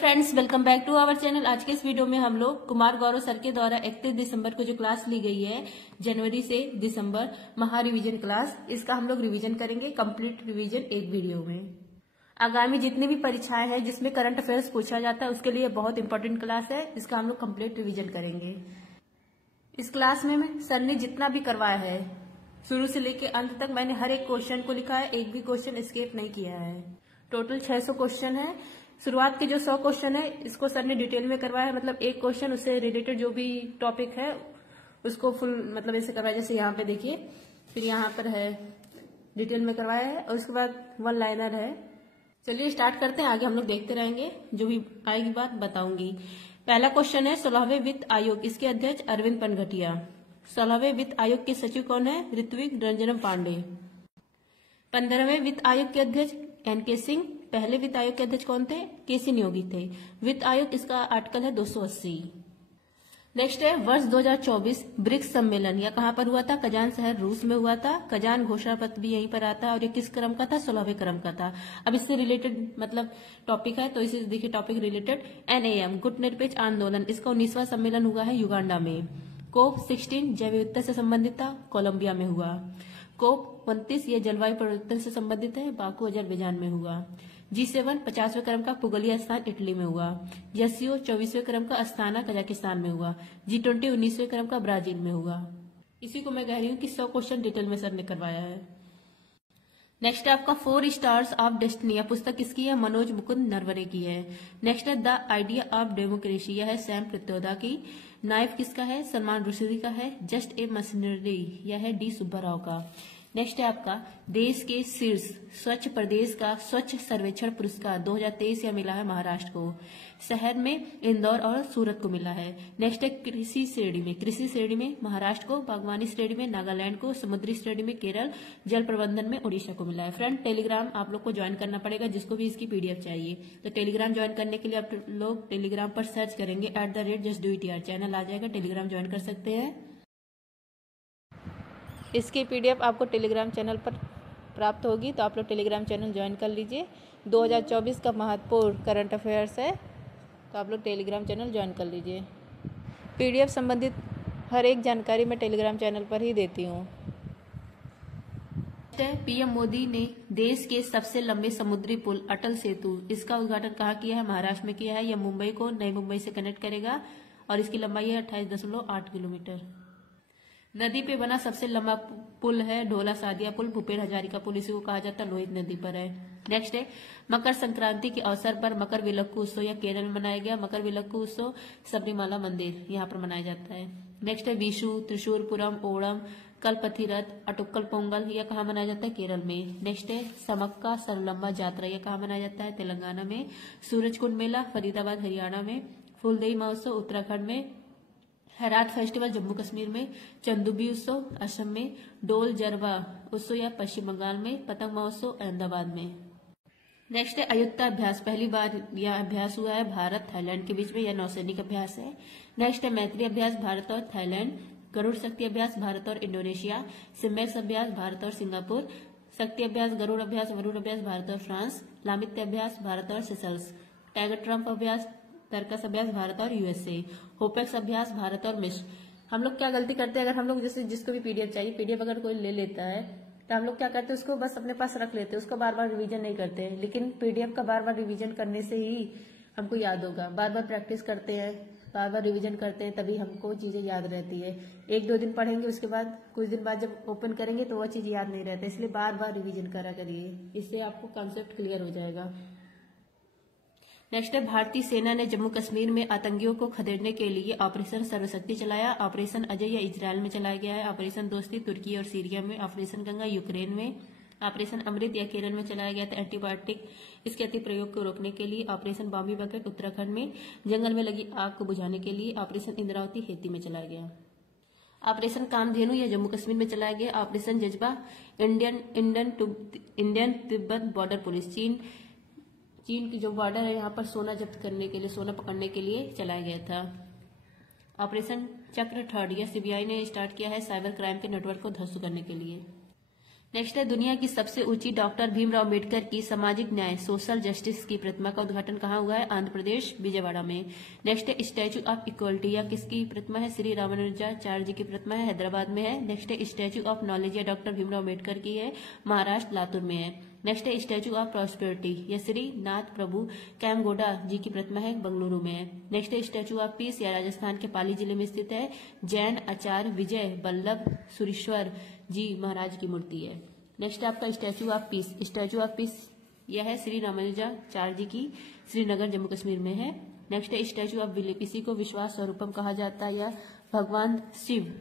Friends, welcome back to our channel. आज के इस वीडियो में हम लोग कुमार गौरव सर के द्वारा 31 दिसंबर को जो क्लास ली गई है जनवरी से दिसंबर महा रिवीजन क्लास, इसका हम लोग रिवीजन करेंगे, कंप्लीट रिवीजन एक वीडियो में। आगामी जितनी भी परीक्षाएं हैं जिसमें करंट अफेयर्स पूछा जाता है उसके लिए बहुत इंपॉर्टेंट क्लास है, इसका हम लोग कंप्लीट रिवीजन करेंगे। इस क्लास में सर ने जितना भी करवाया है शुरू से लेके अंत तक मैंने हर एक क्वेश्चन को लिखा है, एक भी क्वेश्चन स्किप नहीं किया है। टोटल 600 क्वेश्चन है। शुरुआत के जो 100 क्वेश्चन है इसको सर ने डिटेल में करवाया है, मतलब एक क्वेश्चन उससे रिलेटेड जो भी टॉपिक है उसको फुल मतलब ऐसे करवाया, जैसे यहाँ पे देखिए, फिर यहाँ पर है डिटेल में करवाया है और उसके बाद वन लाइनर है। चलिए स्टार्ट करते हैं, आगे हम लोग देखते रहेंगे, जो भी आएगी बात बताऊंगी। पहला क्वेश्चन है 16वें वित्त आयोग, इसके अध्यक्ष अरविंद पनघटिया। 16वें वित्त आयोग के सचिव कौन है? ऋत्विक रंजनम पांडे। 15वें वित्त आयोग के अध्यक्ष एन.के. सिंह। पहले वित्त आयोग के अध्यक्ष कौन थे? के.सी. नियोगी थे। वित्त आयोग, इसका आर्टिकल है 280। नेक्स्ट है वर्ष 2024 ब्रिक्स सम्मेलन, यह कहाँ पर हुआ था? कजान शहर रूस में हुआ था। कजान घोषणा पत्र भी यहीं पर आता है और ये किस क्रम का था? 16वें क्रम का था। अब इससे रिलेटेड मतलब टॉपिक है, तो इसे देखिए टॉपिक रिलेटेड। NAM गुटनिरपेक्ष आंदोलन, इसका 19वां सम्मेलन हुआ है युगांडा में। COP16 जैव विविधता से संबंधित था, कोलंबिया में हुआ। COP29 ये जलवायु परिवर्तन से संबंधित है, बाकू अजरबैजान में हुआ। G7 50वें क्रम का पुगलिया स्थान इटली में हुआ। SCO 24वें क्रम का अस्ताना कजाकिस्तान में हुआ। G20 19वें क्रम का ब्राजील में हुआ। इसी को मैं कह रही हूँ कि 100 क्वेश्चन डिटेल में सर ने करवाया है। नेक्स्ट है आपका 4 स्टार्स ऑफ डेस्टिनी, यह पुस्तक किसकी है? मनोज मुकुंद नरवरे की है। नेक्स्ट है द आइडिया ऑफ डेमोक्रेसी, यह है सैम पित्रोदा की। नाइफ किसका है? सलमान रुश्दी का है। जस्ट ए मशीनरी, यह है डी सुब्बाराव का। नेक्स्ट है आपका देश के शीर्ष स्वच्छ प्रदेश का स्वच्छ सर्वेक्षण पुरस्कार 2023 यह मिला है महाराष्ट्र को। शहर में इंदौर और सूरत को मिला है। नेक्स्ट है कृषि श्रेणी में महाराष्ट्र को, बागवानी श्रेणी में नागालैंड को, समुद्री श्रेणी में केरल, जल प्रबंधन में ओडिशा को मिला है। फ्रेंड, टेलीग्राम आप लोग को ज्वाइन करना पड़ेगा, जिसको भी इसकी PDF चाहिए। तो टेलीग्राम ज्वाइन करने के लिए आप लोग टेलीग्राम पर सर्च करेंगे @justdoityar, चैनल आ जाएगा, टेलीग्राम ज्वाइन कर सकते हैं। इसकी PDF आपको टेलीग्राम चैनल पर प्राप्त होगी, तो आप लोग टेलीग्राम चैनल ज्वाइन कर लीजिए। 2024 का महत्वपूर्ण करंट अफेयर्स है, तो आप लोग टेलीग्राम चैनल ज्वाइन कर लीजिए। PDF संबंधित हर एक जानकारी मैं टेलीग्राम चैनल पर ही देती हूँ। PM मोदी ने देश के सबसे लंबे समुद्री पुल अटल सेतु, इसका उद्घाटन कहाँ किया है? महाराष्ट्र में किया है। यह मुंबई को नई मुंबई से कनेक्ट करेगा और इसकी लंबाई है 28.8 किलोमीटर। नदी पे बना सबसे लंबा पुल है ढोला सादिया पुल, भूपेन हजारिका पुल, इसी को कहा जाता है, लोहित नदी पर है। नेक्स्ट है मकर संक्रांति के अवसर पर मकर विलक्कू उत्सव, यह केरल में मनाया गया। मकर विलक्कू उत्सव सबरीमाला मंदिर यहाँ पर मनाया जाता है। नेक्स्ट है विशु, त्रिशूरपुरम, ओणम, कल्पथिरथ, अटुक्कल पोंगल, यह कहाँ मनाया जाता है? केरल में। नेक्स्ट है समक्का सरलम्बा जात्रा, यह कहाँ मनाया जाता है? तेलंगाना में। सूरजकुंड मेला फरीदाबाद हरियाणा में। फूलदेई महोत्सव उत्तराखंड में। हैरात फेस्टिवल जम्मू कश्मीर में। चंदुबी उत्सव असम में। डोल जरवा उत्सव या पश्चिम बंगाल में। पतंग महोत्सव अहमदाबाद में। नेक्स्ट है अयुक्ता अभ्यास, पहली बार यह अभ्यास हुआ है भारत थाईलैंड के बीच में, यह नौसैनिक अभ्यास है। नेक्स्ट है मैत्री अभ्यास, भारत और थाईलैंड। गरुड़ शक्ति अभ्यास, भारत और इंडोनेशिया। सिम्बेक्स अभ्यास, भारत और सिंगापुर। शक्ति अभ्यास, गरुड़ अभ्यास, वरुण अभ्यास, भारत और फ्रांस। लामित्य अभ्यास, भारत और सेशल्स। टाइगर ट्रम्प अभ्यास, तर्कस अभ्यास, भारत और USA। होपेक्स अभ्यास, भारत और मिस्र। हम लोग क्या गलती करते हैं, अगर हम लोग जैसे जिसको भी PDF चाहिए, PDF अगर कोई ले लेता है तो हम लोग क्या करते हैं, उसको बस अपने पास रख लेते हैं, उसको बार बार रिवीजन नहीं करते हैं। लेकिन PDF का बार बार रिवीजन करने से ही हमको याद होगा। बार बार प्रैक्टिस करते हैं, बार बार रिवीजन करते हैं, तभी हमको चीजें याद रहती है। 1-2 दिन पढ़ेंगे, उसके बाद कुछ दिन बाद जब ओपन करेंगे तो वह चीज याद नहीं रहता, इसलिए बार बार रिवीजन करा करिए, इससे आपको कॉन्सेप्ट क्लियर हो जाएगा। नेक्स्ट है भारतीय सेना ने जम्मू कश्मीर में आतंकियों को खदेड़ने के लिए ऑपरेशन सर्वशक्ति चलाया। ऑपरेशन अजय या इजरायल में चलाया गया है। ऑपरेशन दोस्ती तुर्की और सीरिया में। ऑपरेशन गंगा यूक्रेन में। ऑपरेशन अमृत या केरल में चलाया गया था एंटीबायोटिक इसके अति प्रयोग को रोकने के लिए। ऑपरेशन बॉम्बे बकेट उत्तराखंड में जंगल में लगी आग को बुझाने के लिए। ऑपरेशन इंद्रावती हेती में चलाया गया। ऑपरेशन कामधेनु यह जम्मू कश्मीर में चलाया गया। ऑपरेशन जज्बा इंडियन तिब्बत बॉर्डर पुलिस, चीन की जो बॉर्डर है यहाँ पर सोना जब्त करने के लिए, सोना पकड़ने के लिए चलाया गया था। ऑपरेशन चक्र 3 यह CBI ने स्टार्ट किया है साइबर क्राइम के नेटवर्क को ध्वस्त करने के लिए। नेक्स्ट है दुनिया की सबसे ऊंची डॉक्टर भीमराव अम्बेडकर की सामाजिक न्याय सोशल जस्टिस की प्रतिमा का उद्घाटन कहाँ हुआ है? आंध्र प्रदेश विजयवाड़ा में। नेक्स्ट है स्टैच्यू ऑफ इक्वलिटी या किसकी प्रतिमा है? श्री रामानुजाचार्य जी की प्रतिमा है, हैदराबाद में है। नेक्स्ट है स्टैच्यू ऑफ नॉलेज या डॉक्टर भीमराव अम्बेडकर की है, महाराष्ट्र लातूर में है। नेक्स्ट है स्टैच्यू ऑफ प्रॉस्पेरिटी या श्री नाथ प्रभु कैमगोडा जी की प्रतिमा है, बंगलुरु में है। नेक्स्ट है स्टैच्यू ऑफ पीस या राजस्थान के पाली जिले में स्थित है, जैन आचार्य विजय वल्लभ सुरीश्वर जी महाराज की मूर्ति है। नेक्स्ट है आपका statue of peace. Statue of peace यह है श्री रामानुजाचार्य जी की, श्रीनगर जम्मू कश्मीर में है। नेक्स्ट है स्टैच्यू ऑफ बिलीफ, इसी को विश्वास स्वरूपम कहा जाता है या भगवान शिव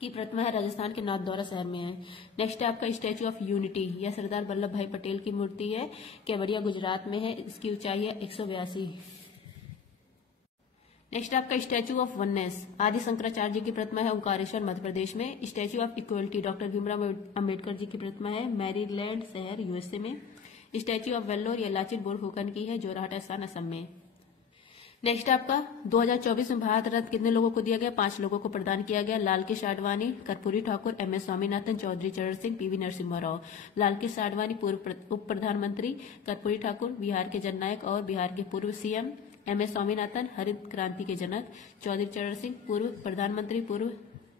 की प्रतिमा है, राजस्थान के नाथद्वारा शहर में है। नेक्स्ट है आपका स्टैच्यू ऑफ यूनिटी या सरदार वल्लभ भाई पटेल की मूर्ति है, केवड़िया गुजरात में है, इसकी ऊंचाई है 182। नेक्स्ट आपका स्टैच्यू ऑफ वननेस आदि शंकराचार्य जी की प्रतिमा है, ओंकारेश्वर मध्य प्रदेश में। Statue of equality doctor Bhimrao Ambedkar ji की प्रतिमा है, मैरीलैंड शहर यूएसए में। स्टैच्यू ऑफ वेल्लोर या लाचित बोरफुकन की है, जोरहाट स्थान असम में। नेक्स्ट आपका 2024 में भारत रत्न कितने लोगों को दिया गया? 5 लोगों को प्रदान किया गया, लालकृष्ण आडवाणी, कर्पूरी ठाकुर, MS स्वामीनाथन, चौधरी चरण सिंह, PV नरसिम्हा राव। लालकृष्ण आडवाणी पूर्व उप प्रधानमंत्री, कर्पूरी ठाकुर बिहार के जननायक और बिहार के पूर्व CM, MS स्वामीनाथन हरित क्रांति के जनक, चौधरी चरण सिंह पूर्व प्रधानमंत्री, पूर्व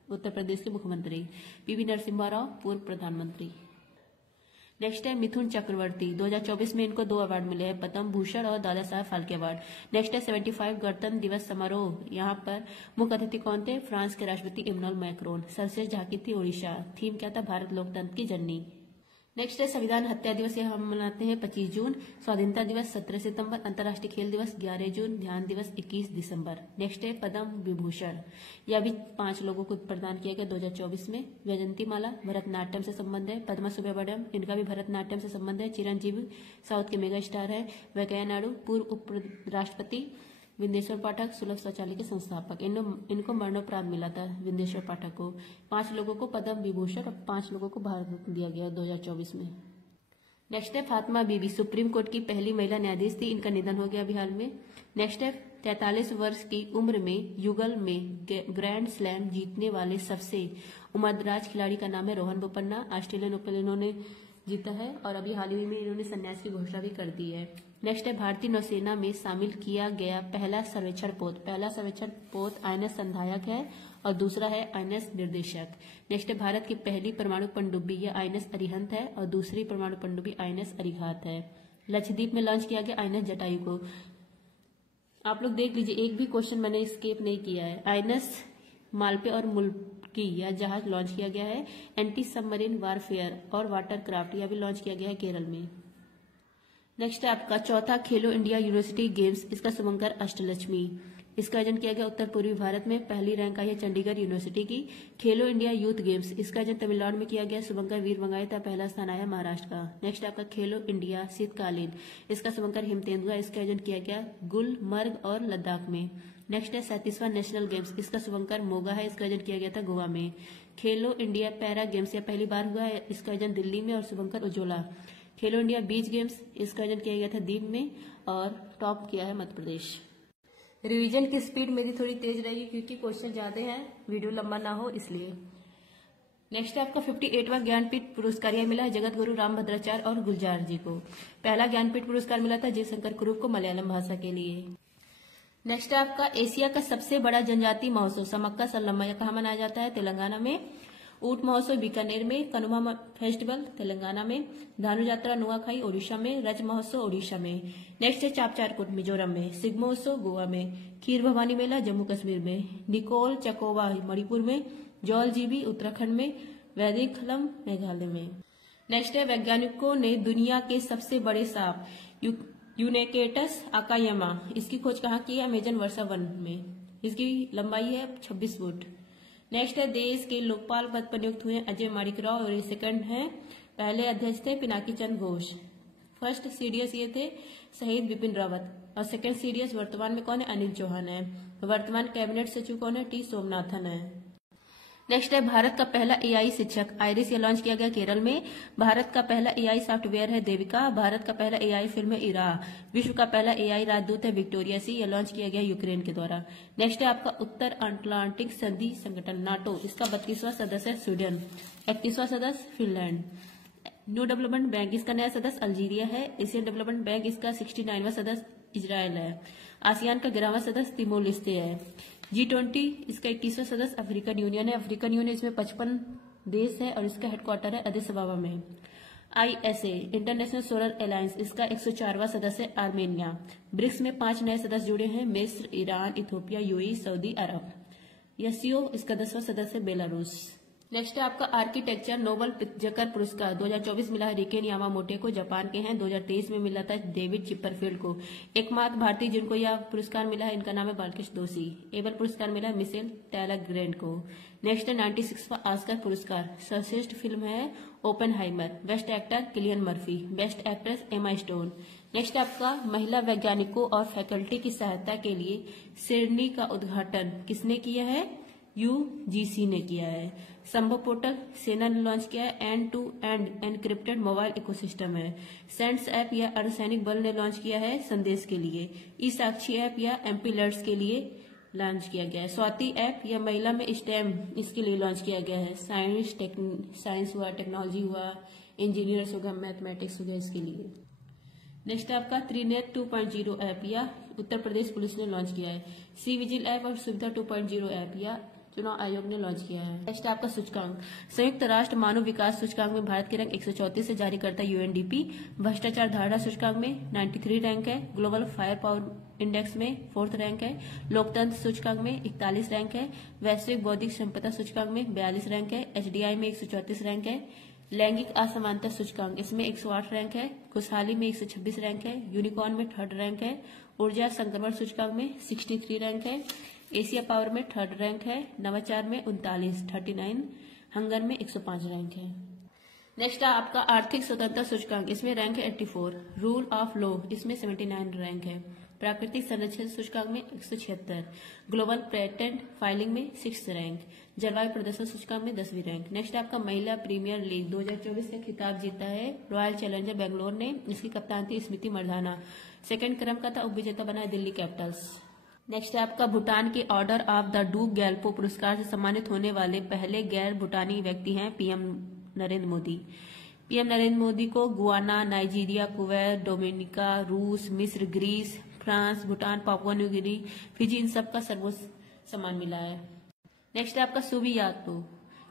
उत्तर प्रदेश के मुख्यमंत्री, PV नरसिम्हा राव पूर्व प्रधानमंत्री। नेक्स्ट है मिथुन चक्रवर्ती, 2024 में इनको 2 अवार्ड मिले हैं, पद्म भूषण और दादा साहब फाल्के अवार्ड। नेक्स्ट है 75 गणतंत्र दिवस समारोह, यहाँ पर मुख्य अतिथि कौन थे? फ्रांस के राष्ट्रपति इमैनुअल मैक्रोन। सर्वश्रेष्ठ झांकी थी ओडिशा, थीम क्या था? भारत लोकतंत्र की जननी। नेक्स्ट है संविधान हत्या दिवस, यह हम मनाते हैं 25 जून। स्वाधीनता दिवस 17 सितंबर। अंतर्राष्ट्रीय खेल दिवस 11 जून। ध्यान दिवस 21 दिसंबर। नेक्स्ट है पद्म विभूषण, यह भी 5 लोगों को प्रदान किया गया 2024 में। वैजयंती माला भरतनाट्यम से संबंध है। पद्मा सुब्रमण्यम, इनका भी भरतनाट्यम से संबंध है। चिरंजीवी साउथ के मेगा स्टार है। वेंकैया नायडू पूर्व उप राष्ट्रपति। विंदेश्वर पाठक सुलभ शौचालय के संस्थापक, इनको मरणोपरांत मिला था विंदेश्वर पाठक को। 5 लोगों को पद्म विभूषण और 5 लोगों को भारत रत्न दिया गया 2024 में। नेक्स्ट है फातिमा बीबी, सुप्रीम कोर्ट की पहली महिला न्यायाधीश थी, इनका निधन हो गया अभी हाल में। नेक्स्ट है 43 वर्ष की उम्र में युगल में ग्रैंड स्लैम जीतने वाले सबसे उम्रदराज खिलाड़ी का नाम है रोहन बोपन्ना। ऑस्ट्रेलियन ओपन इन्होंने जीता है और अभी हाल ही में इन्होंने संन्यास की घोषणा भी कर दी है। नेक्स्ट है भारतीय नौसेना में शामिल किया गया पहला सर्वेक्षण पोत INS संधायक है और दूसरा है INS निर्देशक। नेक्स्ट है भारत की पहली परमाणु पनडुब्बी यह INS अरिहंत है और दूसरी परमाणु पनडुब्बी INS अरिघात है। लक्षद्वीप में लॉन्च किया गया INS जटायु को। आप लोग देख लीजिए, एक भी क्वेश्चन मैंने स्किप नहीं किया है। INS मालपे और मुल्की यह जहाज लॉन्च किया गया है। एंटी सबमरीन वारफेयर और वाटरक्राफ्ट यह भी लॉन्च किया गया है केरल में। नेक्स्ट है आपका चौथा खेलो इंडिया यूनिवर्सिटी गेम्स, इसका शुभंकर अष्टलक्ष्मी। इसका आयोजन किया गया उत्तर पूर्वी भारत में, पहली रैंक आई है चंडीगढ़ यूनिवर्सिटी की। खेलो इंडिया यूथ गेम्स, इसका आयोजन तमिलनाडु में किया गया, शुभंकर वीर मंगाई था, पहला स्थान आया महाराष्ट्र का। नेक्स्ट आपका खेलो इंडिया शीतकालीन, इसका शुभंकर हिमतेंदुआ, इसका आयोजन किया गया गुलमर्ग और लद्दाख में। नेक्स्ट है 37वां नेशनल गेम्स, इसका शुभंकर मोगा है, इसका आयोजन किया गया था गोवा में। खेलो इंडिया पैरा गेम्स यह पहली बार हुआ है, इसका आयोजन दिल्ली में और शुभंकर उज्ज्वला। खेलो इंडिया बीच गेम्स, इसका आयोजन किया गया था दीव में और टॉप किया है मध्य प्रदेश। रिवीजन की स्पीड मेरी थोड़ी तेज रहेगी क्योंकि क्वेश्चन ज्यादा है, वीडियो लंबा ना हो इसलिए। नेक्स्ट है आपका 58वां ज्ञानपीठ पुरस्कार यह मिला है जगत गुरु रामभद्राचार्य और गुलजार जी को। पहला ज्ञानपीठ पुरस्कार मिला था जयशंकर कुरूप को मलयालम भाषा के लिए। नेक्स्ट है आपका एशिया का सबसे बड़ा जनजातीय महोत्सव समक्का सल्लम्मा यह कहाँ मनाया जाता है? तेलंगाना में। ऊंट महोत्सव बीकानेर में। कनुमा फेस्टिवल तेलंगाना में। धानु यात्रा नुआखाई ओडिशा में। रज महोत्सव ओडिशा में। नेक्स्ट है चापचारकुट मिजोरम में। सिग्मोत्सव गोवा में। खीर भवानी मेला जम्मू कश्मीर में। निकोल चकोवा मणिपुर में। जौल जीबी उत्तराखंड में। वैदिक खलम मेघालय में। नेक्स्ट है वैज्ञानिकों ने दुनिया के सबसे बड़े सांप यूनेकेटस आकायमा इसकी खोज कहाँ की है? अमेजन वर्षा वन में। इसकी लंबाई है 26 फुट। नेक्स्ट है देश के लोकपाल पद पर नियुक्त हुए अजय माणिकराव और ये सेकंड है। पहले अध्यक्ष थे पिनाकी चंद्र घोष। फर्स्ट CDS ये थे शहीद बिपिन रावत और सेकंड CDS वर्तमान में कौन है? अनिल चौहान है। वर्तमान कैबिनेट सचिव कौन है? T सोमनाथन है। नेक्स्ट है भारत का पहला एआई शिक्षक आइरिस, ये लॉन्च किया गया केरल में। भारत का पहला एआई सॉफ्टवेयर है देविका। भारत का पहला एआई फिल्म है इरा। विश्व का पहला एआई राजदूत है विक्टोरिया सी, ये लॉन्च किया गया यूक्रेन के द्वारा। नेक्स्ट है आपका उत्तर अटलांटिक संधि संगठन नाटो, इसका 32वां सदस्य है स्वीडन, 31वां सदस्य फिनलैंड। न्यू डेवलपमेंट बैंक, इसका नया सदस्य अल्जीरिया है। एशियन डेवलपमेंट बैंक, इसका 69वां सदस्य इजराइल है। आसियान का 11वां सदस्य तिमोर लेस्ते है। G20, इसका 21वां सदस्य अफ्रीकन यूनियन है। अफ्रीकन यूनियन इसमें 55 देश है और इसका हेडक्वार्टर है अदिस अबाबा में। ISA इंटरनेशनल सोलर अलायंस, इसका 104वां सदस्य है आर्मेनिया। ब्रिक्स में 5 नए सदस्य जुड़े हैं, मिस्र, ईरान, इथोपिया, यूएई, सऊदी अरब। SCO, इसका 10वां सदस्य है बेलारूस। नेक्स्ट है आपका आर्किटेक्चर नोबेल पित्जकर पुरस्कार 2024 मिला है रिकेन यामामोटे को, जापान के हैं। 2023 में मिला था डेविड चिपरफील्ड को। एकमात्र भारतीय जिनको यह पुरस्कार मिला है, इनका नाम है बालकृष्ण दोषी। एबल पुरस्कार मिला है मिशेल टैलरग्रैंड को। नेक्स्ट है 96वां ऑस्कर पुरस्कार, सर्वश्रेष्ठ फिल्म है Oppenheimer. Best actor Cillian Murphy, best actress Emma Stone. Next आपका महिला वैज्ञानिकों और फैकल्टी की सहायता के लिए श्रेणी का उद्घाटन किसने किया है? UGC ने किया है। संभव पोर्टल सेना ने लॉन्च किया है। End to end encrypted mobile ecosystem है। सेंट्स ऐप या अर्धसैनिक बल ने लॉन्च किया है संदेश के लिए। ई साक्षी ऐप या MP लर्ट्स के लिए लॉन्च किया गया है। स्वाति ऐप या महिला में स्टेम, इसके लिए लॉन्च किया गया है। साइंस हुआ, टेक्नोलॉजी हुआ, इंजीनियर्स होगा, मैथमेटिक्स होगा, इसके लिए। नेक्स्ट आपका त्रिनेट 2.0 ऐप या उत्तर प्रदेश पुलिस ने लॉन्च किया है। सी विजिल ऐप और सुविधा 2.0 ऐप या चुनाव आयोग ने लॉन्च किया है। नेक्स्ट आपका सूचकांक, संयुक्त राष्ट्र मानव विकास सूचकांक में भारत की रैंक 134 से जारी करता है UNDP। भ्रष्टाचार धारणा सूचकांक में 93 रैंक है। ग्लोबल फायर पावर इंडेक्स में 4th रैंक है। लोकतंत्र सूचकांक में 41 रैंक है। वैश्विक बौद्धिक संपदा सूचकांक में 42 रैंक है। HDI में 134 रैंक है। लैंगिक असमानता सूचकांक, इसमें 108 रैंक है। खुशहाली में 126 रैंक है। यूनिकॉर्न में 3rd रैंक है। ऊर्जा संक्रमण सूचकांक में 63 रैंक है। एशिया पावर में 3rd रैंक है। नवाचार में 39 हंगर में 105 रैंक है। नेक्स्ट आपका आर्थिक स्वतंत्रता सूचकांक, इसमें रैंक है 84। रूल ऑफ लॉ, इसमें 79 रैंक है। प्राकृतिक संरक्षण सूचकांक में 176। ग्लोबल पेटेंट फाइलिंग में 6th रैंक। जलवायु प्रदर्शन सूचकांक में 10वीं रैंक। नेक्स्ट आपका महिला प्रीमियर लीग 2024 का खिताब जीता है रॉयल चैलेंजर बेंगलोर ने। इसकी कप्तान थी स्मृति मर्दाना। 2nd क्रम का था, उपविजेता बना है दिल्ली कैपिटल्स। नेक्स्ट है आपका भूटान के ऑर्डर ऑफ द डूब गैल्पो पुरस्कार से सम्मानित होने वाले पहले गैर भूटानी व्यक्ति हैं PM नरेंद्र मोदी। PM नरेंद्र मोदी को गुआना, नाइजीरिया, कुवैत, डोमिनिका, रूस, मिस्र, Greece, France, Bhutan, Papua New Guinea, Fiji, इन सब का सर्वोच्च सम्मान मिला है। नेक्स्ट है आपका सुबियातो,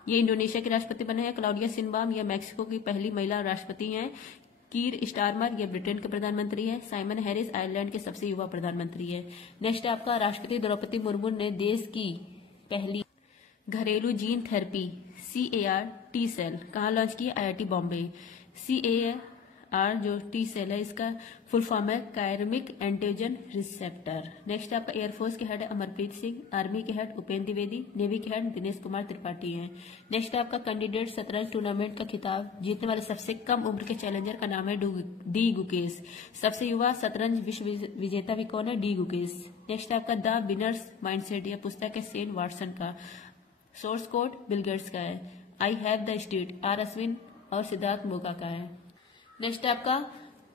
ये इंडोनेशिया के राष्ट्रपति बने हैं। क्लाउडिया शिनबाम, ये मैक्सिको की पहली महिला राष्ट्रपति हैं। कीर स्टारमर, ये ब्रिटेन के प्रधानमंत्री हैं। साइमन हैरिस आयरलैंड के सबसे युवा प्रधानमंत्री है। नेक्स्ट है आपका राष्ट्रपति द्रौपदी मुर्मू ने देश की पहली घरेलू gene therapy CAR T cell कहाँ लॉन्च की? IIT बॉम्बे। CAR जो T सेल है, इसका फुल फॉर्म है कायरमिक एंटीजन रिसेप्टर। नेक्स्ट आपका एयरफोर्स के हेड अमरप्रीत सिंह, आर्मी के हेड उपेंद्र द्विवेदी, नेवी के हेड दिनेश कुमार त्रिपाठी हैं। नेक्स्ट आपका कैंडिडेट शतरंज टूर्नामेंट का खिताब जीतने वाले सबसे कम उम्र के चैलेंजर का नाम है डी गुकेश। सबसे युवा शतरंज विश्व विजेता भी कौन है? डी गुकेश। नेक्स्ट आपका द विनर्स माइंडसेट, यह पुस्तक है सेन वाटसन का। सोर्स कोड बिल गेट्स का है। I have the state R Ashwin और सिद्धार्थ मोका का है। नेक्स्ट आपका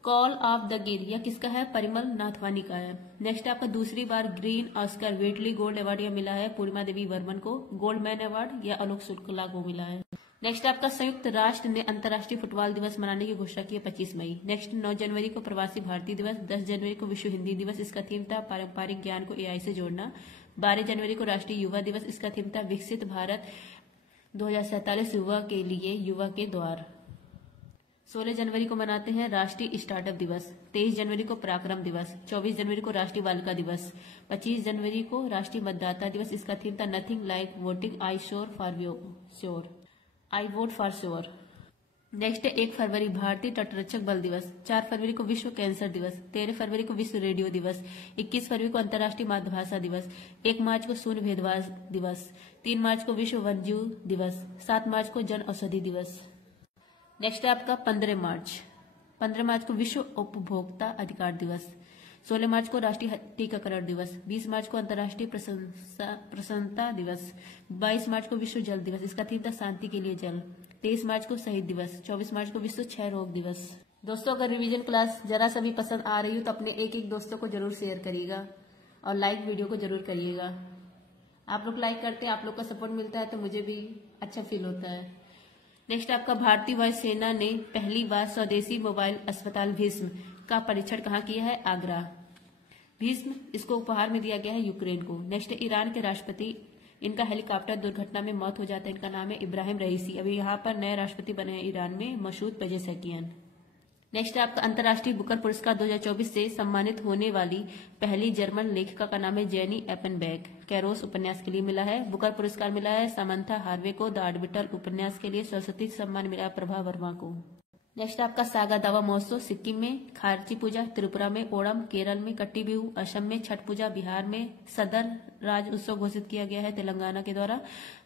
कॉल ऑफ द गिर, यह किसका है? परिमल नाथवानी का है। नेक्स्ट आपका दूसरी बार ग्रीन ऑस्कर वेटली गोल्ड अवार्ड यह मिला है पूर्णिमा देवी वर्मन को। गोल्ड मैन अवार्ड यह आलोक शुक्ला को मिला है। नेक्स्ट आपका संयुक्त राष्ट्र ने अंतर्राष्ट्रीय फुटबॉल दिवस मनाने की घोषणा की है 25 मई। नेक्स्ट 9 जनवरी को प्रवासी भारतीय दिवस, 10 जनवरी को विश्व हिंदी दिवस, इसका थीम था पारंपरिक ज्ञान को AI से जोड़ना। 12 जनवरी को राष्ट्रीय युवा दिवस, इसका थीम था विकसित भारत 2047 युवा के लिए युवा के द्वार। 16 जनवरी को मनाते हैं राष्ट्रीय स्टार्टअप दिवस। 23 जनवरी को पराक्रम दिवस। 24 जनवरी को राष्ट्रीय बालिका दिवस। 25 जनवरी को राष्ट्रीय मतदाता दिवस, इसका थीम था nothing like voting, I vote for sure. Next है 1 फरवरी भारतीय तटरक्षक बल दिवस। 4 फरवरी को विश्व कैंसर दिवस। 13 फरवरी को विश्व रेडियो दिवस। 21 फरवरी को अंतर्राष्ट्रीय मातृभाषा दिवस। 1 मार्च को शून्य भेदभाव दिवस। 3 मार्च को विश्व वन्यजीव दिवस। 7 मार्च को जन औषधि दिवस। नेक्स्ट है आपका 15 मार्च को विश्व उपभोक्ता अधिकार दिवस। 16 मार्च को राष्ट्रीय टीकाकरण दिवस, 20 मार्च को अंतर्राष्ट्रीय प्रसन्नता दिवस, 22 मार्च को विश्व जल दिवस, इसका थीम था शांति के लिए जल, 23 मार्च को शहीद दिवस, 24 मार्च को विश्व क्षय रोग दिवस। दोस्तों, अगर रिवीजन क्लास जरा सा भी पसंद आ रही हो तो अपने एक एक दोस्तों को जरूर शेयर करिएगा और लाइक वीडियो को जरूर करिएगा। आप लोग लाइक करते हैं, आप लोग का सपोर्ट मिलता है तो मुझे भी अच्छा फील होता है। नेक्स्ट आपका भारतीय वायुसेना ने पहली बार स्वदेशी मोबाइल अस्पताल भीष्म का परीक्षण कहाँ किया है? आगरा। भीष्म इसको उपहार में दिया गया है यूक्रेन को। नेक्स्ट ईरान के राष्ट्रपति, इनका हेलीकॉप्टर दुर्घटना में मौत हो जाता है, इनका नाम है इब्राहिम रईसी। अभी यहाँ पर नए राष्ट्रपति बने हैं ईरान में, मसूद पेजेशकियान। नेक्स्ट आपका अंतर्राष्ट्रीय बुकर पुरस्कार 2024 से सम्मानित होने वाली पहली जर्मन लेखिका का नाम है जेनी एपेनबैग। कैरोस उपन्यास के लिए मिला है। बुकर पुरस्कार मिला है सामंथा हार्वे को। द ऑर्बिटल उपन्यास के लिए सरस्वती सम्मान मिला प्रभा वर्मा को। नेक्स्ट आपका सागा दावा महोत्सव सिक्किम में, खारची पूजा त्रिपुरा में, ओणम केरल में, कट्टी बिहू असम में, छठ पूजा बिहार में, सदर राज उत्सव घोषित किया गया है तेलंगाना के द्वारा।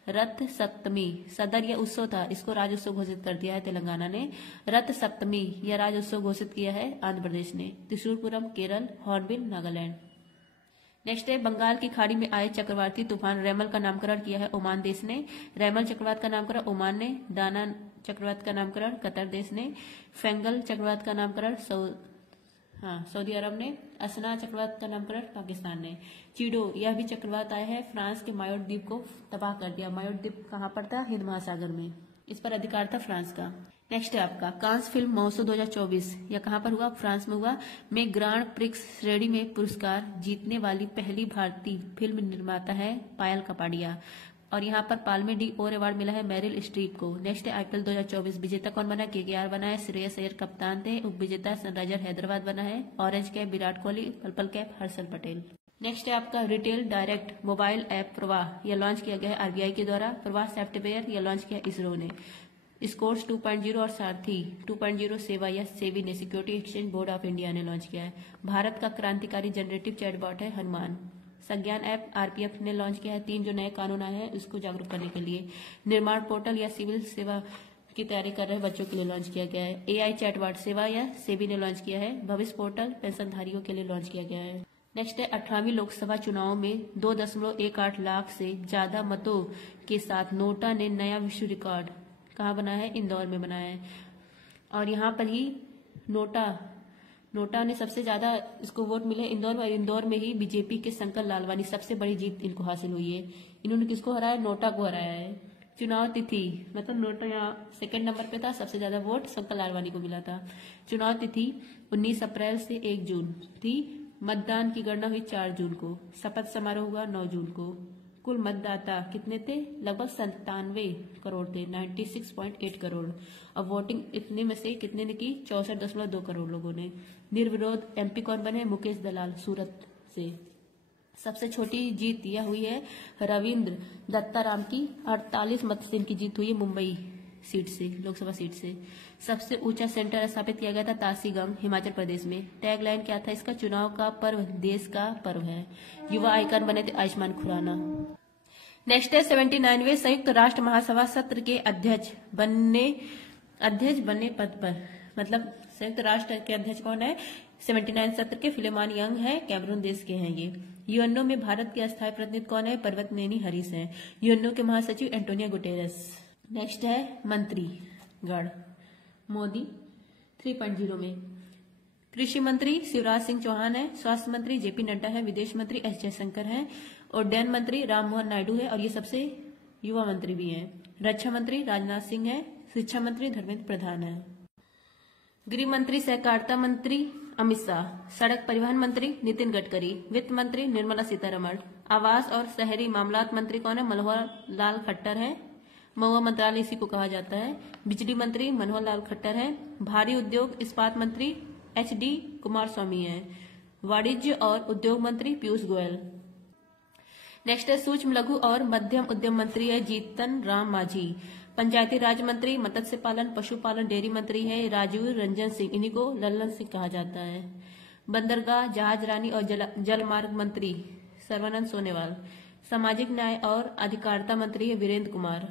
रथ सप्तमी, सदर यह उत्सव था, इसको राज उत्सव घोषित कर दिया है तेलंगाना ने। रथ सप्तमी यह राज उत्सव घोषित किया है आंध्र प्रदेश ने। त्रिशूरपुरम केरल, हॉर्नबिल नागालैंड। नेक्स्ट है बंगाल की खाड़ी में आए चक्रवाती तूफान रैमल का नामकरण किया है ओमान देश ने। रैमल चक्रवात का नामकरण ओमान ने, दाना चक्रवात का नामकरण कतर देश ने, फेंगल चक्रवात का नामकरण सऊदी अरब ने, असना चक्रवात का नामकरण पाकिस्तान ने। चीडो यह भी चक्रवात आया है, फ्रांस के मायोट द्वीप को तबाह कर दिया। मायोट द्वीप कहाँ पर था? हिंद महासागर में। इस पर अधिकार था फ्रांस का। नेक्स्ट है आपका कांस फिल्म महोत्सव 2024, यह कहाँ पर हुआ? फ्रांस में हुआ। में ग्रांड प्रिक्स श्रेणी में पुरस्कार जीतने वाली पहली भारतीय फिल्म निर्माता है पायल कपाड़िया, और यहाँ पर पाल्मे डी ओर अवार्ड मिला है मैरिल स्ट्रीप को। नेक्स्ट है आईपीएल 2024, विजेता कौन बना? केकेआर बना है, श्रेयस अय्यर कप्तान थे। उप विजेता सनराइजर हैदराबाद बना है। Orange cap Virat Kohli, purple cap Harshal Patel. Next है आपका रिटेल डायरेक्ट मोबाइल ऐप प्रवाह, यह लॉन्च किया गया है आरबीआई के द्वारा। प्रवाह सॉफ्टवेयर यह लॉन्च किया इसरो ने। स्कोर्स 2.0 और सारथी 2.0 सेवा या सेबी ने, security exchange board of India ने लॉन्च किया है। भारत का क्रांतिकारी जनरेटिव चैटबॉट है हनुमान। संज्ञान ऐप आरपीएफ ने लॉन्च किया है। 3 जो नए कानून आए हैं उसको जागरूक करने के लिए। निर्माण पोर्टल या सिविल सेवा की तैयारी कर रहे बच्चों के लिए लॉन्च किया गया है। एआई चैटबॉट सेवा या सेबी ने लॉन्च किया है। भविष्य पोर्टल पेंशनधारियों के लिए लॉन्च किया गया है। नेक्स्ट है 18वीं लोकसभा चुनाव में 2.18 लाख से ज्यादा मतों के साथ नोटा ने नया विश्व रिकॉर्ड कहाँ बनाया है? इंदौर में बनाया है। और यहाँ पर ही नोटा ने सबसे ज्यादा इसको वोट मिले इंदौर में, और इंदौर में ही बीजेपी के शंकर लालवानी सबसे बड़ी जीत इनको हासिल हुई है। इन्होंने किसको हराया? नोटा को हराया है। चुनाव तिथि मतलब नोटा यहाँ सेकंड नंबर पे था, सबसे ज्यादा वोट शंकर लालवानी को मिला था। चुनाव तिथि 19 अप्रैल से 1 जून थी। मतदान की गणना हुई 4 जून को। शपथ समारोह हुआ 9 जून को। कुल मतदाता कितने थे? लगभग 97 करोड़ थे, 96.8 करोड़। और वोटिंग इतने में से कितने ने की? 64.2 करोड़ लोगों ने। निर्विरोध एमपी कौन बने? मुकेश दलाल सूरत से। सबसे छोटी जीत यह हुई है रविंद्र दत्ताराम की, 48 मत से इनकी जीत हुई है मुंबई सीट से, लोकसभा सीट से। सबसे ऊंचा सेंटर स्थापित किया गया था तासीगंग हिमाचल प्रदेश में। टैगलाइन क्या था इसका? चुनाव का पर्व देश का पर्व है। युवा आइकन बने थे आयुष्मान खुराना। नेक्स्ट है 79वें संयुक्त राष्ट्र महासभा सत्र के अध्यक्ष बनने पद पर, मतलब संयुक्त राष्ट्र के अध्यक्ष कौन है? 79 सत्र के फिलेमॉन यंग है, कैमरून देश के हैं ये। यूएनओ में भारत के अस्थायी प्रतिनिधि कौन है? पर्वतनेनी हरीश है। यूएनओ के महासचिव एंटोनियो गुटेरेस। नेक्स्ट है मंत्रीगण मोदी 3.0 में। कृषि मंत्री शिवराज सिंह चौहान है। स्वास्थ्य मंत्री जेपी नड्डा है। विदेश मंत्री एस जयशंकर है। उड्डयन मंत्री राम मोहन नायडू है, और ये सबसे युवा मंत्री भी हैं। रक्षा मंत्री राजनाथ सिंह है। शिक्षा मंत्री धर्मेंद्र प्रधान है। गृह मंत्री सहकारिता मंत्री अमित शाह। सड़क परिवहन मंत्री नितिन गडकरी। वित्त मंत्री निर्मला सीतारमण। आवास और शहरी मामलात मंत्री कौन है? मनोहर लाल खट्टर है। महुआ मंत्रालय इसी को कहा जाता है। बिजली मंत्री मनोहर लाल खट्टर है। भारी उद्योग इस्पात मंत्री एचडी कुमारस्वामी है। वाणिज्य और उद्योग मंत्री पीयूष गोयल। नेक्स्ट है सूक्ष्म लघु और मध्यम उद्यम मंत्री है जीतन राम मांझी। पंचायती राज मंत्री, मत्स्य पालन, पशुपालन, डेयरी मंत्री है राजीव रंजन सिंह, इन्हीं को लल्लन सिंह कहा जाता है। बंदरगाह, जहाज रानी और जल मार्ग मंत्री सर्बानंद सोनोवाल। सामाजिक न्याय और अधिकारिता मंत्री है वीरेंद्र कुमार।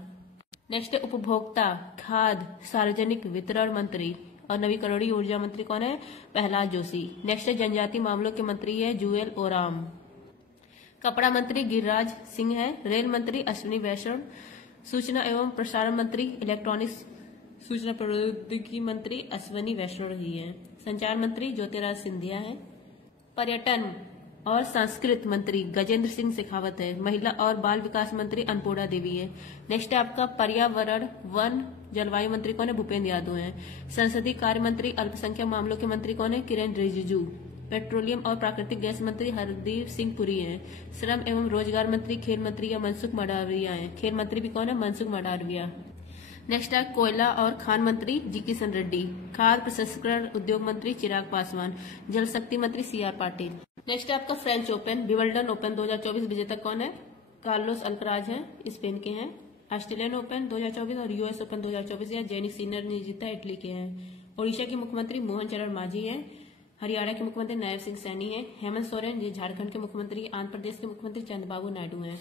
नेक्स्ट है उपभोक्ता, खाद्य, सार्वजनिक वितरण मंत्री और नवीकरणीय ऊर्जा मंत्री कौन है? प्रहलाद जोशी। नेक्स्ट है जनजातीय मामलों के मंत्री है जुएल ओराम। कपड़ा मंत्री गिरिराज सिंह है। रेल मंत्री अश्विनी वैष्णव। सूचना एवं प्रसारण मंत्री इलेक्ट्रॉनिक्स सूचना प्रौद्योगिकी मंत्री अश्विनी वैष्णव ही है। संचार मंत्री ज्योतिराज सिंधिया है। पर्यटन और संस्कृत मंत्री गजेंद्र सिंह शेखावत है। महिला और बाल विकास मंत्री अन्नपूर्णा देवी है। नेक्स्ट है आपका पर्यावरण वन जलवायु मंत्री कौन है? भूपेंद्र यादव है। संसदीय कार्य मंत्री अल्पसंख्यक मामलों के मंत्री कौन है? किरेन रिजिजू। पेट्रोलियम और प्राकृतिक गैस मंत्री हरदीप सिंह पुरी है। श्रम एवं रोजगार मंत्री खेल मंत्री या मनसुख मंडाविया है। खेल मंत्री भी कौन है? मनसुख मंडाविया। नेक्स्ट है कोयला और खान मंत्री जी किशन रेड्डी। खाद्य प्रसंस्करण उद्योग मंत्री चिराग पासवान। जल शक्ति मंत्री CR पाटिल। नेक्स्ट है आपका फ्रेंच ओपन विंबलडन ओपन 2024 विजेता कौन है? कार्लोस अल्कराज है, स्पेन के हैं। ऑस्ट्रेलियन ओपन 2024 और US ओपन 2024 या जेनिक सिनर ने जीता, इटली के हैं। ओडिशा के मुख्यमंत्री मोहन चरण मांझी हैं। हरियाणा के मुख्यमंत्री नायब सिंह सैनी है। हेमंत सोरेन ये झारखंड के मुख्यमंत्री। आंध्र प्रदेश के मुख्यमंत्री चंद्रबाबू नायडू हैं।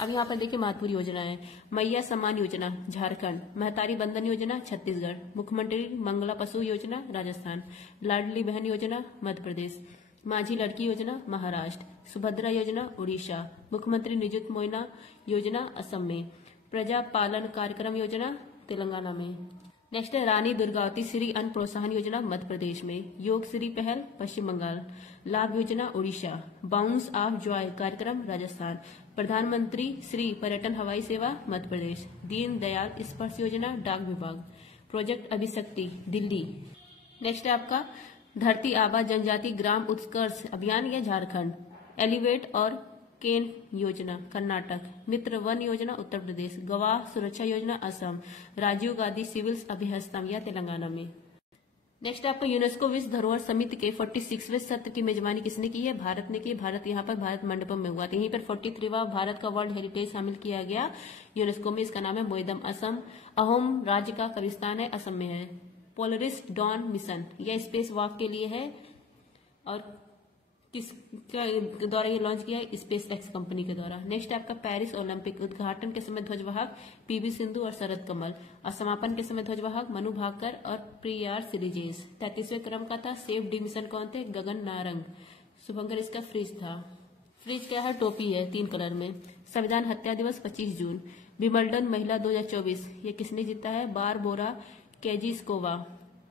अब यहाँ पर देखिए महत्वपूर्ण योजनाएं। मैया सम्मान योजना झारखंड। महतारी बंधन योजना छत्तीसगढ़। मुख्यमंत्री मंगला पशु योजना राजस्थान। लाडली बहन योजना मध्य प्रदेश। माझी लड़की योजना महाराष्ट्र। सुभद्रा योजना उड़ीसा। मुख्यमंत्री निजुत मोइना योजना असम में। प्रजा पालन कार्यक्रम योजना तेलंगाना में। नेक्स्ट है रानी दुर्गावती श्री अन्न प्रोत्साहन योजना मध्य प्रदेश में। योग श्री पहल पश्चिम बंगाल। लाभ योजना उड़ीसा। बाउंस ऑफ जॉय कार्यक्रम राजस्थान। प्रधानमंत्री श्री पर्यटन हवाई सेवा मध्य प्रदेश। दीन दयाल स्पर्श योजना डाक विभाग। प्रोजेक्ट अभिशक्ति दिल्ली। नेक्स्ट है आपका धरती आबा जनजाति ग्राम उत्कर्ष अभियान या झारखंड। एलिवेट और केन योजना कर्नाटक। मित्र वन योजना उत्तर प्रदेश। गवाह सुरक्षा योजना असम। राजीव गांधी सिविल्स अभ्यस्तम या तेलंगाना में। नेक्स्ट आपको यूनेस्को विश्व धरोहर समिति के 46वें सत्र की मेजबानी किसने की है? भारत ने की। भारत यहाँ पर भारत मंडपम में हुआ था। यहीं पर 43वां भारत का वर्ल्ड हेरिटेज शामिल किया गया यूनेस्को में। इसका नाम है मोइदम असम। अहोम राज्य का कब्रिस्तान है असम में है। पोलरिस डॉन मिशन यह स्पेस वॉक के लिए है और किसके द्वारा ये लॉन्च किया है? स्पेस एक्स कंपनी के द्वारा। नेक्स्ट आपका पेरिस ओलंपिक उद्घाटन के समय ध्वजवाहक PV सिंधु और शरद कमल और समापन के समय ध्वजवाहक मनु भाकर और प्रियार सिरिजेस। 33वें क्रम का था। सेफ डी मिशन कौन थे? गगन नारंग। शुभंकर इसका फ्रिज था। फ्रिज क्या है? टोपी है 3 कलर में। संविधान हत्या दिवस 25 जून। विंबलडन महिला 2024 ये किसने जीता है? बारबोरा केजिस्कोवा।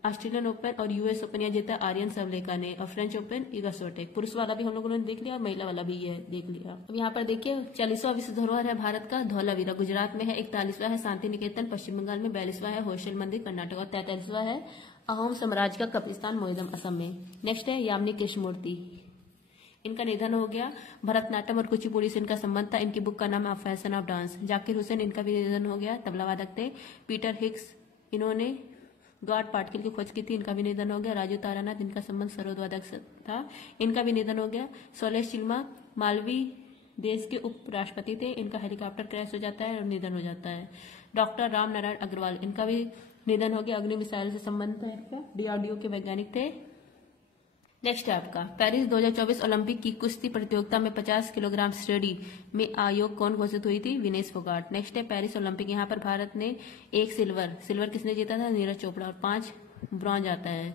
ऑस्ट्रेलियन ओपन और US ओपन यह जीता आर्यन सवलेका ने और फ्रेंच ओपन इगा स्विएटेक। पुरुष वाला भी हम लोगों ने देख लिया और महिला वाला भी ये देख लिया। अब यहाँ पर देखिए 40वां विश्व धरोहर है भारत का धौलावीरा गुजरात में है। 41वां है शांति निकेतन पश्चिम बंगाल में। 42वां है होशल मंदिर कर्नाटक और 43वां है अहोम साम्राज्य का कब्रिस्तान मोइदम असम में। नेक्स्ट है यामिनी कृष्णमूर्ति। इनका निधन हो गया। भरतनाट्यम और कुचिपुड़ी से इनका संबंध था। इनकी बुक का नाम है fashion of dance. Zakir Hussain इनका भी निधन हो गया, तबला वादक थे। पीटर हिक्स इन्होंने गॉड पार्टिकल की खोज की थी, इनका भी निधन हो गया। राजू तारानाथ इनका संबंध सरोदवादक था, इनका भी निधन हो गया। सोलेश चिल्मा मालवी देश के उपराष्ट्रपति थे, इनका हेलीकॉप्टर क्रैश हो जाता है और निधन हो जाता है। डॉक्टर राम नारायण अग्रवाल इनका भी निधन हो गया। अग्नि मिसाइल से संबंध है इनका, DRDO के वैज्ञानिक थे। नेक्स्ट है आपका पेरिस 2024 ओलंपिक की कुश्ती प्रतियोगिता में 50 किलोग्राम श्रेणी में आयोग कौन घोषित हुई थी? विनेश फोगाट। नेक्स्ट है पेरिस ओलंपिक, यहाँ पर भारत ने 1 सिल्वर किसने जीता था? नीरज चोपड़ा और 5 ब्रॉन्ज आता है।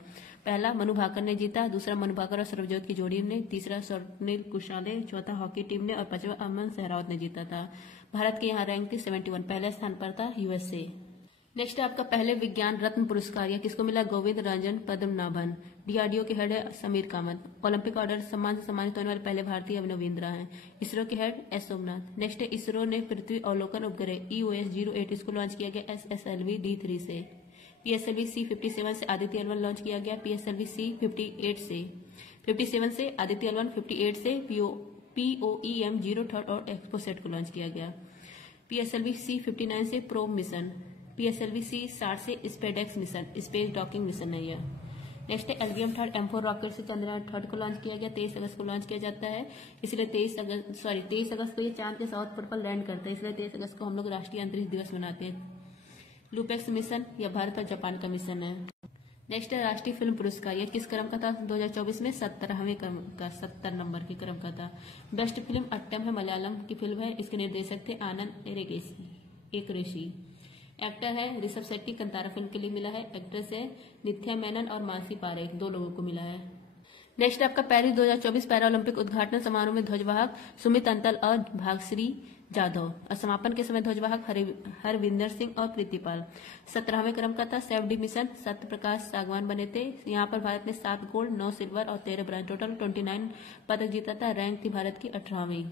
पहला मनु भाकर ने जीता, दूसरा मनु भाकर और सर्वजोत की जोड़ी ने, तीसरा स्वप्निल कुशाले, चौथा हॉकी टीम ने और 5वां अमन सहरावत ने जीता था। भारत के यहाँ रैंक थी 71, पहले स्थान पर था USA। नेक्स्ट है आपका पहले विज्ञान रत्न पुरस्कार या किसको मिला? गोविंद रंजन पद्मनाभन। DRDO के हेड है समीर कामत। ओलंपिक ऑर्डर सम्मान से सम्मानित होने वाले पहले भारतीय अभिनव बिंद्रा हैं। इसरो के हेड S सोमनाथ। नेक्स्ट है इसरो ने पृथ्वी अवलोकन उपग्रह EOS-08 इसको लॉन्च किया गया SSLV D3 से। PSLV C57 से आदित्य L1 लॉन्च किया गया PSLV C58 से। 57 से आदित्य L1, 58 से POEM 03 और एक्सपोसेट को लॉन्च किया गया। PSLV C59 से प्रोब मिशन। PSLV C60 से SpaDeX mission, space docking mission है यह। नेक्स्ट है LVM 3 M4 रॉकेट से चंद्रयान 3 को लॉन्च किया गया। 23 अगस्त को लॉन्च किया जाता है, इसलिए 23 अगस्त को ये चांद के साउथ पोल पर लैंड करता है, इसलिए 23 अगस्त को हम लोग राष्ट्रीय अंतरिक्ष दिवस मनाते हैं। लूपेक्स मिशन यह भारत और जापान का मिशन है। नेक्स्ट है राष्ट्रीय फिल्म पुरस्कार, यह किस क्रम का था? 2024 में 17वें क्रम का, 70 नंबर के क्रम का था। बेस्ट फिल्म अट्टम है, मलयालम की फिल्म है, इसके निर्देशक थे आनंद एक ऋषि। एक्टर है ऋषभ शेट्टी, कंतारा फिल्म के लिए मिला है। एक्ट्रेस है नित्या मेनन और मानसी पारेख, 2 लोगों को मिला है। नेक्स्ट आपका पेरिस 2024 पैरा ओलंपिक उद्घाटन समारोह में ध्वजवाहक सुमित अंतल और भागश्री जाधव और समापन के समय ध्वजवाहक हरविंदर सिंह और प्रीतिपाल। 17वें क्रम का था। सेल्फ डिमिशन सत्य प्रकाश सागवान बने थे। यहाँ पर भारत ने 7 गोल्ड 9 सिल्वर और 13 ब्रांज, टोटल 29 पदक जीता था। रैंक थी भारत की 18वीं।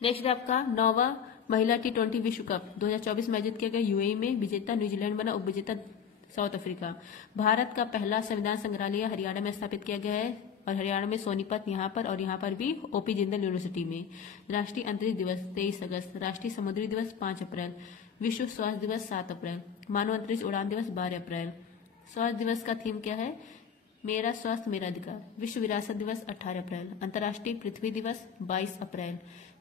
नेक्स्ट आपका 9वां महिला T20 विश्व कप 2024 में आयोजित किया गया यूएई में। विजेता न्यूजीलैंड बना, उपविजेता साउथ अफ्रीका। भारत का पहला संविधान संग्रहालय हरियाणा में स्थापित किया गया है और हरियाणा में सोनीपत यहाँ पर और यहाँ पर भी ओपी जिंदल यूनिवर्सिटी में। राष्ट्रीय अंतरिक्ष दिवस 23 अगस्त, राष्ट्रीय समुद्री दिवस 5 अप्रैल, विश्व स्वास्थ्य दिवस 7 अप्रैल, मानव अंतरिक्ष उड़ान दिवस 12 अप्रैल। स्वास्थ्य दिवस का थीम क्या है? मेरा स्वास्थ्य मेरा अधिकार। विश्व विरासत दिवस 18 अप्रैल, अंतर्राष्ट्रीय पृथ्वी दिवस 22 अप्रैल।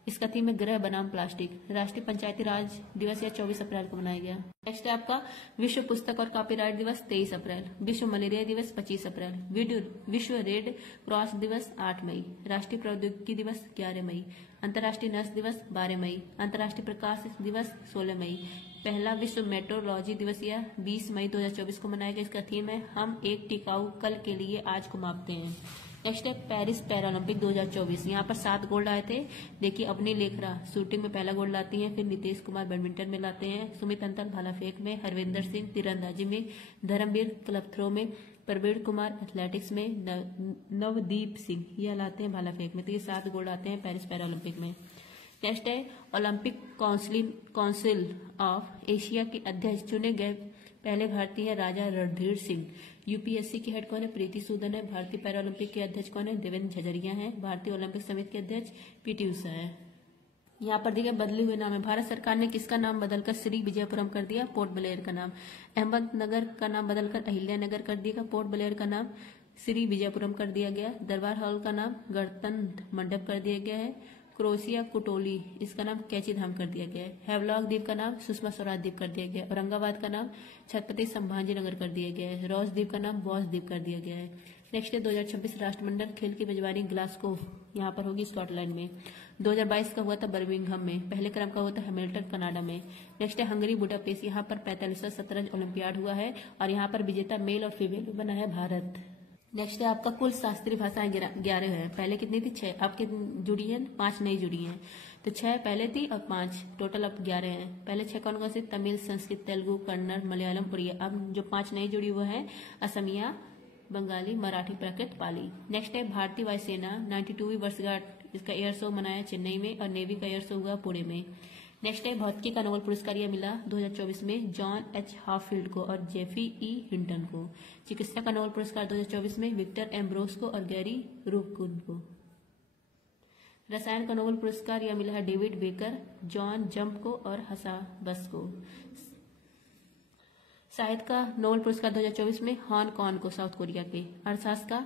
इसका थीम है ग्रह बनाम प्लास्टिक। राष्ट्रीय पंचायती राज दिवस या 24 अप्रैल को मनाया गया। नेक्स्ट है आपका विश्व पुस्तक और कॉपीराइट दिवस 23 अप्रैल, विश्व मलेरिया दिवस 25 अप्रैल, विश्व रेड क्रॉस दिवस 8 मई, राष्ट्रीय प्रौद्योगिकी दिवस 11 मई, अंतर्राष्ट्रीय नर्स दिवस 12 मई, अंतर्राष्ट्रीय प्रकाश दिवस 16 मई। पहला विश्व मेट्रोलॉजी दिवस या 20 मई 2024 को मनाया गया। इसका थीम है हम एक टिकाऊ कल के लिए आज को मापते हैं। नेक्स्ट है पेरिस पैरालंपिक 2024। यहाँ पर 7 गोल्ड आए थे। देखिए अपनी लेखरा शूटिंग में पहला गोल्ड लाती हैं, फिर नीतीश कुमार बैडमिंटन में लाते हैं, सुमित अंतल भाला फेंक में, हरविंदर सिंह तीरंदाजी में, धर्मवीर क्लब थ्रो में, प्रवीण कुमार एथलेटिक्स में, नवदीप सिंह यह लाते हैं भाला फेंक में। तो ये 7 गोल्ड आते हैं पेरिस पैरालंपिक में। नेक्स्ट है ओलंपिक काउंसिल ऑफ एशिया के अध्यक्ष चुने गए पहले भारतीय है राजा रणधीर सिंह। यूपीएससी की हेड कौन है? प्रीति सूदन है। भारतीय पैरालंपिक के अध्यक्ष कौन है? देवेंद्र झझरिया हैं। भारतीय ओलंपिक समिति के अध्यक्ष पीटी उषा है। यहाँ पर देखिए बदले हुए नाम है। भारत सरकार ने किसका नाम बदलकर श्री विजयपुरम कर दिया? पोर्ट ब्लेयर का नाम। अहमदनगर का नाम बदलकर अहिल्यानगर कर दिया। पोर्ट ब्लेयर का नाम श्री विजयपुरम कर दिया गया। दरबार हॉल का नाम गणतंत्र मंडप कर दिया गया है। क्रोशिया कुटोली इसका नाम कैची धाम कर दिया गया है। हैवलॉक द्वीप का नाम सुषमा स्वराज द्वीप कर दिया गया है। औरंगाबाद का नाम छत्रपति संभाजी नगर कर दिया गया है। रॉस द्वीप का नाम बॉस द्वीप कर दिया गया है। नेक्स्ट है 2026 राष्ट्रमंडल खेल की मेजबानी ग्लासगो यहाँ पर होगी स्कॉटलैंड में। 2022 का हुआ था बर्मिंघम में। पहले क्रम का हुआ था हैमिल्टन कनाडा में। नेक्स्ट है हंगरी बुडापेस्ट। यहाँ पर 45वां शतरंज ओलंपियाड हुआ है और यहाँ पर विजेता मेल और फीमेल में बना है भारत। नेक्स्ट है आपका कुल शास्त्रीय भाषाएं 11 है। पहले कितनी थी? 6। अब कितनी जुड़ी है? 5 नई जुड़ी हैं। तो 6 पहले थी और 5 टोटल अब 11 हैं। पहले 6 कौन कौन सी? तमिल, संस्कृत, तेलुगु, कन्नड़, मलयालम, उड़िया। अब जो 5 नई जुड़ी वो है असमिया, बंगाली, मराठी, प्राकृत, पाली। नेक्स्ट है भारतीय वायुसेना 92वीं वर्षगांठ। इसका एयर शो मनाया चेन्नई में और नेवी का एयर शो हुआ पुणे में। नेक्स्ट है भौतिकी का नोबेल पुरस्कार यह मिला 2024 में जॉन एच हाफील्ड को और जेफी ई हिंटन को। चिकित्सा का नोबेल पुरस्कार 2024 में विक्टर एम्ब्रोस को और गैरी रूपकुन को। रसायन का नोबेल पुरस्कार यह मिला है डेविड बेकर, जॉन जम्प को और हसा बस को। साहित्य का नोबेल पुरस्कार 2024 में हॉन कॉन को, साउथ कोरिया के। अर्थशास्त्र का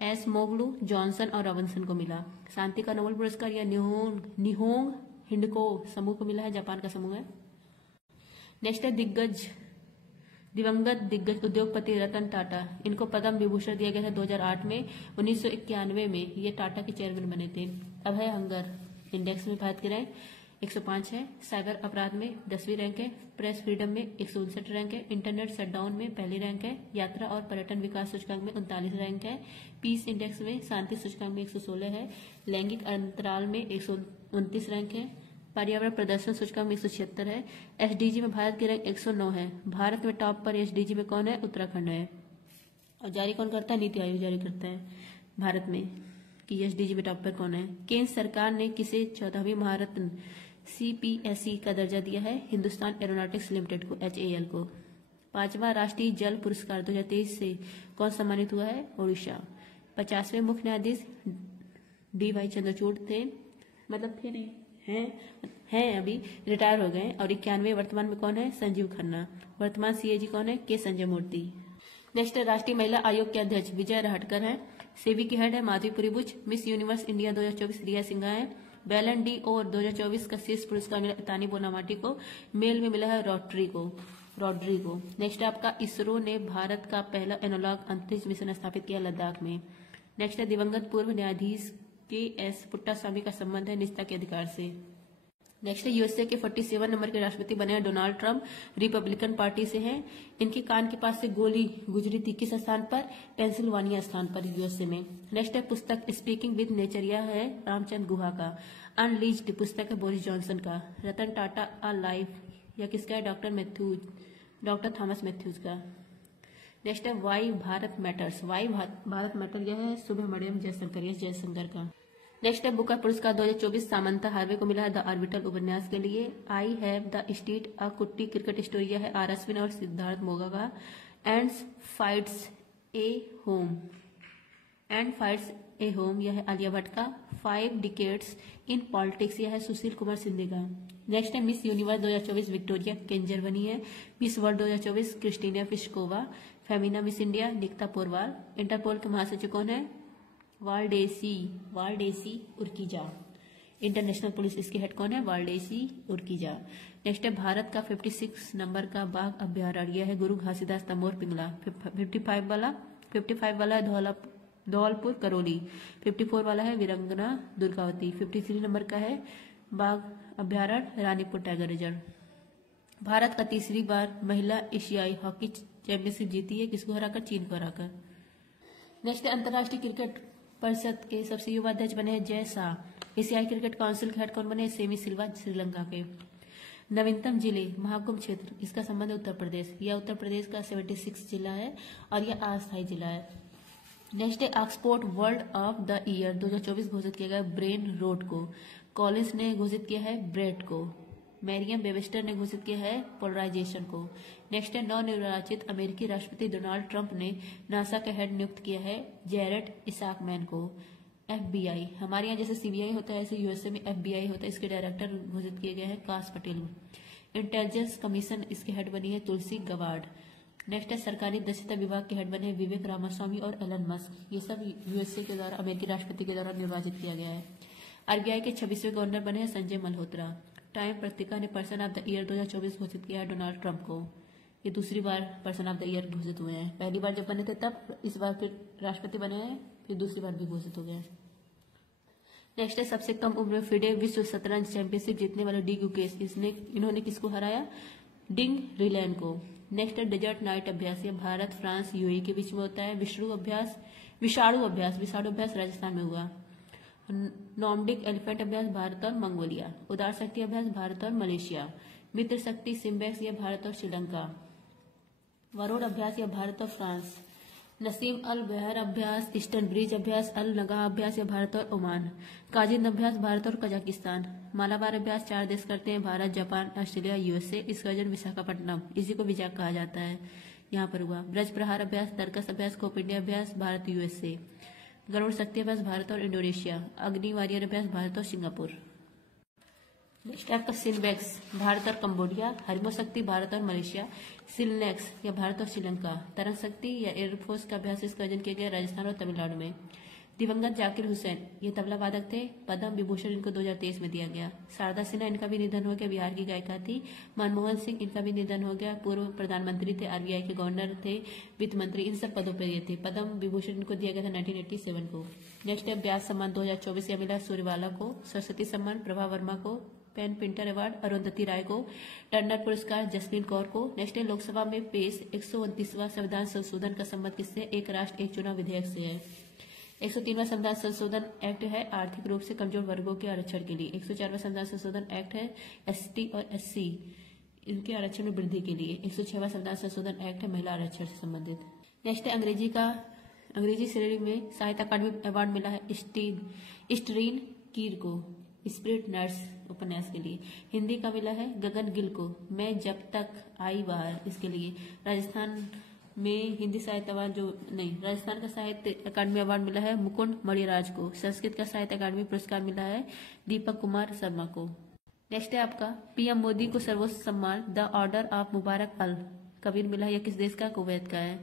एस मोगलू, जॉनसन और रॉबिन्सन को मिला। शांति का नोबेल पुरस्कार यह निहोंग हिंडको समूह को मिला है, जापान का समूह है। नेक्स्ट है दिवंगत दिग्गज उद्योगपति रतन टाटा। इनको पद्म विभूषण दिया गया था 2008 में। 1991 में ये टाटा के चेयरमैन बने थे। अब है हंगर इंडेक्स में भारत की रैंक 105 है। साइबर अपराध में 10वीं रैंक है। प्रेस फ्रीडम में 159 रैंक है। इंटरनेट शटडाउन में पहली रैंक है। यात्रा और पर्यटन विकास सूचकांक में 39 रैंक है। पीस इंडेक्स में शांति सूचकांक में 116 है। लैंगिक अंतराल में 129 रैंक है। पर्यावरण प्रदर्शन सूचकांक में 176 है। एसडीजी में भारत की रैंक 109 है। भारत में टॉप पर एसडीजी में कौन है? उत्तराखंड है। और जारी कौन करता है? नीति आयोग जारी करता है भारत में कि एसडीजी में टॉप पर कौन है। केंद्र सरकार ने किसे 14वीं महारत्न सीपीएसई का दर्जा दिया है? हिंदुस्तान एरोनॉटिक्स लिमिटेड को, HAL को। 5वां राष्ट्रीय जल पुरस्कार 2023 से कौन सम्मानित हुआ है? ओडिशा। 50वें मुख्य न्यायाधीश DY चंद्रचूड़ थे, मतलब थे नहीं हैं अभी रिटायर हो गए। और 91 वर्तमान में कौन है? संजीव खन्ना। वर्तमान CAG कौन है? के संजय मूर्ति। नेक्स्ट राष्ट्रीय महिला आयोग के अध्यक्ष विजय राहटकर हैं। सेबी की हेड है Madhabi Buch. Miss Universe India 2024 Rhea Singha है। बैलन डी और 2024 का शीर्ष पुरस्कार मिला तानी बोनामाटी को। मेल में मिला है रॉड्री को। नेक्स्ट आपका इसरो ने भारत का पहला एनालॉग अंतरिक्ष मिशन स्थापित किया लद्दाख में। नेक्स्ट है दिवंगत पूर्व न्यायाधीश KS पुट्टास्वामी का संबंध है निजता के अधिकार से। नेक्स्ट है यूएसए के 47 नंबर के राष्ट्रपति बने हैं डोनाल्ड ट्रंप, रिपब्लिकन पार्टी से हैं। इनके कान के पास से गोली गुजरी थी किस स्थान पर? पेंसिल्वानिया स्थान पर यूएसए में। नेक्स्ट है पुस्तक स्पीकिंग विद नेचर, यह है रामचंद्र गुहा का। अनलीज्ड पुस्तक है बोरिस जॉनसन का। रतन टाटा अ लाइफ, यह किसका है? डॉक्टर थॉमस मैथ्यूज का। नेक्स्ट है why Bharat matters, why Bharat matter, यह है सुब्रमण्यम जयशंकर का। नेक्स्ट है बुकर पुरस्कार 2024 सामंता हार्वे को मिला है द ऑर्बिटल उपन्यास के लिए। आई हैव द स्टेट अ कुट्टी क्रिकेट स्टोरी, यह है आर अश्विन और सिद्धार्थ मोगा का। एंड्स फाइट्स ए होम, यह है आलिया भट्ट का। 5 डिकेड्स इन पॉलिटिक्स, यह है सुशील कुमार सिंधे का। नेक्स्ट है मिस यूनिवर्स 2024 विक्टोरिया केंजर बनी है। Miss World 2024 Krystyna Pyszkova. Femina Miss India Nikita Porwal. Interpol के महासचिव कौन है? Valdecy Urquiza. इंटरनेशनल पुलिस इसके हेड कौन है? वाल्डेसी उर्किजा। नेक्स्ट है भारत का 56 नंबर का बाघ अभ्यारण्य है गुरु घासीदास तमोर पिंगला। 55 वाला है धौलपुर करौली। 54 वाला है वीरंगना दुर्गावती। 53 नंबर का है बाघ अभ्यारण्य रानीपुर टाइगर रिजर्व। भारत का तीसरी बार महिला एशियाई हॉकी चैंपियनशिप जीती है, किसको हराकर? चीन को हराकर। नेक्स्ट है अंतर्राष्ट्रीय क्रिकेट परिषद के सबसे युवा अध्यक्ष बने हैं जय शाह। एशियाई क्रिकेट काउंसिल के हेड कौन बने? सेमी सिल्वा श्रीलंका के। नवीनतम जिले महाकुंभ क्षेत्र, इसका संबंध है उत्तर प्रदेश। यह उत्तर प्रदेश का 76 जिला है और यह अस्थायी जिला है। नेक्स्ट है Oxford word of the year 2024 घोषित किया गया ब्रेन रोड को। कॉलिंस ने घोषित किया है ब्रेड को। मैरियम वेबस्टर ने घोषित किया है पोलराइजेशन को। नेक्स्ट है नवनिर्वाचित अमेरिकी राष्ट्रपति डोनाल्ड ट्रंप ने नासा का हेड नियुक्त किया है जैरेड इसाकमैन को। FBI, हमारे यहाँ जैसे CBI होता है ऐसे यूएसए में FBI होता है, इसके डायरेक्टर घोषित किए गए हैं काश पटेल। इंटेलिजेंस कमीशन, इसके हेड बनी है तुलसी गवाड। नेक्स्ट है सरकारी दक्षता विभाग के हेड बने हैं विवेक रामास्वामी और एलन मस्क। ये सब यूएसए के द्वारा अमेरिकी राष्ट्रपति के द्वारा निर्वाचित किया गया है। RBI के 26वें गवर्नर बने हैं संजय मल्होत्रा। टाइम पत्रिका ने पर्सन ऑफ द ईयर 2024 घोषित किया है डोनाल्ड ट्रंप को। ये दूसरी बार पर्सन ऑफ द ईयर घोषित हुए हैं। पहली बार जब बने थे तब, इस बार फिर राष्ट्रपति बने हैं, फिर दूसरी बार भी घोषित हो गए हैं। नेक्स्ट है सबसे कम उम्र में फिडे विश्व शतरंज चैंपियनशिप जीतने वाले डी गुकेश, इन्होंने किसको हराया? डिंग रिलैन को। नेक्स्ट है डेजर्ट नाइट अभ्यास, यह भारत फ्रांस यूएई के बीच में होता है। विषाणु अभ्यास राजस्थान में हुआ। नॉर्डिक एलिफेंट अभ्यास भारत और मंगोलिया। उदार शक्ति अभ्यास भारत और मलेशिया। मित्र शक्ति सिम्बेक्स, यह भारत और श्रीलंका। वरुण अभ्यास, यह भारत और फ्रांस। नसीम अल बहर अभ्यास, ईस्टर्न ब्रिज अभ्यास, अल नगा अभ्यास, यह भारत और ओमान। काजिंद अभ्यास भारत और कजाकिस्तान। मालाबार अभ्यास 4 देश करते हैं, भारत, जापान, ऑस्ट्रेलिया, यूएसए। इसका आयोजन विशाखापट्टनम, इसी को विजाक कहा जाता है, यहाँ पर हुआ। ब्रज प्रहार अभ्यास, तर्कस अभ्यास, कोप इंडिया अभ्यास भारत यूएसए। गरुड़ शक्ति अभ्यास भारत और इंडोनेशिया। अग्नि वॉरियर अभ्यास भारत और सिंगापुर। नेक्स्ट आपका सिलबैक्स भारत और कंबोडिया। हरिमो शक्ति भारत और मलेशिया। सिलनेक्स यह भारत और श्रीलंका। तरंग शक्ति या एयरफोर्स का अभ्यास इसका आयोजन किया गया राजस्थान और तमिलनाडु में। दिवंगत जाकिर हुसैन, ये तबला वादक थे, पद्म विभूषण इनको 2023 में दिया गया। शारदा सिन्हा, इनका भी निधन हो गया, बिहार की गायिका थी। मनमोहन सिंह, इनका भी निधन हो गया, पूर्व प्रधानमंत्री थे, RBI के गवर्नर थे, वित्त मंत्री, इन सब पदों पर ये थे। पद्म विभूषण इनको दिया गया था 1987 को। नेक्स्ट है व्यास सम्मान 2024 या मिला सूर्यवाला को। सरस्वती सम्मान प्रभा वर्मा को। पेन पिंटर अवार्ड अरुंधति राय को। टर्नर पुरस्कार जसमीन कौर को। नेक्स्ट है लोकसभा में पेश 129वां संविधान संशोधन का संबंध किससे? एक राष्ट्र एक चुनाव विधेयक से है। 103वां संविधान संशोधन एक्ट है आर्थिक रूप से कमजोर वर्गों के आरक्षण के लिए। 104वां संविधान संशोधन एक्ट है ST और SC इनके आरक्षण में वृद्धि के लिए। 106वां संविधान संशोधन एक्ट है महिला आरक्षण से संबंधित। नेक्स्ट है अंग्रेजी श्रेणी में साहित्य अकादमी अवार्ड मिला है स्टरीन कीर को स्पिरिट नर्स उपन्यास के लिए। हिंदी का मिला है गगन गिल को मैं जब तक आई बाहर, इसके लिए। राजस्थान में हिंदी साहित्य अवार्ड राजस्थान का साहित्य अकादमी अवार्ड मिला है मुकुंद मणिराज को। संस्कृत का साहित्य अकादमी पुरस्कार मिला है दीपक कुमार शर्मा को। नेक्स्ट है आपका PM मोदी को सर्वोच्च सम्मान द ऑर्डर ऑफ मुबारक अल कबीर मिला है। यह किस देश का? कुवैत का है।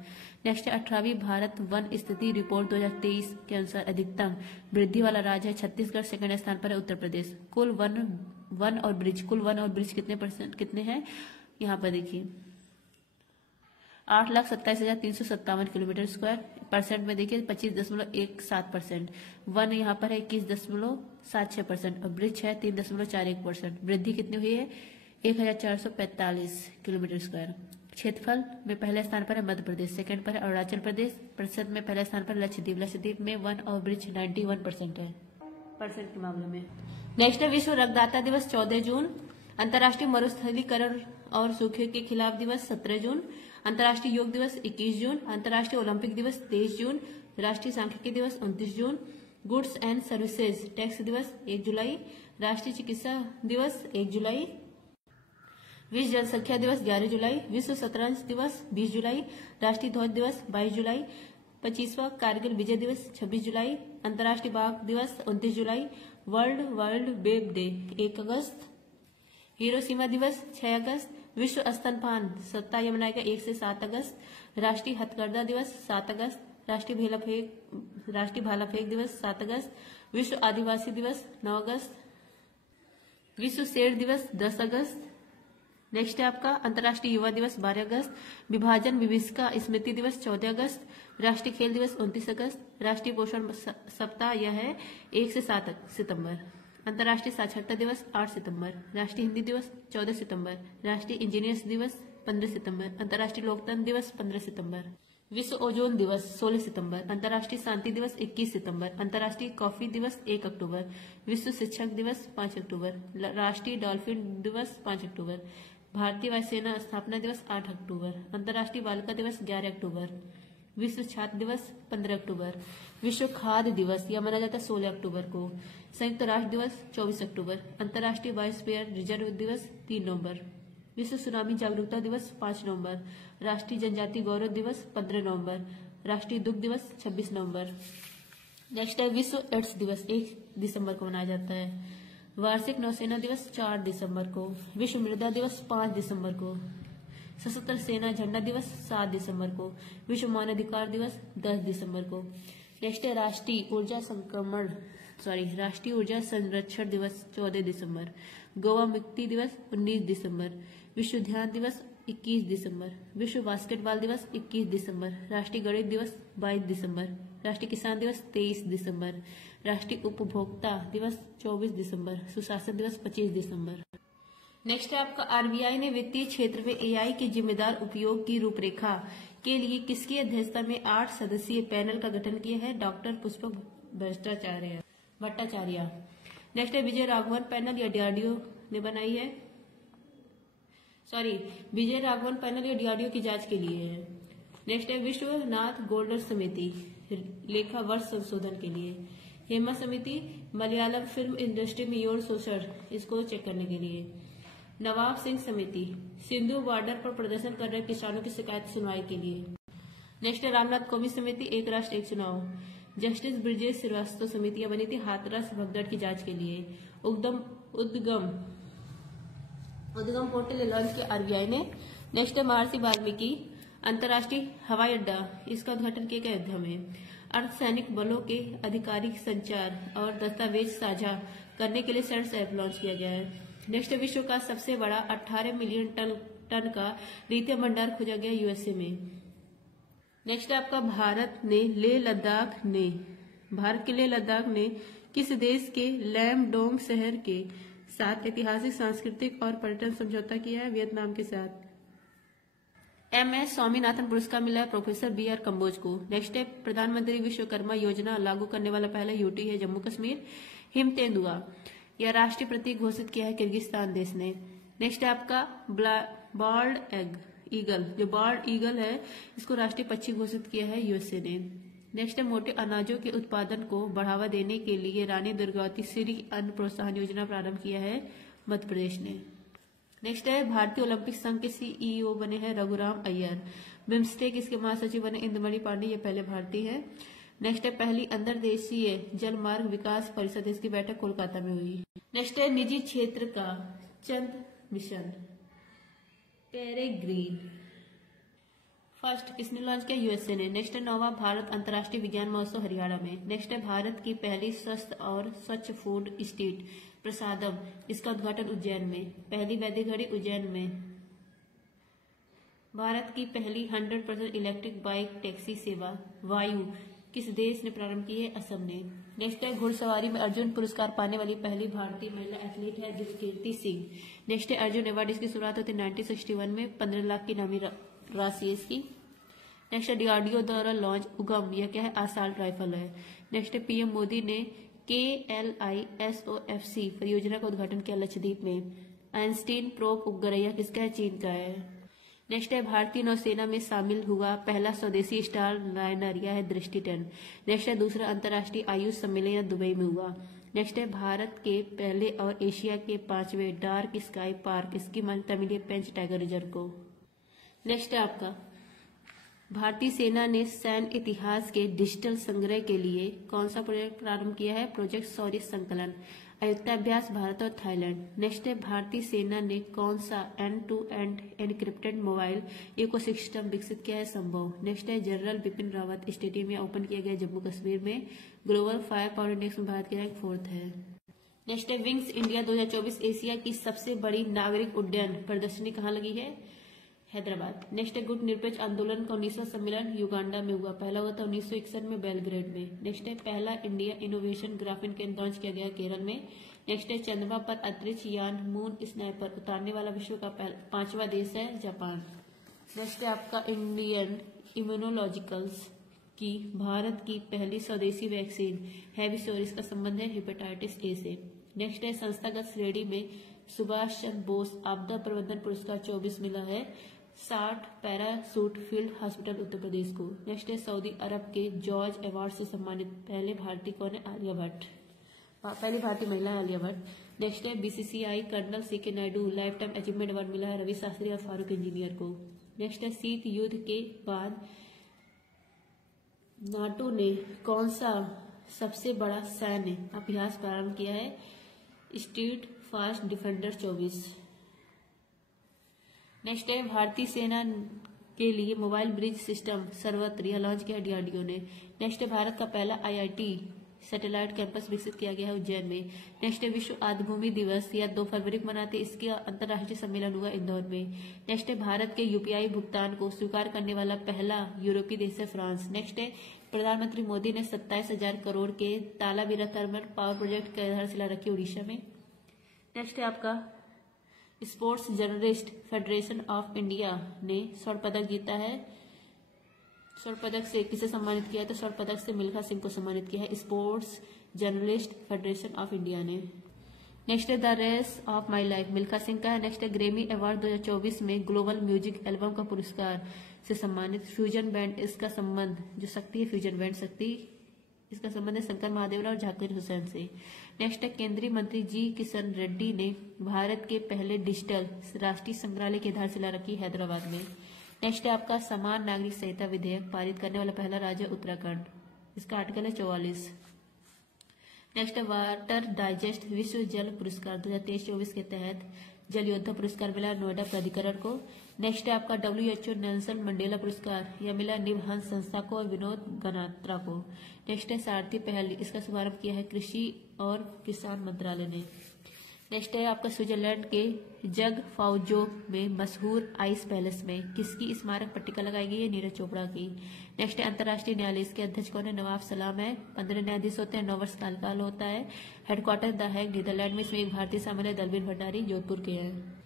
नेक्स्ट है 18वीं भारत वन स्थिति रिपोर्ट 2023 के अनुसार अधिकतम वृद्धि वाला राज्य है छत्तीसगढ़, सेकंड स्थान पर है उत्तर प्रदेश। कुल वन और ब्रिज कितने हैं यहाँ पर देखिए। 8,27,357 किलोमीटर स्क्वायर। परसेंट में देखिए 25.17%। वन यहाँ पर है 21.76% और ब्रिज है 3.41%। वृद्धि कितनी हुई है? 1,445 किलोमीटर स्क्वायर। क्षेत्रफल में पहले स्थान पर है मध्य प्रदेश, सेकंड पर है अरुणाचल प्रदेश, प्रतिशत में पहले स्थान पर लक्षद्वीप। लक्षद्वीप में वन और ब्रिज 91% है परसेंट के मामले में। नेक्स्ट है विश्व रक्तदाता दिवस 14 जून। अंतर्राष्ट्रीय मरुस्थलीकरण और सूखे के खिलाफ दिवस 17 जून। अंतर्राष्ट्रीय योग दिवस 21 जून। अंतर्राष्ट्रीय ओलंपिक दिवस 23 जून। राष्ट्रीय सांख्यिकी दिवस 29 जून। गुड्स एंड सर्विसेज टैक्स दिवस 1 जुलाई। राष्ट्रीय चिकित्सा दिवस 1 जुलाई। विश्व जनसंख्या दिवस 11 जुलाई। विश्व शतरंज दिवस 20 जुलाई। राष्ट्रीय ध्वज दिवस 22 जुलाई। 25वां कारगिल विजय दिवस 26 जुलाई। अंतर्राष्ट्रीय बाघ दिवस 29 जुलाई। वर्ल्ड वेब डे 1 अगस्त। हिरोशिमा दिवस 6 अगस्त। विश्व स्तनपान सप्ताह यह मनाएगा 1 से 7 अगस्त। राष्ट्रीय हथकरघा दिवस 7 अगस्त। राष्ट्रीय भाला फेंक दिवस 7 अगस्त। विश्व आदिवासी दिवस 9 अगस्त। विश्व शेर दिवस 10 अगस्त। नेक्स्ट है आपका अंतर्राष्ट्रीय युवा दिवस 12 अगस्त। विभाजन विभीषिका स्मृति दिवस 14 अगस्त। राष्ट्रीय खेल दिवस 29 अगस्त। राष्ट्रीय पोषण सप्ताह यह है 1 से 7 सितंबर। अंतर्राष्ट्रीय साक्षरता दिवस 8 सितंबर। राष्ट्रीय हिंदी दिवस 14 सितंबर। राष्ट्रीय इंजीनियर्स दिवस 15 सितंबर। अंतर्राष्ट्रीय लोकतंत्र दिवस 15 सितंबर। विश्व ओजोन दिवस 16 सितंबर। अंतर्राष्ट्रीय शांति दिवस 21 सितंबर। अंतर्राष्ट्रीय कॉफी दिवस 1 अक्टूबर। विश्व शिक्षक दिवस 5 अक्टूबर। राष्ट्रीय डॉल्फिन दिवस 5 अक्टूबर। भारतीय वायुसेना स्थापना दिवस 8 अक्टूबर। अंतर्राष्ट्रीय बालिका दिवस 11 अक्टूबर। विश्व छात्र दिवस 15 अक्टूबर। विश्व खाद्य दिवस यह मनाया जाता है 16 अक्टूबर को। संयुक्त राष्ट्र दिवस 24 अक्टूबर। अंतर्राष्ट्रीय बायोस्फीयर रिजर्व दिवस 3 नवंबर। विश्व सुनामी जागरूकता दिवस 5 नवंबर। राष्ट्रीय जनजाति गौरव दिवस 15 नवंबर। राष्ट्रीय दुग्ध दिवस 26 नवंबर। नेक्स्ट है विश्व एड्स दिवस 1 दिसंबर को मनाया जाता है। वार्षिक नौसेना दिवस 4 दिसंबर को। विश्व मृदा दिवस 5 दिसंबर को। सशस्त्र सेना झंडा दिवस 7 दिसंबर को। विश्व मानवाधिकार दिवस 10 दिसंबर को। नेक्स्ट है राष्ट्रीय ऊर्जा संरक्षण दिवस 14 दिसंबर। गोवा मुक्ति दिवस 19 दिसंबर। विश्व ध्यान दिवस 21 दिसंबर। विश्व बास्केटबॉल दिवस 21 दिसंबर। राष्ट्रीय गणित दिवस 22 दिसंबर। राष्ट्रीय किसान दिवस 23 दिसंबर। राष्ट्रीय उपभोक्ता दिवस 24 दिसंबर। सुशासन दिवस 25 दिसंबर। नेक्स्ट है आपका आरबीआई ने वित्तीय क्षेत्र में एआई के जिम्मेदार उपयोग की रूपरेखा के लिए किसकी अध्यक्षता में 8 सदस्यीय पैनल का गठन किया है? डॉक्टर पुष्पक भट्टाचार्य। नेक्स्ट है विजय राघवन पैनल या डीआरडीओ ने बनाई है। विजय राघवन पैनल या डीआरडीओ की जांच के लिए है। नेक्स्ट है विश्वनाथ गोल्डर समिति लेखा वर्ष संशोधन के लिए। हेमा समिति मलयालम फिल्म इंडस्ट्री में यौन शोषण इसको चेक करने के लिए। नवाब सिंह समिति सिंधु बॉर्डर पर प्रदर्शन कर रहे किसानों की शिकायत सुनवाई के लिए। नेक्स्ट है रामनाथ कोविंद समिति एक राष्ट्र एक चुनाव। जस्टिस ब्रजेश श्रीवास्तव समितियां बनी थी हाथरस भगदड़ की जांच के लिए। उद्गम पोर्टल लॉन्च किया आरबीआई ने। नेक्स्ट है महर्षि वाल्मीकि अंतर्राष्ट्रीय हवाई अड्डा इसका उद्घाटन किया गया अयोध्या में। अर्धसैनिक बलों के आधिकारिक संचार और दस्तावेज साझा करने के लिए सर्च ऐप लॉन्च किया गया है। नेक्स्ट विश्व का सबसे बड़ा 18 मिलियन टन का लिथियम भंडार खोजा गया यूएसए में। नेक्स्ट आपका भारत के लेह लद्दाख ने किस देश के लैमडोंग शहर के साथ ऐतिहासिक सांस्कृतिक और पर्यटन समझौता किया है? वियतनाम के साथ। MS स्वामीनाथन पुरस्कार मिला है प्रोफेसर BR कंबोज को। नेक्स्ट है प्रधानमंत्री विश्वकर्मा योजना लागू करने वाला पहला यूटी है जम्मू कश्मीर। हिमतेंदुआ यह राष्ट्रीय प्रतीक घोषित किया है किर्गिस्तान देश ने। नेक्स्ट है आपका बॉल्ड ईगल जो बॉल्ड ईगल है इसको राष्ट्रीय पक्षी घोषित किया है यूएसए ने। नेक्स्ट है मोटे अनाजों के उत्पादन को बढ़ावा देने के लिए रानी दुर्गावती श्री अन्न प्रोत्साहन योजना प्रारंभ किया है मध्य प्रदेश ने। नेक्स्ट है भारतीय ओलंपिक संघ के CEO बने हैं रघुराम अय्यर। बिम्स्टेक इसके महासचिव बने इंद्रमणि पांडे, ये पहले भारतीय है। नेक्स्ट है पहली अंतरदेशीय जल मार्ग विकास परिषद इसकी बैठक कोलकाता में हुई। नेक्स्ट है निजी क्षेत्र का चंद्र मिशन पेरेग्रीन फर्स्ट किसने लॉन्च किया? यूएसए ने। नेक्स्ट है 9वां भारत अंतर्राष्ट्रीय विज्ञान महोत्सव हरियाणा में। नेक्स्ट है भारत की पहली स्वस्थ और स्वच्छ फूड स्ट्रीट प्रसादम इसका उद्घाटन उज्जैन में। पहली वैदिक घड़ी उज्जैन में। भारत की पहली 100% इलेक्ट्रिक बाइक टैक्सी सेवा वायु किस देश ने प्रारंभ की है? असम ने। नेक्स्ट है घुड़सवारी में अर्जुन पुरस्कार पाने वाली पहली भारतीय महिला एथलीट है कीर्ति सिंह। नेक्स्ट है अर्जुन अवार्ड, इसकी शुरुआत होती है 1961 में, 15 लाख की इनामी राशि है इसकी। नेक्स्ट है डीआरडीओ द्वारा लॉन्च उगम, यह क्या है? असॉल्ट राइफल है। नेक्स्ट है पीएम मोदी ने KLISOFC परियोजना का उद्घाटन किया लक्षद्वीप में। आइंस्टीन प्रोब उपग्रह यह किसका है? चीन का है। नेक्स्ट है भारतीय नौसेना में शामिल हुआ पहला स्वदेशी स्टार लाइनर, यह है दृष्टि 10। नेक्स्ट है दूसरा अंतर्राष्ट्रीय आयुष सम्मेलन यह दुबई में हुआ। नेक्स्ट है भारत के पहले और एशिया के 5वें डार्क स्काई पार्क, इसकी मान्यता मिली है पेंच टाइगर रिजर्व को। नेक्स्ट है आपका भारतीय सेना ने सैन्य इतिहास के डिजिटल संग्रह के लिए कौन सा प्रोजेक्ट प्रारंभ किया है? प्रोजेक्ट शौर्य संकलन। अयुक्ताभ्यास भारत और थाईलैंड। नेक्स्ट है भारतीय सेना ने कौन सा एंड-टू-एंड एनक्रिप्टेड मोबाइल इकोसिस्टम विकसित किया है? संभव। नेक्स्ट है जनरल बिपिन रावत स्टेडियम या ओपन किया गया जम्मू कश्मीर में। ग्लोबल फायर पावर इंडेक्स में भारत की रैंक 4th है। नेक्स्ट है विंग्स इंडिया 2024 एशिया की सबसे बड़ी नागरिक उड्डयन प्रदर्शनी कहाँ लगी है? हैदराबाद। नेक्स्ट है गुट निरपेक्ष आंदोलन का 19वां सम्मेलन युगांडा में हुआ, पहला हुआ था 1961 में बेलग्रेड में। नेक्स्ट है पहला इंडिया इनोवेशन ग्राफीन केंद्र लॉन्च किया गया केरल में। नेक्स्ट है चंद्रमा पर अंतरिक्ष यान मून स्नाइपर उतारने वाला विश्व का 5वां देश है जापान। नेक्स्ट है आपका इंडियन इम्यूनोलॉजिकल्स की भारत की पहली स्वदेशी वैक्सीन हैविसोर, इसका संबंध है हेपेटाइटिस ए से। नेक्स्ट है संस्थागत श्रेणी में सुभाष चंद्र बोस आपदा प्रबंधन पुरस्कार 24 मिला है 60 parachute field hospital Uttar Pradesh को। नेक्स्ट है सऊदी अरब के जॉर्ज अवार्ड से सम्मानित पहले भारतीय कौन है? आलिया भट्ट, पहली भारतीय महिला है आलिया भट्ट। नेक्स्ट है BCCI colonel CK Nayudu life time achievement award मिला है रवि शास्त्री और फारूक इंजीनियर को। नेक्स्ट है शीत युद्ध के बाद नाटो ने कौन सा सबसे बड़ा सैन्य अभ्यास प्रारंभ किया है? Street fast defender 24। नेक्स्ट है भारतीय सेना के लिए मोबाइल ब्रिज सिस्टम सर्वत्र यह लॉन्च किया डीआरडीओ ने। नेक्स्ट है भारत का पहला आईआईटी सैटेलाइट कैंपस विकसित किया गया है उज्जैन में। नेक्स्ट है विश्व आदिभूमि दिवस यह 2 फरवरी को मनाते, इसका अंतर्राष्ट्रीय सम्मेलन हुआ इंदौर में। नेक्स्ट है भारत के यूपीआई भुगतान को स्वीकार करने वाला पहला यूरोपीय देश है फ्रांस। नेक्स्ट है प्रधानमंत्री मोदी ने 27,000 करोड़ के तालाबीरा थर्मल पावर प्रोजेक्ट की आधारशिला रखी उड़ीसा में। नेक्स्ट है आपका sports journalist federation of India ने स्वर्ण पदक जीता है। स्वर्ण पदक से किसे सम्मानित किया है? तो स्वर्ण पदक से मिल्खा सिंह को सम्मानित किया है sports journalist federation of India ने। नेक्स्ट है the race of my life Milkha Singh का है। नेक्स्ट है ग्रेमी अवार्ड 2024 में ग्लोबल म्यूजिक एल्बम का पुरस्कार से सम्मानित फ्यूजन बैंड, इसका संबंध जो शक्ति है फ्यूजन बैंड शक्ति, इसका संबंध है शंकर महादेवरा और झाकिर हुसैन से। नेक्स्ट है केंद्रीय मंत्री जी किशन रेड्डी ने भारत के पहले डिजिटल राष्ट्रीय संग्रहालय की आधारशिला रखी हैदराबाद में। नेक्स्ट है आपका समान नागरिक संहिता विधेयक पारित करने वाला पहला राज्य उत्तराखंड, इसका आर्टिकल है 44। नेक्स्ट है वाटर डाइजेस्ट विश्व जल पुरस्कार 2023-24 के तहत जल योद्धा पुरस्कार मिला नोएडा प्राधिकरण को। नेक्स्ट है आपका WHO नेल्सन मंडेला पुरस्कार, यह मिला निबहंस संस्था को और विनोद गनात्रा को। नेक्स्ट है सारथी पहल, इसका शुभारंभ किया है कृषि और किसान मंत्रालय ने। नेक्स्ट है आपका स्विट्जरलैंड के जग फाउजो में मशहूर आइस पैलेस में किसकी स्मारक पट्टिका लगाई गई है? नीरज चोपड़ा की। नेक्स्ट है अंतर्राष्ट्रीय न्यायालय, इसके अध्यक्ष कौन है? नवाब सलाम है। 15 न्यायाधीश होते हैं, 9 वर्ष कार्यकाल होता है। हेडक्वार्टर द हेग नीदरलैंड में, इसमें एक भारतीय शामिल है दलबीर भंडारी जोधपुर के हैं।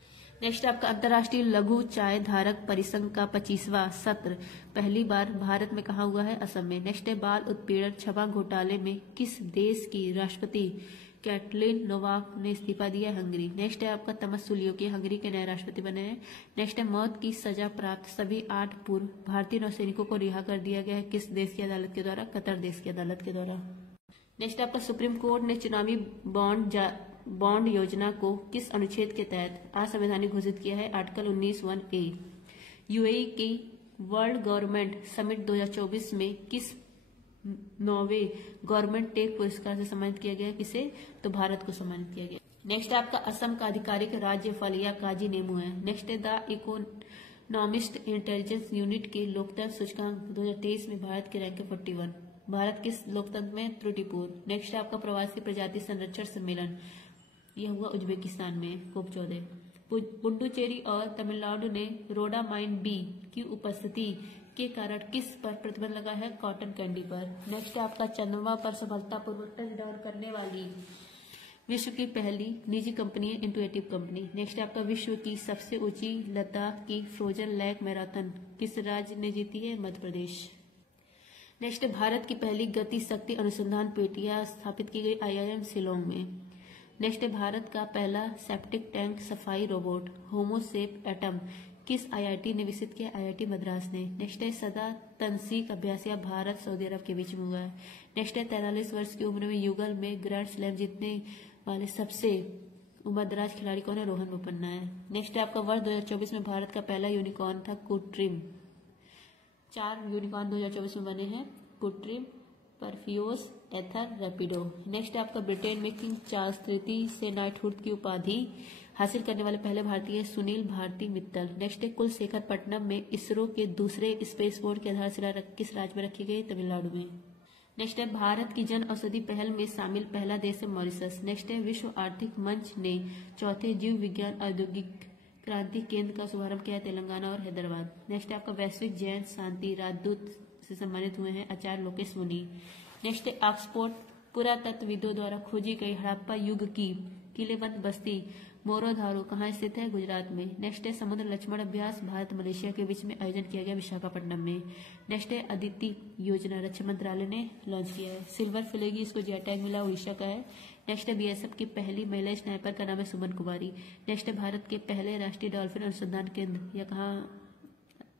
नेक्स्ट आपका अंतर्राष्ट्रीय लघु चाय धारक परिसंघ का 25वां सत्र पहली बार भारत में कहा हुआ है? असम में। नेक्स्ट है बाल उत्पीड़न क्षमा घोटाले में किस देश की राष्ट्रपति कैटलिन नोवाक ने इस्तीफा दिया? हंगरी। नेक्स्ट है आपका तमसुलियोकी हंगरी के नए राष्ट्रपति बने हैं। नेक्स्ट है मौत की सजा प्राप्त सभी 8 पूर्व भारतीय नौसैनिकों को रिहा कर दिया गया है किस देश की अदालत के द्वारा? कतर देश की अदालत के द्वारा। नेक्स्ट आपका सुप्रीम कोर्ट ने चुनावी बॉन्ड योजना को किस अनुच्छेद के तहत असंवैधानिक घोषित किया है? Article 19(1)(a)। यूएई की वर्ल्ड गवर्नमेंट समिट 2024 में किस 9वें गवर्नमेंट टेक पुरस्कार से सम्मानित किया गया? किसे? तो भारत को सम्मानित किया गया। नेक्स्ट आपका असम का आधिकारिक राज्य फल या काजी नेमू है। नेक्स्ट है द इकोनॉमिस्ट इंटेलिजेंस यूनिट के लोकतंत्र सूचकांक 2023 में भारत की रैंक 41। भारत किस लोकतंत्र में? त्रुटिपूर्ण। नेक्स्ट है आपका प्रवासी प्रजाति संरक्षण सम्मेलन, यह हुआ उज्बेकिस्तान में COP14। पुडुचेरी और तमिलनाडु ने रोडामाइन बी की उपस्थिति के कारण किस पर प्रतिबंध लगा है? कॉटन कैंडी पर। नेक्स्ट है आपका चंद्रमा पर सफलतापूर्वक टचडाउन करने वाली विश्व की पहली निजी कंपनी है इंटुएटिव कंपनी। नेक्स्ट है आपका विश्व की सबसे ऊंची लद्दाख की फ्रोजन लेक मैराथन किस राज्य ने जीती है? मध्य प्रदेश। नेक्स्ट है भारत की पहली गति शक्ति अनुसंधान पेटियां स्थापित की गई IIM शिलोंग में। नेक्स्ट है भारत का पहला सेप्टिक टैंक सफाई रोबोट होमोसेप एटम किस IIT ने विकसित किया? IIT मद्रास ने। नेक्स्ट है सदा तनसीक अभ्यासिया भारत सऊदी अरब के बीच में हुआ है। नेक्स्ट है 43 वर्ष की उम्र में युगल में ग्रैंड स्लैम जीतने वाले सबसे उम्रदराज खिलाड़ी कौन है? रोहन बोपन्ना है। नेक्स्ट है आपका वर्ष 2024 में भारत का पहला यूनिकॉर्न था कुट्रिम। 4 यूनिकॉर्न 2024 में बने हैं, कुट्रिम, परफियोस, एथर, रैपिडो। नेक्स्ट है आपका ब्रिटेन में किंग चार्ल्स तृतीय से नाइटहुड की उपाधि हासिल करने वाले पहले भारतीय सुनील भारती मित्तल। नेक्स्ट है कुलशेखरपट्टनम में इसरो के दूसरे स्पेस बोर्ड की आधारशिला किस राज्य में रखी गई? तमिलनाडु में। नेक्स्ट है भारत की जन औषधि पहल में शामिल पहला देश है मॉरिशस। नेक्स्ट है विश्व आर्थिक मंच ने चौथे जीव विज्ञान औद्योगिक क्रांति केंद्र का शुभारंभ किया है? तेलंगाना और हैदराबाद। नेक्स्ट है आपका वैश्विक जैन शांति राजदूत से सम्मानित हुए हैं आचार्य लोकेश मुनि। नेक्स्ट है ऑक्सफोर्ड पुरातत्वविदों द्वारा खोजी गई हड़प्पा युग की किलेबंद बस्ती मोरोधारो कहाँ स्थित है? गुजरात में। नेक्स्ट है समुद्र लक्ष्मण अभ्यास भारत मलेशिया के बीच में आयोजन किया गया विशाखापट्टनम में। नेक्स्ट है अदिति योजना रक्षा मंत्रालय ने लॉन्च किया है। सिल्वर फिलेगी इसको जीआई टैग मिला, उड़ीसा का है। नेक्स्ट है BSF की पहली महिला स्नाइपर का नाम है सुमन कुमारी। नेक्स्ट है भारत के पहले राष्ट्रीय डॉल्फिन अनुसंधान केंद्र यह कहाँ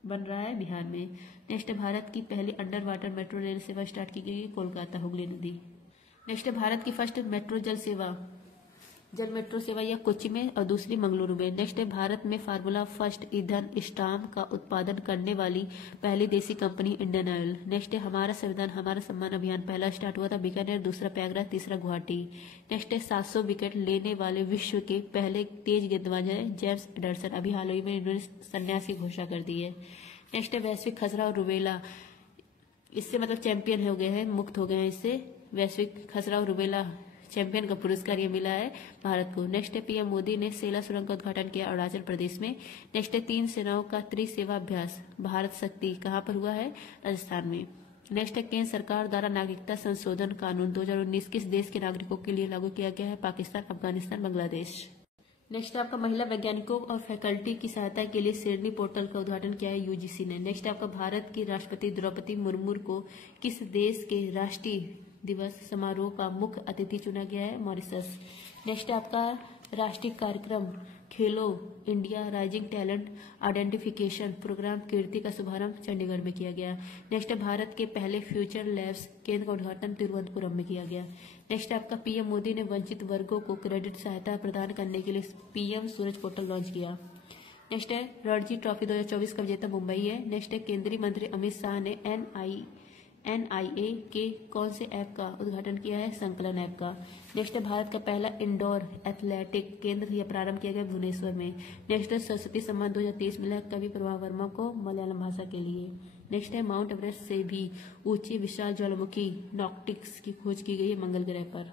बन रहा है? बिहार में। नेक्स्ट है भारत की पहली अंडर वाटर मेट्रो रेल सेवा स्टार्ट की गई कोलकाता हुगली नदी। नेक्स्ट है भारत की फर्स्ट मेट्रो जल मेट्रो सेवा या कोच्चि में और दूसरी मंगलुरु में। नेक्स्ट है भारत में फार्मूला फर्स्ट ईंधन स्टाम्प का उत्पादन करने वाली पहली देसी कंपनी इंडियन ऑयल। नेक्स्ट है हमारा संविधान हमारा सम्मान अभियान पहला स्टार्ट हुआ था बीकानेर, दूसरा प्रयागराज, तीसरा गुवाहाटी। नेक्स्ट है 700 विकेट लेने वाले विश्व के पहले तेज गेंदबाज है जेम्स एंडरसन। अभी हाल ही में इन्होंने संन्यास की घोषणा कर दी है। नेक्स्ट है वैश्विक खसरा और रुबेला, इससे मतलब चैंपियन हो गए हैं, मुक्त हो गए हैं इससे। वैश्विक खसरा और रुबेला चैंपियन का पुरस्कार ये मिला है भारत को। नेक्स्ट है PM मोदी ने सेला सुरंग का उद्घाटन किया अरुणाचल प्रदेश में। नेक्स्ट है 3 सेनाओं का त्रिसेवा अभ्यास भारत शक्ति कहाँ पर हुआ है? राजस्थान में। नेक्स्ट है केंद्र सरकार द्वारा नागरिकता संशोधन कानून 2019 किस देश के नागरिकों के लिए लागू किया गया है? पाकिस्तान, अफगानिस्तान, बांग्लादेश। नेक्स्ट आपका महिला वैज्ञानिकों और फैकल्टी की सहायता के लिए शेरनी पोर्टल का उद्घाटन किया है UGC ने। नेक्स्ट आपका भारत की राष्ट्रपति द्रौपदी मुर्मू को किस देश के राष्ट्रीय दिवस समारोह का मुख्य अतिथि चुना गया है? मॉरिशस। नेक्स्ट आपका राष्ट्रीय कार्यक्रम Khelo India rising talent identification programme Kirti का शुभारंभ चंडीगढ़ में किया गया। नेक्स्ट भारत के पहले फ्यूचर लैब्स केंद्र का उद्घाटन तिरुवनंतपुरम में किया गया। नेक्स्ट आपका PM मोदी ने वंचित वर्गों को क्रेडिट सहायता प्रदान करने के लिए PM सूरज पोर्टल लॉन्च किया। नेक्स्ट है रणजी ट्रॉफी 2024 का विजेता मुंबई है। नेक्स्ट है केंद्रीय मंत्री अमित शाह ने NIA के कौन से ऐप का उद्घाटन किया है? संकलन ऐप का। नेक्स्ट है भारत का पहला इंडोर एथलेटिक केंद्र यह प्रारंभ किया गया भुवनेश्वर में। नेक्स्ट है सरस्वती सम्मान 2023 मिला कवि प्रभा वर्मा को मलयालम भाषा के लिए। नेक्स्ट है माउंट एवरेस्ट से भी ऊंची विशाल ज्वालामुखी नॉक्टिक्स की खोज की गई है मंगल ग्रह पर।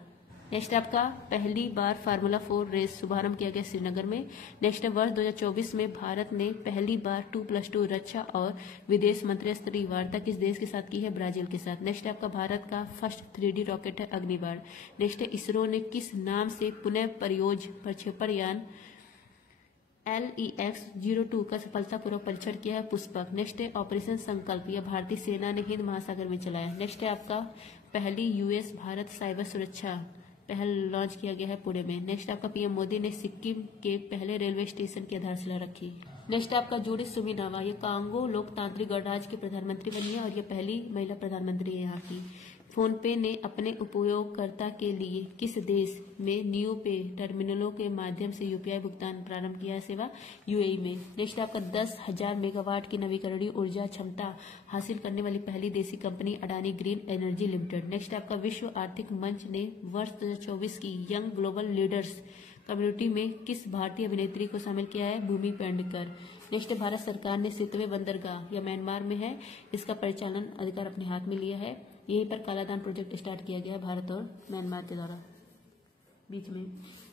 नेक्स्ट आपका पहली बार फार्मूला 4 रेस शुभारंभ किया गया श्रीनगर में। नेक्स्ट वर्ष 2024 में भारत ने पहली बार 2+2 रक्षा और विदेश मंत्री स्तरीय वार्ता किस देश के साथ की है? ब्राजील के साथ। नेक्स्ट आपका भारत का फर्स्ट 3D रॉकेट है अग्निबाण। नेक्स्ट इसरो ने किस नाम से पुनः प्रक्षेपण यान LEX-02 का सफलतापूर्वक परीक्षण किया है? पुष्पक। नेक्स्ट है ऑपरेशन संकल्प यह भारतीय सेना ने हिंद महासागर में चलाया। नेक्स्ट है आपका पहली US भारत साइबर सुरक्षा पहल लॉन्च किया गया है पुणे में। नेक्स्ट आपका PM मोदी ने सिक्किम के पहले रेलवे स्टेशन की आधारशिला रखी। नेक्स्ट आपका जूडिथ सुमिनावा ये कांगो लोकतांत्रिक गणराज्य की प्रधानमंत्री बनी है और ये पहली महिला प्रधानमंत्री है यहाँ की। फोन पे ने अपने उपयोगकर्ता के लिए किस देश में न्यू पे टर्मिनलों के माध्यम से UPI भुगतान प्रारंभ किया है सेवा? UAE में। नेक्स्ट आपका 10,000 मेगावाट की नवीकरणीय ऊर्जा क्षमता हासिल करने वाली पहली देसी company Adani green energy limited. Next आपका विश्व आर्थिक मंच ने वर्ष 2024 की यंग ग्लोबल लीडर्स कम्युनिटी में किस भारतीय अभिनेत्री को शामिल किया है? भूमि पेडनेकर। नेक्स्ट भारत सरकार ने सितवे बंदरगाह या म्यांमार में है इसका परिचालन अधिकार अपने हाथ में लिया है। यहीं पर कालादान प्रोजेक्ट स्टार्ट किया गया है भारत और म्यांमार के द्वारा बीच में।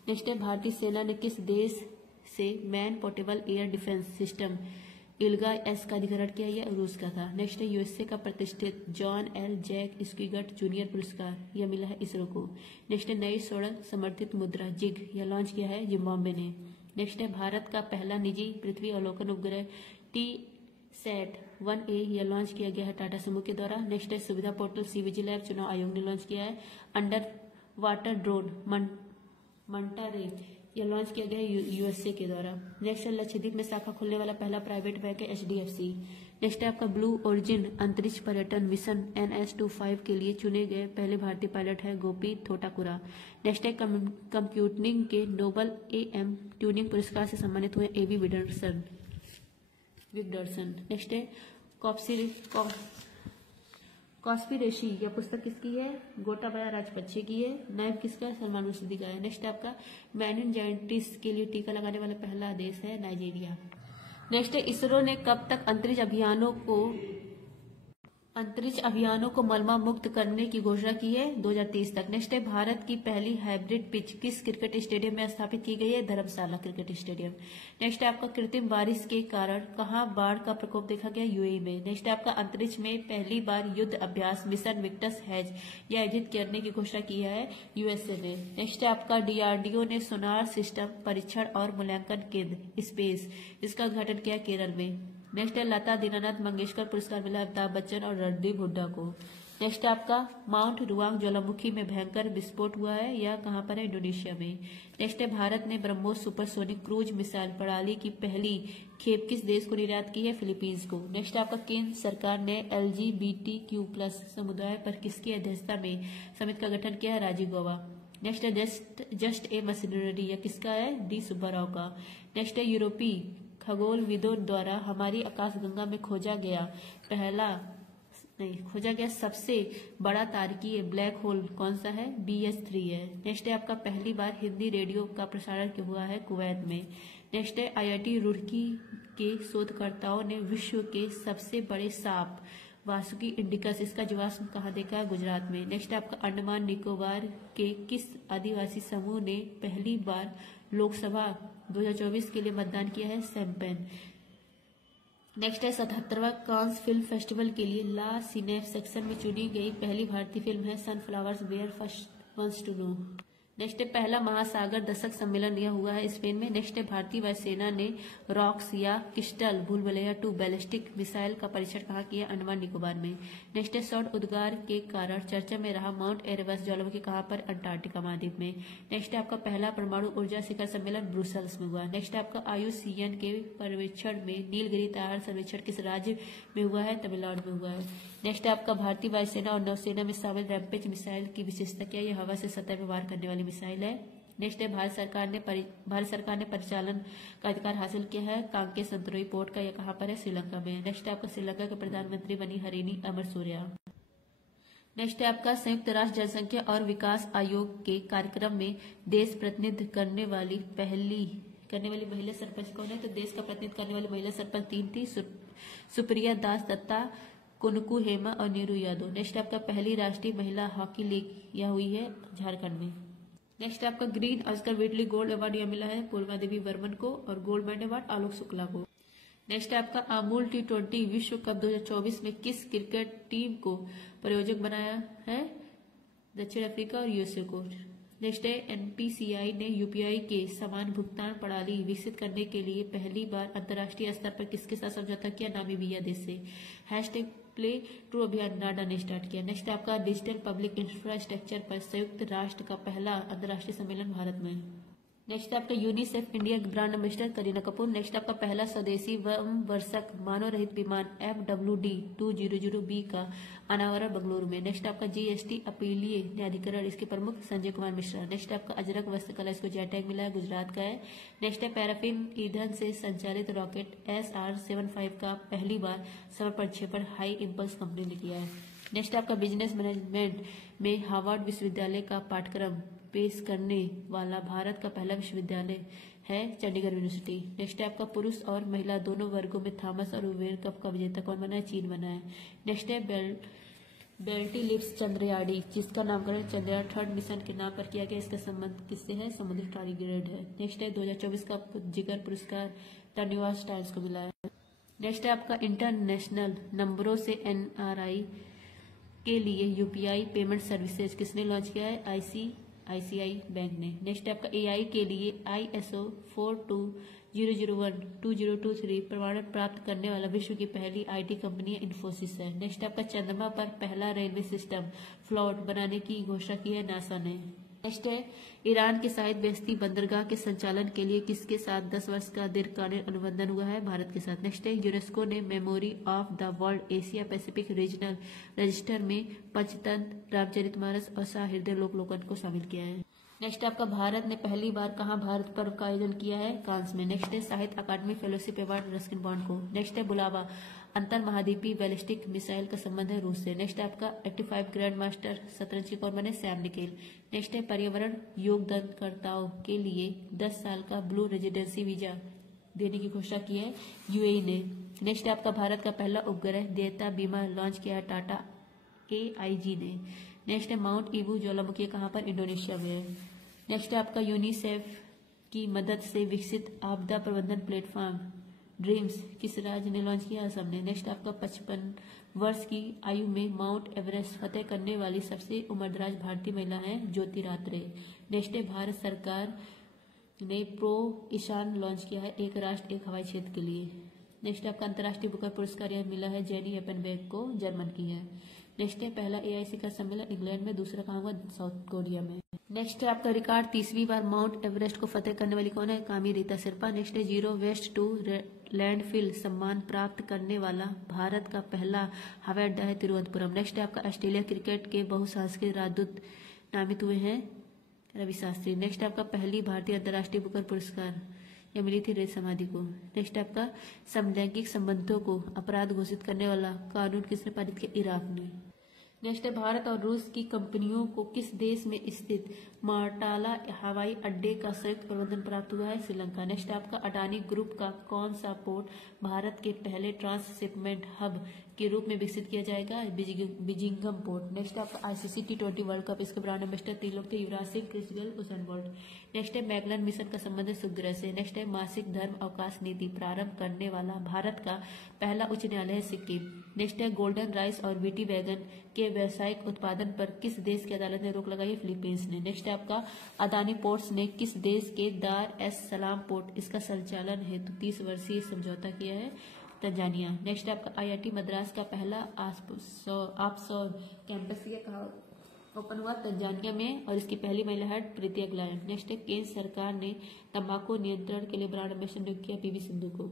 नेक्स्ट है भारतीय सेना ने किस देश से man portable air defence system इल्गा एस का अधिग्रहण किया, यह रूस का था। नेक्स्ट है यूएसए का प्रतिष्ठित जॉन एल जैक स्क्विगट जूनियर पुरस्कार, यह मिला है इसरो को। नेक्स्ट है नई सड़क समर्थित मुद्रा जिग, यह लॉन्च किया है जिम्बाब्वे ने। नेक्स्ट है भारत का पहला निजी पृथ्वी अवलोकन उपग्रह TSAT-1A, यह लॉन्च किया गया है टाटा समूह के द्वारा। नेक्स्ट है सुविधा पोर्टल CVGLab चुनाव आयोग ने लॉन्च किया है। अंडर वाटर ड्रोन मंटा रे, यह लॉन्च किया गया है यूएसए के द्वारा। नेक्स्ट है लक्षद्वीप में शाखा खोलने वाला पहला प्राइवेट बैंक है HDFC। नेक्स्ट है आपका ब्लू ओरिजिन अंतरिक्ष पर्यटन मिशन NS-25 के लिए चुने गए पहले भारतीय पायलट है गोपी थोटाकुरा। नेक्स्ट है कंप्यूटिंग के नोबल AM ट्यूनिंग पुरस्कार से सम्मानित हुए AB विगडर्सन। नेक्स्ट है कॉन्स्पिरेसी, यह पुस्तक किसकी है? गोटाबाया राजपक्षे की है। नायब किसका? सलमान रुश्दी का है। नेक्स्ट आपका मेनिनजाइटिस के लिए टीका लगाने वाला पहला देश है नाइजीरिया। नेक्स्ट है इसरो ने कब तक अंतरिक्ष अभियानों को मलबा मुक्त करने की घोषणा की है? 2030 तक। नेक्स्ट है भारत की पहली हाइब्रिड पिच किस क्रिकेट स्टेडियम में स्थापित की गई है? धर्मशाला क्रिकेट स्टेडियम। नेक्स्ट है आपका कृत्रिम बारिश के कारण कहां बाढ़ का प्रकोप देखा गया? UAE में। नेक्स्ट है आपका अंतरिक्ष में पहली बार युद्ध अभ्यास मिशन विक्टस हैज यह आयोजित करने की घोषणा की है USA ने। नेक्स्ट है आपका DRDO ने सोनार सिस्टम परीक्षण और मूल्यांकन केंद्र स्पेस इसका उद्घाटन किया केरल में। नेक्स्ट है लता दीनानाथ मंगेशकर पुरस्कार मिला अमिताभ बच्चन और रणदीप हुड्डा को। नेक्स्ट आपका माउंट रुआंग ज्वालामुखी में भयंकर विस्फोट हुआ है, यह कहां पर है? इंडोनेशिया में। नेक्स्ट है भारत ने ब्रह्मोस सुपरसोनिक क्रूज मिसाइल प्रणाली की पहली खेप किस देश को निर्यात की है? फिलीपींस को। नेक्स्ट आपका केंद्र सरकार ने LGBTQ+ समुदाय पर किसकी अध्यक्षता में समिति का गठन किया है? राजीव गौबा। नेक्स्ट है जस्ट ए मशीनरी, यह किसका है? D सुब्बाराव का। नेक्स्ट है यूरोपीय खगोलविदों द्वारा हमारी आकाशगंगा में खोजा गया सबसे बड़ा तारकीय ब्लैक होल कौन सा है? BH3 है। नेक्स्ट है आपका पहली बार हिंदी रेडियो का प्रसारण हुआ है कुवैत में। नेक्स्ट है IIT रुड़की के शोधकर्ताओं ने विश्व के सबसे बड़े सांप वासुकी इंडिकस इसका जीवाश्म कहाँ देखा है? गुजरात में। नेक्स्ट आपका अंडमान निकोबार के किस आदिवासी समूह ने पहली बार लोकसभा 2024 के लिए मतदान किया है? सैम्पेन। नेक्स्ट है 77वां कांस फिल्म फेस्टिवल के लिए ला सिनेफ सेक्शन में चुनी गई पहली भारतीय फिल्म है sunflowers were first ones to know. Next है पहला महासागर दशक सम्मेलन यह हुआ है स्पेन में। नेक्स्ट है भारतीय वायुसेना ने रॉक्स या क्रिस्टल भूलभुलैया 2 बैलिस्टिक मिसाइल का परीक्षण कहाँ किया? अंडमान निकोबार में। नेक्स्ट है सौर उद्गार के कारण चर्चा में रहा माउंट एरेबस ज्वालामुखी कहाँ पर? अंटार्कटिका महाद्वीप में। नेक्स्ट है आपका पहला परमाणु ऊर्जा शिखर सम्मेलन ब्रुसेल्स में हुआ। नेक्स्ट है आपका IUCN के पर्यवेक्षण में नीलगिरी तार सर्वेक्षण किस राज्य में हुआ है? तमिलनाडु में हुआ है। नेक्स्ट है आपका भारतीय वायुसेना और नौसेना में शामिल रैम्पेज मिसाइल की विशेषता क्या है? यह हवा से सतह में वार करने वाली मिसाइल है। नेक्स्ट है भारत सरकार ने परिचालन का अधिकार हासिल किया है कांके संतरोई पोर्ट का, यह कहां पर है? श्रीलंका में। नेक्स्ट है आपका श्रीलंका के प्रधानमंत्री बनी हरिणी अमरसूर्या। नेक्स्ट है आपका संयुक्त राष्ट्र जनसंख्या और विकास आयोग के कार्यक्रम में देश प्रतिनिधित्व करने वाली महिला सरपंच कौन है? तो देश का प्रतिनिधित्व करने वाली महिला सरपंच 3 थी, सुप्रिया दास दत्ता, कुनकू हेमा और नीरू यादव। नेक्स्ट आपका पहली राष्ट्रीय महिला हॉकी लीग यह हुई है झारखंड में। नेक्स्ट आपका green Oscar Whitley gold award यह मिला है पूर्वा देवी वर्मन को और gold medal award Alok Shukla को। नेक्स्ट आपका अमूल T20 विश्व कप 2024 में किस क्रिकेट टीम को प्रायोजक बनाया है? दक्षिण अफ्रीका और USA को। नेक्स्ट है NPCI ने UPI के समान भुगतान प्रणाली विकसित करने के लिए पहली बार अंतर्राष्ट्रीय स्तर पर किसके साथ समझौता किया? नामीबिया देश से। प्ले ट्रू अभियान नाडा ने स्टार्ट किया। नेक्स्ट आपका डिजिटल पब्लिक इंफ्रास्ट्रक्चर पर संयुक्त राष्ट्र का पहला अंतर्राष्ट्रीय सम्मेलन भारत में। नेक्स्ट आपका UNICEF India brand ambassador Kareena Kapoor. Next आपका पहला स्वदेशी वर्षक मानव रहित विमान FWD-200B का अनावरण बेंगलुरु में। नेक्स्ट आपका GST अपीलीय न्यायाधिकरण इसके प्रमुख संजय कुमार मिश्रा। नेक्स्ट आपका अजरक वस्त्रकला इसको जेट टैग मिला है, गुजरात का है। नेक्स्ट है पैराफिन ईंधन से संचालित रॉकेट SR-75 का पहली बार सफल प्रक्षेपण हाई इम्पल्स कंपनी ने किया है। नेक्स्ट आपका बिजनेस मैनेजमेंट में हार्वर्ड विश्वविद्यालय का पाठ्यक्रम पेश करने वाला भारत का पहला विश्वविद्यालय है चंडीगढ़ यूनिवर्सिटी। नेक्स्ट है आपका पुरुष और महिला दोनों वर्गों में थॉमस और उबेर कप का विजेता कौन बना है? चीन बना है। नेक्स्ट है बेल्टी लिप्स चंद्रयाड़ी, जिसका नामकरण चंद्रयान 3 मिशन के नाम पर किया गया, इसका संबंध किससे है? समुद्री टारगेट है। नेक्स्ट है 2024 का जिगर पुरस्कार द न्यूयॉर्क टाइम्स को मिला है। नेक्स्ट है आपका इंटरनेशनल नंबरों से NRI के लिए UPI पेमेंट सर्विसेज किसने लॉन्च किया है? ICICI बैंक ने। नेक्स्ट है आपका AI के लिए ISO 42001-2023 प्रमाणन प्राप्त करने वाला विश्व की पहली IT कंपनी इन्फोसिस है। नेक्स्ट आपका चंद्रमा पर पहला रेलवे सिस्टम फ्लोट बनाने की घोषणा की है नासा ने। नेक्स्ट है ईरान के शाहिद बेहस्ती बंदरगाह के संचालन के लिए किसके साथ 10 वर्ष का दीर्घकालीन अनुबंधन हुआ है? भारत के साथ। नेक्स्ट है यूनेस्को ने memory of the world Asia Pacific regional register में पंचतंत्र, रामचरितमानस और सहृदय लोकलोकन को शामिल किया है। नेक्स्ट आपका भारत ने पहली बार कहाँ भारत पर्व का आयोजन किया है? कांस में। नेक्स्ट है साहित्य अकादमी फेलोशिप अवार्ड रस्किन बॉन्ड को। नेक्स्ट है बुलावा, अंतर महाद्वीपीय बैलिस्टिक मिसाइल का संबंध है रूस से। नेक्स्ट आपका 85 ग्रैंड मास्टर शतरंज के कौन बने? Sam nickel. नेक्स्ट है पर्यावरण योगदानकर्ताओं के लिए 10 साल का ब्लू रेजिडेंसी वीजा देने की घोषणा की है UAE ने। नेक्स्ट है आपका भारत का पहला उपग्रह देयता बीमा लॉन्च किया है टाटा AIG ने। नेक्स्ट है माउंट ईबू ज्वालामुखी कहाँ पर? इंडोनेशिया में है। नेक्स्ट है आपका यूनिसेफ की मदद से विकसित आपदा प्रबंधन प्लेटफॉर्म ड्रीम्स किस राज्य ने लॉन्च किया? असम ने। नेक्स्ट आपका 55 वर्ष की आयु में माउंट एवरेस्ट फतेह करने वाली सबसे उम्रदराज भारतीय महिला है ज्योति रात्रे। नेक्स्ट है भारत सरकार ने प्रो ईशान लॉन्च किया है एक राष्ट्र एक हवाई क्षेत्र के लिए। नेक्स्ट आपका अंतर्राष्ट्रीय बुकर पुरस्कार यह मिला है जेनी एपनबेक को, जर्मन की है। नेक्स्ट है पहला AIC का सम्मेलन इंग्लैंड में, दूसरा कहाँ हुआ? साउथ कोरिया में। नेक्स्ट है आपका रिकॉर्ड 30वीं बार माउंट एवरेस्ट को फतेह करने वाली कौन है? कामी रीता सिरपा। नेक्स्ट है जीरो वेस्ट टू लैंडफिल सम्मान प्राप्त करने वाला भारत का पहला हवाई अड्डा है तिरुवनंतपुरम। नेक्स्ट है आपका ऑस्ट्रेलिया क्रिकेट के बहुसांस्कृतिक राजदूत नामित हुए हैं रवि शास्त्री। नेक्स्ट आपका पहली भारतीय अंतर्राष्ट्रीय बुकर पुरस्कार यह मिली थी रेत समाधि को। नेक्स्ट आपका समलैंगिक संबंधों को अपराध घोषित करने वाला कानून किसने पारित किया? इराक ने। नेक्स्ट है भारत और रूस की कंपनियों को किस देश में स्थित मार्टाला हवाई अड्डे का संयुक्त प्रबंधन प्राप्त हुआ है? श्रीलंका। नेक्स्ट आपका अडानी ग्रुप का कौन सा पोर्ट भारत के पहले ट्रांसशिपमेंट हब के रूप में विकसित किया जाएगा? बिजिंगम पोर्ट। नेक्स्ट आपका ICC T20 वर्ल्ड कप, इसके ब्रांड एम्बेसडर 3 लोग थे, Yuvraj Singh, Chris Gayle, Usain Bolt. Next है मैगलन मिशन का संबंध सुग्रह से। नेक्स्ट है मासिक धर्म अवकाश नीति प्रारंभ करने वाला भारत का पहला उच्च न्यायालय है सिक्किम। नेक्स्ट है गोल्डन राइस और वीटी वैगन के व्यावसायिक उत्पादन पर किस देश की अदालत ने रोक लगाई? फिलीपींस ने। नेक्स्ट है आपका अदानी पोर्ट्स ने किस देश के दार एस सलाम पोर्ट इसका संचालन हेतु 30 वर्षीय समझौता किया है? तंजानिया। नेक्स्ट आपका IIT मद्रास का पहला ऑफशोर कैंपस कहाँ ओपन हुआ? तंजानिया में, और इसकी पहली महिला है प्रीति अग्लायन। नेक्स्ट है केंद्र सरकार ने तंबाकू नियंत्रण के लिए ब्रांड एम्बेसडर नियुक्त किया PV सिंधु को।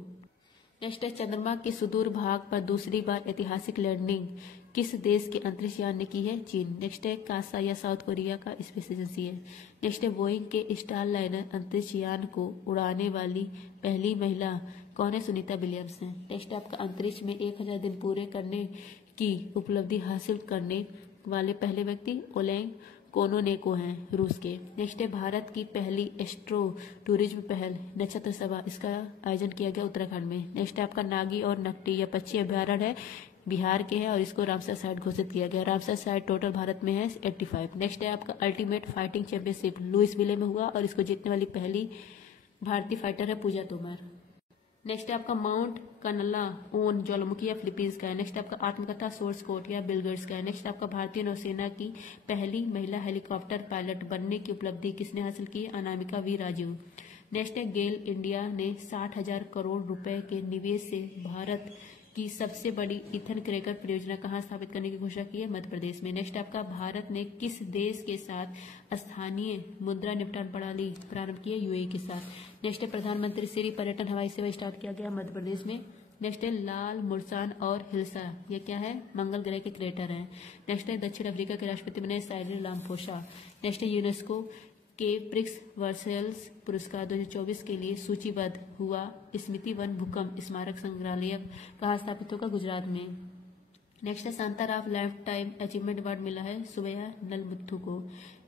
नेक्स्ट है चंद्रमा के सुदूर भाग पर दूसरी बार ऐतिहासिक लैंडिंग किस देश के अंतरिक्ष यान ने की है? चीन। नेक्स्ट है कासा या साउथ कोरिया का स्पेस एजेंसी है। नेक्स्ट है बोइंग के स्टार लाइनर अंतरिक्ष यान को उड़ाने वाली पहली महिला कौन है? सुनीता विलियम्स है। नेक्स्ट आपका अंतरिक्ष में 1000 दिन पूरे करने की उपलब्धि हासिल करने वाले पहले व्यक्ति ओलेग कोनोनेको हैं, रूस के। नेक्स्ट है भारत की पहली एस्ट्रो टूरिज्म पहल नक्षत्र सभा, इसका आयोजन किया गया उत्तराखंड में। नेक्स्ट है आपका नागी और नकटी यह पक्षी अभ्यारण्य है, बिहार के हैं और इसको रामसर साइट घोषित किया गया। रामसर साइट टोटल भारत में है 85। नेक्स्ट है आपका अल्टीमेट फाइटिंग चैंपियनशिप लुइसविले में हुआ और इसको जीतने वाली पहली भारतीय फाइटर है पूजा तोमर। नेक्स्ट है आपका माउंट कनला ओन ज्वालामुखी या फिलीपींस का है। नेक्स्ट आपका आत्मकथा सोर्स कोड या बिल गेट्स का है। नेक्स्ट आपका भारतीय नौसेना की पहली महिला हेलीकॉप्टर पायलट बनने की उपलब्धि किसने हासिल की? अनामिका वी राजू। नेक्स्ट है गेल इंडिया ने 60,000 करोड़ रुपए के निवेश से भारत की सबसे बड़ी ईथन क्रैकर परियोजना कहाँ स्थापित करने की घोषणा की है? मध्य प्रदेश में। नेक्स्ट आपका भारत ने किस देश के साथ स्थानीय मुद्रा निपटान प्रणाली प्रारंभ की है? UAE के साथ। नेक्स्ट है प्रधानमंत्री श्री पर्यटन हवाई सेवा स्टार्ट किया गया मध्य प्रदेश में। नेक्स्ट है लाल मुर्सान और हिल्सा, ये क्या है? मंगल ग्रह के क्रेटर हैं। नेक्स्ट है दक्षिण अफ्रीका के राष्ट्रपति बने साइरिल रामाफोसा। नेक्स्ट है यूनेस्को के प्रिक्स वर्सेल्स पुरस्कार 2024 के लिए सूचीबद्ध हुआ स्मृति वन भूकंप स्मारक संग्रहालय कहाँ स्थापित होगा? गुजरात में। नेक्स्ट है Shantaram life time achievement award मिला है सुबैया नलमुथु को।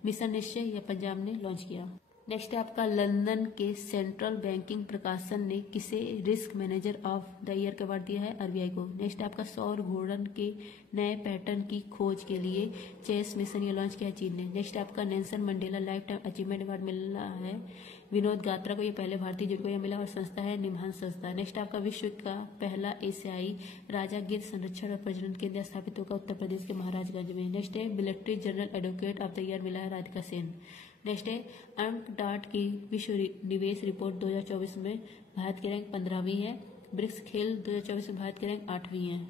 मिशन निश्चय या पंजाब ने लॉन्च किया। नेक्स्ट है आपका लंदन के सेंट्रल बैंकिंग प्रकाशन ने किसे risk manager of the year का अवार्ड दिया है? आरबीआई को। नेक्स्ट है आपका सौर घूर्णन के नए पैटर्न की खोज के लिए चेस मिशन ये लॉन्च किया चीन ने। नेक्स्ट है आपका Nelson Mandela life time achievement award मिला है विनोद गात्रा को, ये पहले भारतीय जिनको यह मिला, और संस्था है निमहांस संस्था। नेक्स्ट आपका विश्व का पहला एशियाई राजा गिद्ध संरक्षण और प्रजनन केंद्र स्थापित होगा उत्तर प्रदेश के महाराजगंज में। नेक्स्ट है military general advocate of the year मिला है राधिका सेन। नेक्स्ट है अंकडाट की विश्व निवेश रिपोर्ट 2024 में भारत की रैंक 15वीं है। ब्रिक्स खेल 2024 में भारत की रैंक 8वीं है।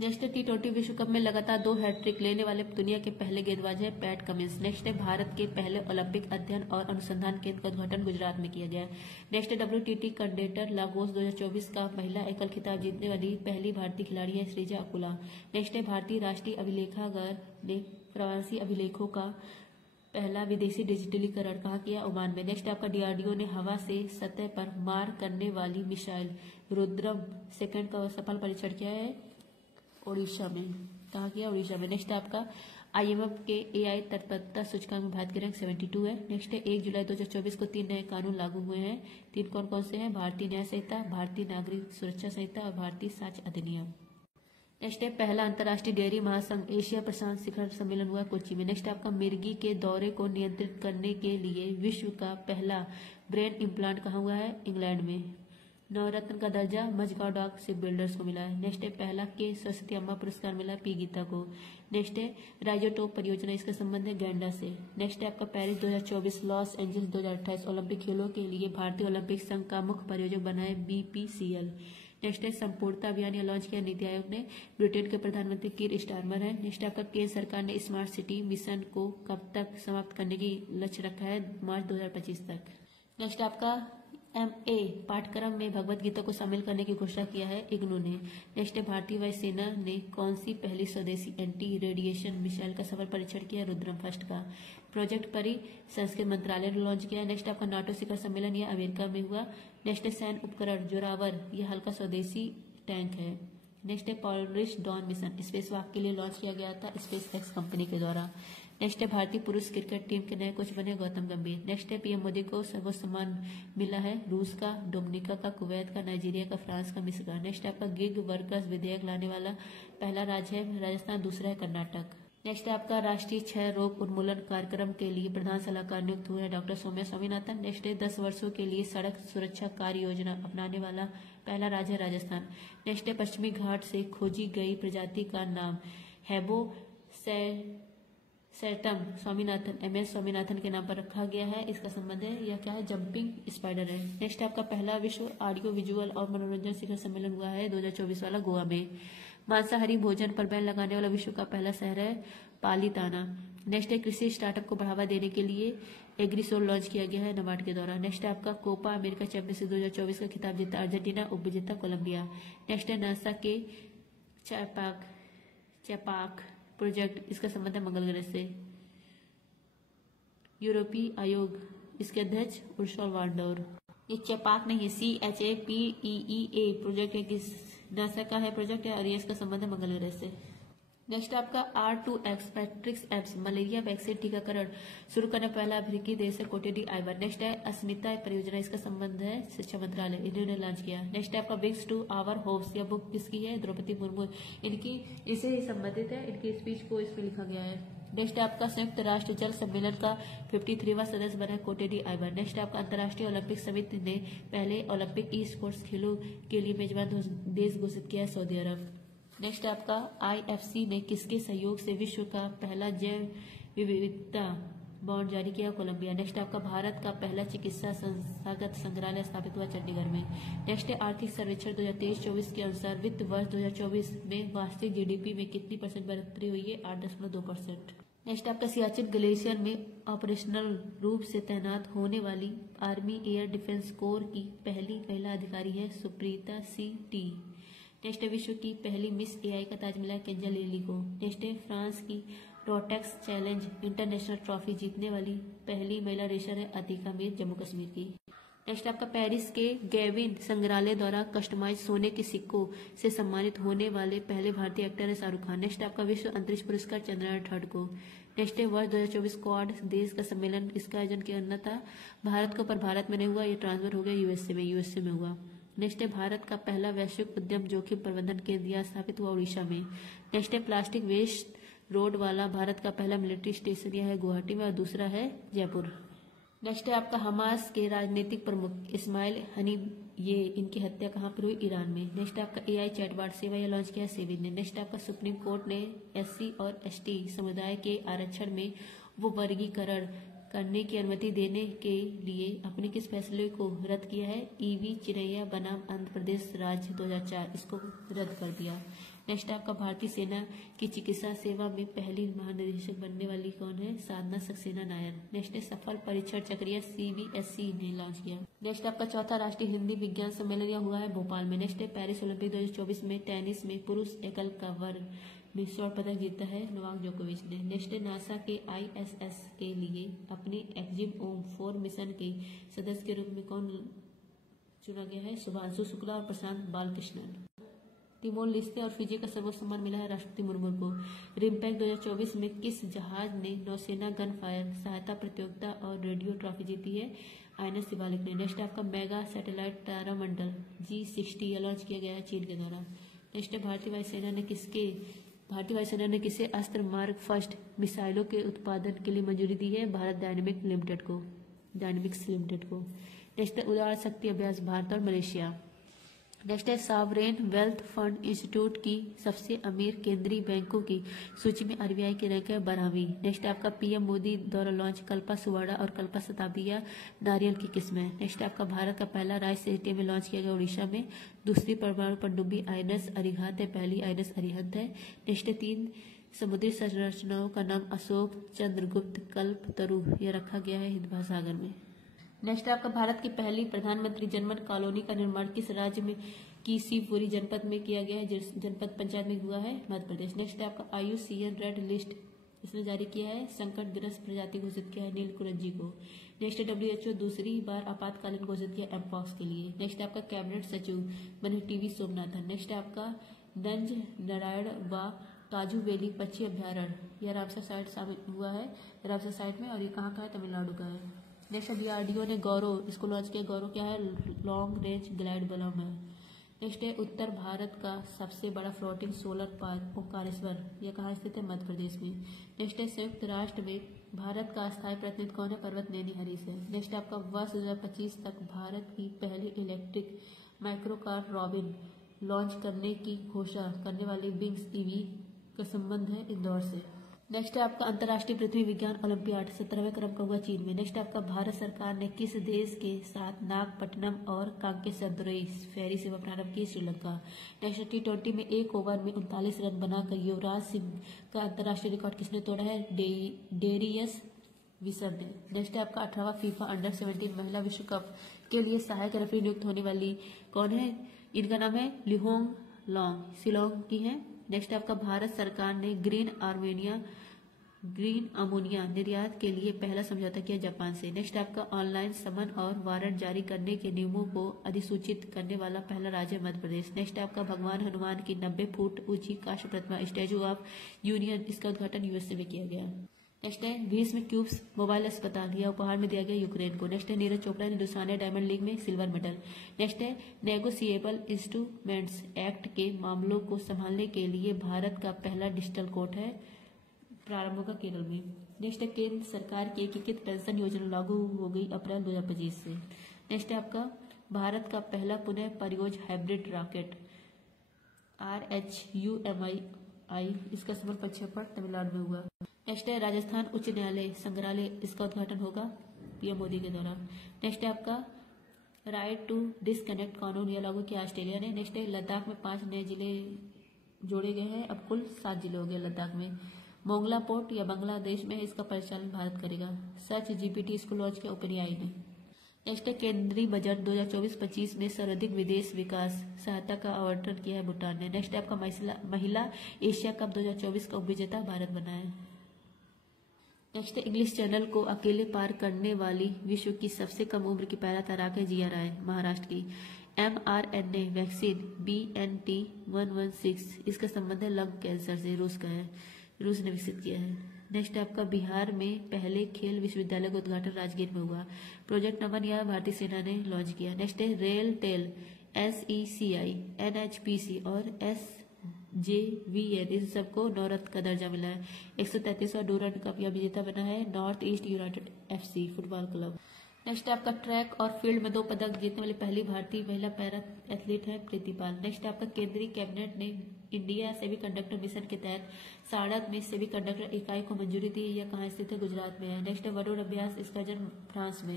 नेक्स्ट है T20 विश्व कप में लगातार 2 हैट्रिक लेने वाले दुनिया के पहले गेंदबाज है पैट कमिंस। नेक्स्ट है भारत के पहले ओलंपिक अध्ययन और अनुसंधान केंद्र का उद्घाटन गुजरात में किया गया। नेक्स्ट है WTT कंडेटर लागोस 2024 का महिला एकल खिताब जीतने वाली पहली भारतीय खिलाड़ी है श्रीजा अकुला। नेक्स्ट है भारतीय राष्ट्रीय अभिलेखागार ने प्रवासी अभिलेखों का पहला विदेशी डिजिटलीकरण कहा किया ओमान में। नेक्स्ट आपका DRDO ने हवा से सतह पर मार करने वाली मिसाइल रुद्रम सेकंड का सफल परीक्षण किया है ओडिशा में, कहा किया ओडिशा में। नेक्स्ट आपका IMF के AI तत्परता सूचकांक में भारत की रैंक 72 है। नेक्स्ट है 1 जुलाई 2024 को 3 नए कानून लागू हुए हैं। 3 कौन कौन से हैं? भारतीय न्याय संहिता, भारतीय नागरिक सुरक्षा संहिता और भारतीय साक्ष्य अधिनियम। नेक्स्ट है पहला अंतर्राष्ट्रीय डेयरी महासंघ एशिया प्रशांत शिखर सम्मेलन हुआ कोच्चि में। नेक्स्ट आपका मिर्गी के दौरे को नियंत्रित करने के लिए विश्व का पहला ब्रेन इम्प्लांट कहाँ हुआ है? इंग्लैंड में। नवरत्न का दर्जा मझगांव डॉक शिप बिल्डर्स को मिला है। नेक्स्ट है पहला के सरस्वती अम्मा पुरस्कार मिला पी गीता को। नेक्स्ट है राइजोटोप परियोजना, इसका संबंध है गैंडा से। नेक्स्ट है आपका पेरिस 2024 लॉस एंजल्स 2028 ओलंपिक खेलों के लिए भारतीय ओलंपिक संघ का मुख्य प्रायोजक बना है BPCL। नेक्स्ट है संपूर्णता अभियान लॉन्च किया नीति आयोग ने, ब्रिटेन के प्रधानमंत्री कीर स्टारमर है। नेक्स्ट आपका केंद्र सरकार ने स्मार्ट सिटी मिशन को कब तक समाप्त करने की लक्ष्य रखा है? मार्च 2025 तक। नेक्स्ट आपका MA पाठ्यक्रम में भगवत गीता को शामिल करने की घोषणा किया है इग्नू ने। नेक्स्ट है भारतीय वायुसेना ने कौन सी पहली स्वदेशी एंटी रेडिएशन मिसाइल का सफल परीक्षण किया? रुद्रम फर्स्ट का। प्रोजेक्ट परी संस्कृत मंत्रालय ने लॉन्च किया। नेक्स्ट आपका नाटो शिखर सम्मेलन यह अमेरिका में हुआ। नेक्स्ट है सैन्य उपकरण जोरावर, यह हल्का स्वदेशी टैंक है। नेक्स्ट है पॉलिश डॉन मिशन स्पेसवॉक के लिए लॉन्च किया गया था SpaceX कंपनी के द्वारा। नेक्स्ट है भारतीय पुरुष क्रिकेट टीम के नए कोच बने गौतम गंभीर। नेक्स्ट है PM मोदी को सर्वोच्च सम्मान मिला है रूस का, डोमिनिका का, कुवैत का, नाइजीरिया का, फ्रांस का, मिस्र का। नेक्स्ट आपका गिग वर्कर्स विधेयक लाने वाला पहला राज्य है राजस्थान, दूसरा है कर्नाटक। नेक्स्ट है आपका राष्ट्रीय क्षय रोग उन्मूलन कार्यक्रम के लिए प्रधान सलाहकार नियुक्त हुए हैं डॉक्टर सौम्या स्वामीनाथन। नेक्स्ट है 10 वर्षों के लिए सड़क सुरक्षा कार्य योजना अपनाने वाला पहला राज्य है राजस्थान। नेक्स्ट है पश्चिमी घाट से खोजी गई प्रजाति का नाम हैबो सैटम स्वामीनाथन MS स्वामीनाथन के नाम पर रखा गया है। इसका संबंध है यह क्या है? जंपिंग स्पाइडर है। नेक्स्ट आपका पहला विश्व ऑडियो विजुअल और मनोरंजन शिखर सम्मेलन हुआ है 2024 वाला गोवा में। मांसाहारी भोजन पर बैन लगाने वाला विश्व का पहला शहर है पालीताना। नेक्स्ट है कृषि स्टार्टअप को बढ़ावा देने के लिए एग्रीसोल लॉन्च किया गया है नाबार्ड के द्वारा। नेक्स्ट है आपका कोपा अमेरिका चैंपियनशिप 2024 का खिताब जीता अर्जेंटीना, उपविजेता कोलंबिया। नेक्स्ट है नासा के चैपाक प्रोजेक्ट, इसका संबंध है मंगल ग्रह से। यूरोपीय आयोग, इसके अध्यक्ष उर्सुला वॉन डर। ये चैपाक नहीं है, CHAPEEA प्रोजेक्ट है, किस नासा का है प्रोजेक्ट है और ये इसका संबंध है मंगल ग्रह से। नेक्स्ट आपका R2X matrix apps malaria vaccine टीकाकरण शुरू करने पहला अफ्रीकी देश है कोटे डी आइवर। नेक्स्ट है अस्मिता परियोजना, इसका संबंध है शिक्षा मंत्रालय, इन्होंने लॉन्च किया। नेक्स्ट है आपका विंग्स टू आवर होप्स, यह बुक किसकी है? द्रौपदी मुर्मू, इनकी इसे ही संबंधित है, इनकी स्पीच को इसमें लिखा गया है। नेक्स्ट आपका संयुक्त राष्ट्र जल सम्मेलन का 53वां सदस्य बना कोटे डी आइवर। नेक्स्ट आपका अंतर्राष्ट्रीय ओलंपिक समिति ने पहले ओलंपिक ई स्पोर्ट्स खेलों के लिए मेजबान देश घोषित किया है सऊदी अरब। नेक्स्ट आपका IFC ने किसके सहयोग से विश्व का पहला जैव विविधता बॉन्ड जारी किया? कोलंबिया। नेक्स्ट आपका भारत का पहला चिकित्सा संस्थागत संग्रहालय स्थापित हुआ चंडीगढ़ में। नेक्स्ट है आर्थिक सर्वेक्षण 2023-24 के अनुसार वित्त वर्ष 2024 में वास्तविक GDP में कितनी % बढ़ोतरी हुई है? 8.2%। नेक्स्ट आपका सियाचिन ग्लेशियर में ऑपरेशनल रूप से तैनात होने वाली आर्मी एयर डिफेंस कोर की पहली महिला अधिकारी है सुप्रीता CT। नेक्स्ट है विश्व की पहली मिस AI का ताज मिला केंजल लिली को। नेक्स्ट है फ्रांस की रोटेक्स चैलेंज इंटरनेशनल ट्रॉफी जीतने वाली पहली महिला रेसर है अतिका मीर, जम्मू कश्मीर की। नेक्स्ट आपका पेरिस के गैविन संग्रहालय द्वारा कस्टमाइज सोने के सिक्कों से सम्मानित होने वाले पहले भारतीय एक्टर है शाहरुख खान। नेक्स्ट आपका विश्व अंतरिक्ष पुरस्कार चंद्रयान 3 को। नेक्स्ट है वर्ष 2024 क्वाड देश का सम्मेलन, इसका आयोजन किया था भारत को, पर भारत में नहीं हुआ, ये ट्रांसफर हो गया यूएसए में हुआ। नेक्स्ट है भारत का पहला वैश्विक उद्यम जोखिम प्रबंधन केंद्र यहाँ स्थापित हुआ उड़ीसा में। नेक्स्ट है प्लास्टिक वेस्ट रोड वाला भारत का पहला मिलिट्री स्टेशन यह है गुवाहाटी में और दूसरा है जयपुर। नेक्स्ट है आपका हमास के राजनीतिक प्रमुख इस्माइल हनी, ये इनकी हत्या कहाँ पर हुई? ईरान में। नेक्स्ट आपका एआई चैटबॉट सेवा यह लॉन्च किया सेबी ने। नेक्स्ट आपका सुप्रीम कोर्ट ने एससी और एसटी समुदाय के आरक्षण में वो वर्गीकरण करने की अनुमति देने के लिए अपने किस फैसले को रद्द किया है? ईवी चिरैया बनाम आंध्र प्रदेश राज्य 2004, इसको रद्द कर दिया। नेक्स्ट आपका भारतीय सेना की चिकित्सा सेवा में पहली महानिदेशक बनने वाली कौन है? साधना सक्सेना नायर। नेक्स्ट सफल परीक्षण चक्र सीबीएसई ने लॉन्च किया। नेक्स्ट आपका चौथा राष्ट्रीय हिंदी विज्ञान सम्मेलन यह हुआ है भोपाल में। नेक्स्ट पेरिस ओलंपिक 2024 में टेनिस में पुरुष एकल का वर्ग में स्वर्ण पदक जीता है नोवाक जोकोविच ने। नेक्स्ट नासा के ISS के लिए अपने EXIM-4 मिशन के सदस्य के रूप में कौन चुना गया है? शुभांशु शुक्ला और प्रशांत बालकृष्णन। तिमोर लेस्ते और फिजी का सर्वोच्च सम्मान मिला है राष्ट्रपति मुर्मू को। रिम्पैक 2024 में किस जहाज ने नौसेना गन फायर सहायता प्रतियोगिता और रेडियो ट्रॉफी जीती है? INS शिवालिक ने। नेक्स्ट आपका मेगा सैटेलाइट तारामंडल G60 लॉन्च किया गया है चीन के द्वारा। नेक्स्ट भारतीय वायुसेना ने किसे अस्त्र मार्ग फर्स्ट मिसाइलों के उत्पादन के लिए मंजूरी दी है? भारत डायनेमिक्स लिमिटेड को। नेक्स्ट उदार शक्ति अभ्यास भारत और मलेशिया। नेक्स्ट है सॉवरेन वेल्थ फंड इंस्टीट्यूट की सबसे अमीर केंद्रीय बैंकों की सूची में RBI की रैंक है 12वीं। नेक्स्ट आपका PM मोदी द्वारा लॉन्च कल्पा सुवाड़ा और कल्पा शताब्दिया नारियल की किस्में। नेक्स्ट आपका भारत का पहला राइस ATM में लॉन्च किया गया उड़ीसा में। दूसरी परमाणु पनडुब्बी INS अरिहंत है, पहली INS अरिहंत है। नेक्स्ट 3 समुद्री संरचनाओं का नाम अशोक, चंद्रगुप्त, कल्पतरु यह रखा गया है हिंद महासागर में। नेक्स्ट आपका भारत की पहली प्रधानमंत्री जनमन कॉलोनी का निर्माण किस राज्य में की शिवपुरी जनपद में किया गया है? जनपद पंचायत में हुआ है मध्य प्रदेश। नेक्स्ट आपका IUCN रेड लिस्ट इसने जारी किया है, संकटग्रस्त प्रजाति घोषित किया है नीलकुरंजी को। नेक्स्ट WHO दूसरी बार आपातकालीन घोषित किया एमपॉक्स के लिए। नेक्स्ट आपका कैबिनेट सचिव बने TV सोमनाथन। नेक्स्ट आपका नंज नारायण व काजू वैली पक्षी अभ्यारण्य यह रामसर साइट शामिल हुआ है रामसर साइट में और ये कहाँ का है? तमिलनाडु का है। नेक्स्ट DRDO ने गौरव इसको लॉन्च किया। गौरव क्या है? लॉन्ग रेंज ग्लाइड बलून है। नेक्स्ट है उत्तर भारत का सबसे बड़ा फ्लोटिंग सोलर पार्क ओंकारेश्वर यह कहाँ स्थित है? मध्य प्रदेश में। नेक्स्ट है संयुक्त राष्ट्र में भारत का स्थायी प्रतिनिधि कौन है? पर्वत नैनी हरीश है। नेक्स्ट आपका वर्ष 2025 तक भारत की पहली electric micro car robin launch करने की घोषणा करने वाली विंग्स EV का संबंध है इंदौर से। नेक्स्ट है आपका अंतर्राष्ट्रीय पृथ्वी विज्ञान ओलंपियाड 17वें क्रम का हुआ चीन में। नेक्स्ट आपका भारत सरकार ने किस देश के साथ नागपट्टनम और कांकेसरदुरई फेरी सेवा प्रारंभ की? श्रीलंका। नेक्स्ट T20 में एक ओवर में 39 रन बनाकर युवराज सिंह का अंतर्राष्ट्रीय रिकॉर्ड किसने तोड़ा है? डेरियस विसर ने। नेक्स्ट है आपका 18वां फीफा अंडर-17 महिला विश्व कप के लिए सहायक रेफरी नियुक्त होने वाली कौन है? इनका नाम है लिहोंग लॉन्ग, शिलोंग की है। नेक्स्ट आपका भारत सरकार ने ग्रीन अमोनिया निर्यात के लिए पहला समझौता किया जापान से। नेक्स्ट आपका ऑनलाइन समन और वारंट जारी करने के नियमों को अधिसूचित करने वाला पहला राज्य मध्य प्रदेश। नेक्स्ट आपका भगवान हनुमान की 90 फुट ऊंची काष्ठ प्रतिमा स्टैचू ऑफ यूनियन इसका उद्घाटन USA में किया गया। नेक्स्ट है भीष्म क्यूब्स मोबाइल अस्पताल यह उपहार में दिया गया यूक्रेन को। नेक्स्ट है नीरज चोपड़ा ने हिंदुस्तान डायमंड लीग में सिल्वर मेडल। नेक्स्ट है नेगोशिएबल इंस्ट्रूमेंट्स एक्ट के मामलों को संभालने के लिए भारत का पहला डिजिटल कोर्ट है, प्रारंभ होगा केरल में। नेक्स्ट है केंद्र सरकार की एकीकृत पेंशन योजना लागू हो गई अप्रैल 2025 से। नेक्स्ट है आपका भारत का पहला पुनः परियोज हाइब्रिड रॉकेट RHUMI इसका समर प्रक्षेपण तमिलनाडु में हुआ। नेक्स्ट है राजस्थान उच्च न्यायालय संग्रहालय इसका उद्घाटन होगा PM मोदी के द्वारा। नेक्स्ट है आपका राइट टू डिसकनेक्ट कानून यह लागू किया ऑस्ट्रेलिया ने। नेक्स्ट है लद्दाख में 5 नए जिले जोड़े गए हैं, अब कुल 7 जिले हो गए लद्दाख में। मोंगला पोर्ट या बांग्लादेश में इसका परिचालन भारत करेगा। सर्च GPT इसको लॉन्च किया OpenAI ने। नेक्स्ट है केंद्रीय बजट 2024-25 में सर्वाधिक विदेश विकास सहायता का आवंटन किया है भूटान ने। नेक्स्ट है आपका महिला एशिया कप 2024 का उपविजेता भारत बना है। नेक्स्ट है इंग्लिश चैनल को अकेले पार करने वाली विश्व की सबसे कम उम्र की पैरा तैराक है जिया राय महाराष्ट्र की। mRNA वैक्सीन BNT116 इसका संबंध है लंग कैंसर से, रूस का है, रूस ने विकसित किया है। नेक्स्ट आपका बिहार में पहले खेल विश्वविद्यालय का उद्घाटन राजगीर में हुआ। प्रोजेक्ट नमन यह भारतीय सेना ने लॉन्च किया। नेक्स्ट है रेल टेल, SECI, NHPC और SJVN, इन सबको नौरत्न का दर्जा मिला है। 133वां डूरंड कप यह विजेता बना है north east United FC football club. Next आपका ट्रैक और फील्ड में 2 पदक जीतने वाली पहली भारतीय महिला पैरा एथलीट है प्रीतिपाल। नेक्स्ट आपका केंद्रीय कैबिनेट ने इंडिया सेमीकंडक्टर मिशन के तहत साड़क में सेमीकंडक्टर इकाई को मंजूरी दी। यह कहाँ स्थित है? गुजरात में है। नेक्स्ट है वरुण अभ्यास, इसका जन्म फ्रांस में।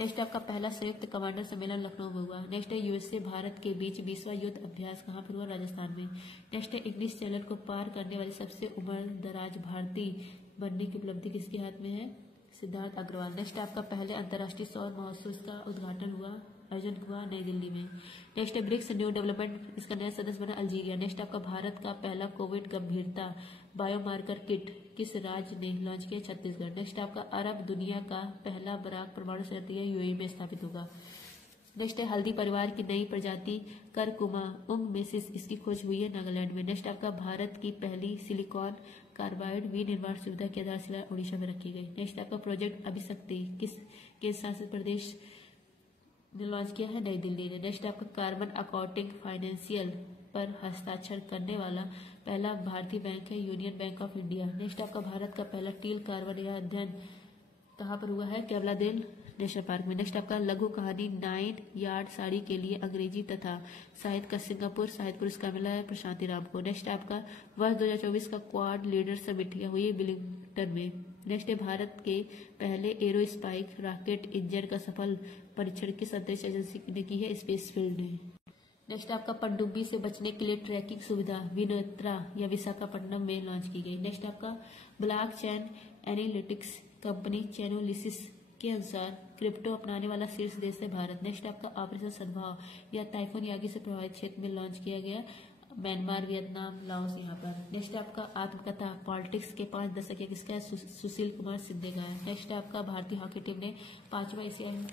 नेक्स्ट आपका पहला संयुक्त कमांडर सम्मेलन लखनऊ में हुआ। नेक्स्ट है USA भारत के बीच 20वां युद्ध अभ्यास कहाँ पर हुआ? राजस्थान में। नेक्स्ट है इंग्लिश चैनल को पार करने वाली सबसे उम्र दराज भारतीय बनने की उपलब्धि किसके हाथ में है? सिद्धार्थ अग्रवाल। नेक्स्ट आपका पहले अंतर्राष्ट्रीय सौर महोत्सव का उद्घाटन हुआ, आयोजन हुआ नई दिल्ली में। नेक्स्ट है ब्रिक्स न्यू डेवलपमेंट, इसका नया सदस्य बना अल्जीरिया। नेक्स्ट आपका भारत का पहला कोविड गंभीरता बायोमार्कर किट किस राज्य ने लॉन्च किया? छत्तीसगढ़। नेक्स्ट आपका अरब दुनिया का पहला बराक परमाणु संयंत्र UAE में स्थापित होगा। नेक्स्ट है हल्दी परिवार की नई प्रजाति करकुमा उंगमेसिस, इसकी खोज हुई है नागालैंड में। नेक्स्ट आपका भारत की पहली सिलिकॉन कार्बाइड विनिर्माण सुविधा की आधारशिला ओडिशा में रखी गई। नेक्स्ट आपका प्रोजेक्ट अभिशक्ति किस केंद्र शासित प्रदेश ने लॉन्च किया है? नई दिल्ली ने। नेक्स्ट आपका कार्बन अकाउंटिंग फाइनेंशियल पर हस्ताक्षर करने वाला पहला भारतीय बैंक है union bank of India. Next आपका भारत का पहला टील कार्बन या अध्ययन कहाँ पर हुआ है? केवलादेव नेशनल पार्क में। नेक्स्ट आपका लघु कहानी 9 यार्ड साड़ी के लिए अंग्रेजी तथा साहित्य का सिंगापुर साहित्य पुरस्कार मिला है प्रशांति राम को। नेक्स्ट आपका वर्ष 2024 का क्वाड लीडर समिट हुई विलिंगटन में। नेक्स्ट है भारत के पहले एरो स्पाइक रॉकेट इंजन का सफल परीक्षण किस अंतरिक्ष एजेंसी ने की है? स्पेस फील्ड ने। नेक्स्ट आपका पनडुब्बी से बचने के लिए ट्रैकिंग सुविधा विनोत्रा या विशाखापट्टनम में लॉन्च की गई। नेक्स्ट आपका ब्लॉकचेन एनालिटिक्स कंपनी चैनोलिसिस के अनुसार क्रिप्टो अपनाने वाला शीर्ष देश है भारत। नेक्स्ट आपका ऑपरेशन सद्भाव या टाइफून यागी से प्रभावित क्षेत्र में लॉन्च किया गया म्यांमार, वियतनाम, लाओस यहाँ पर। नेक्स्ट आपका आत्मकथा पॉलिटिक्स के 5 दशक या किसका है? सुशील कुमार सिद्धे का है। नेक्स्ट आपका भारतीय हॉकी टीम ने 5वां एशियाई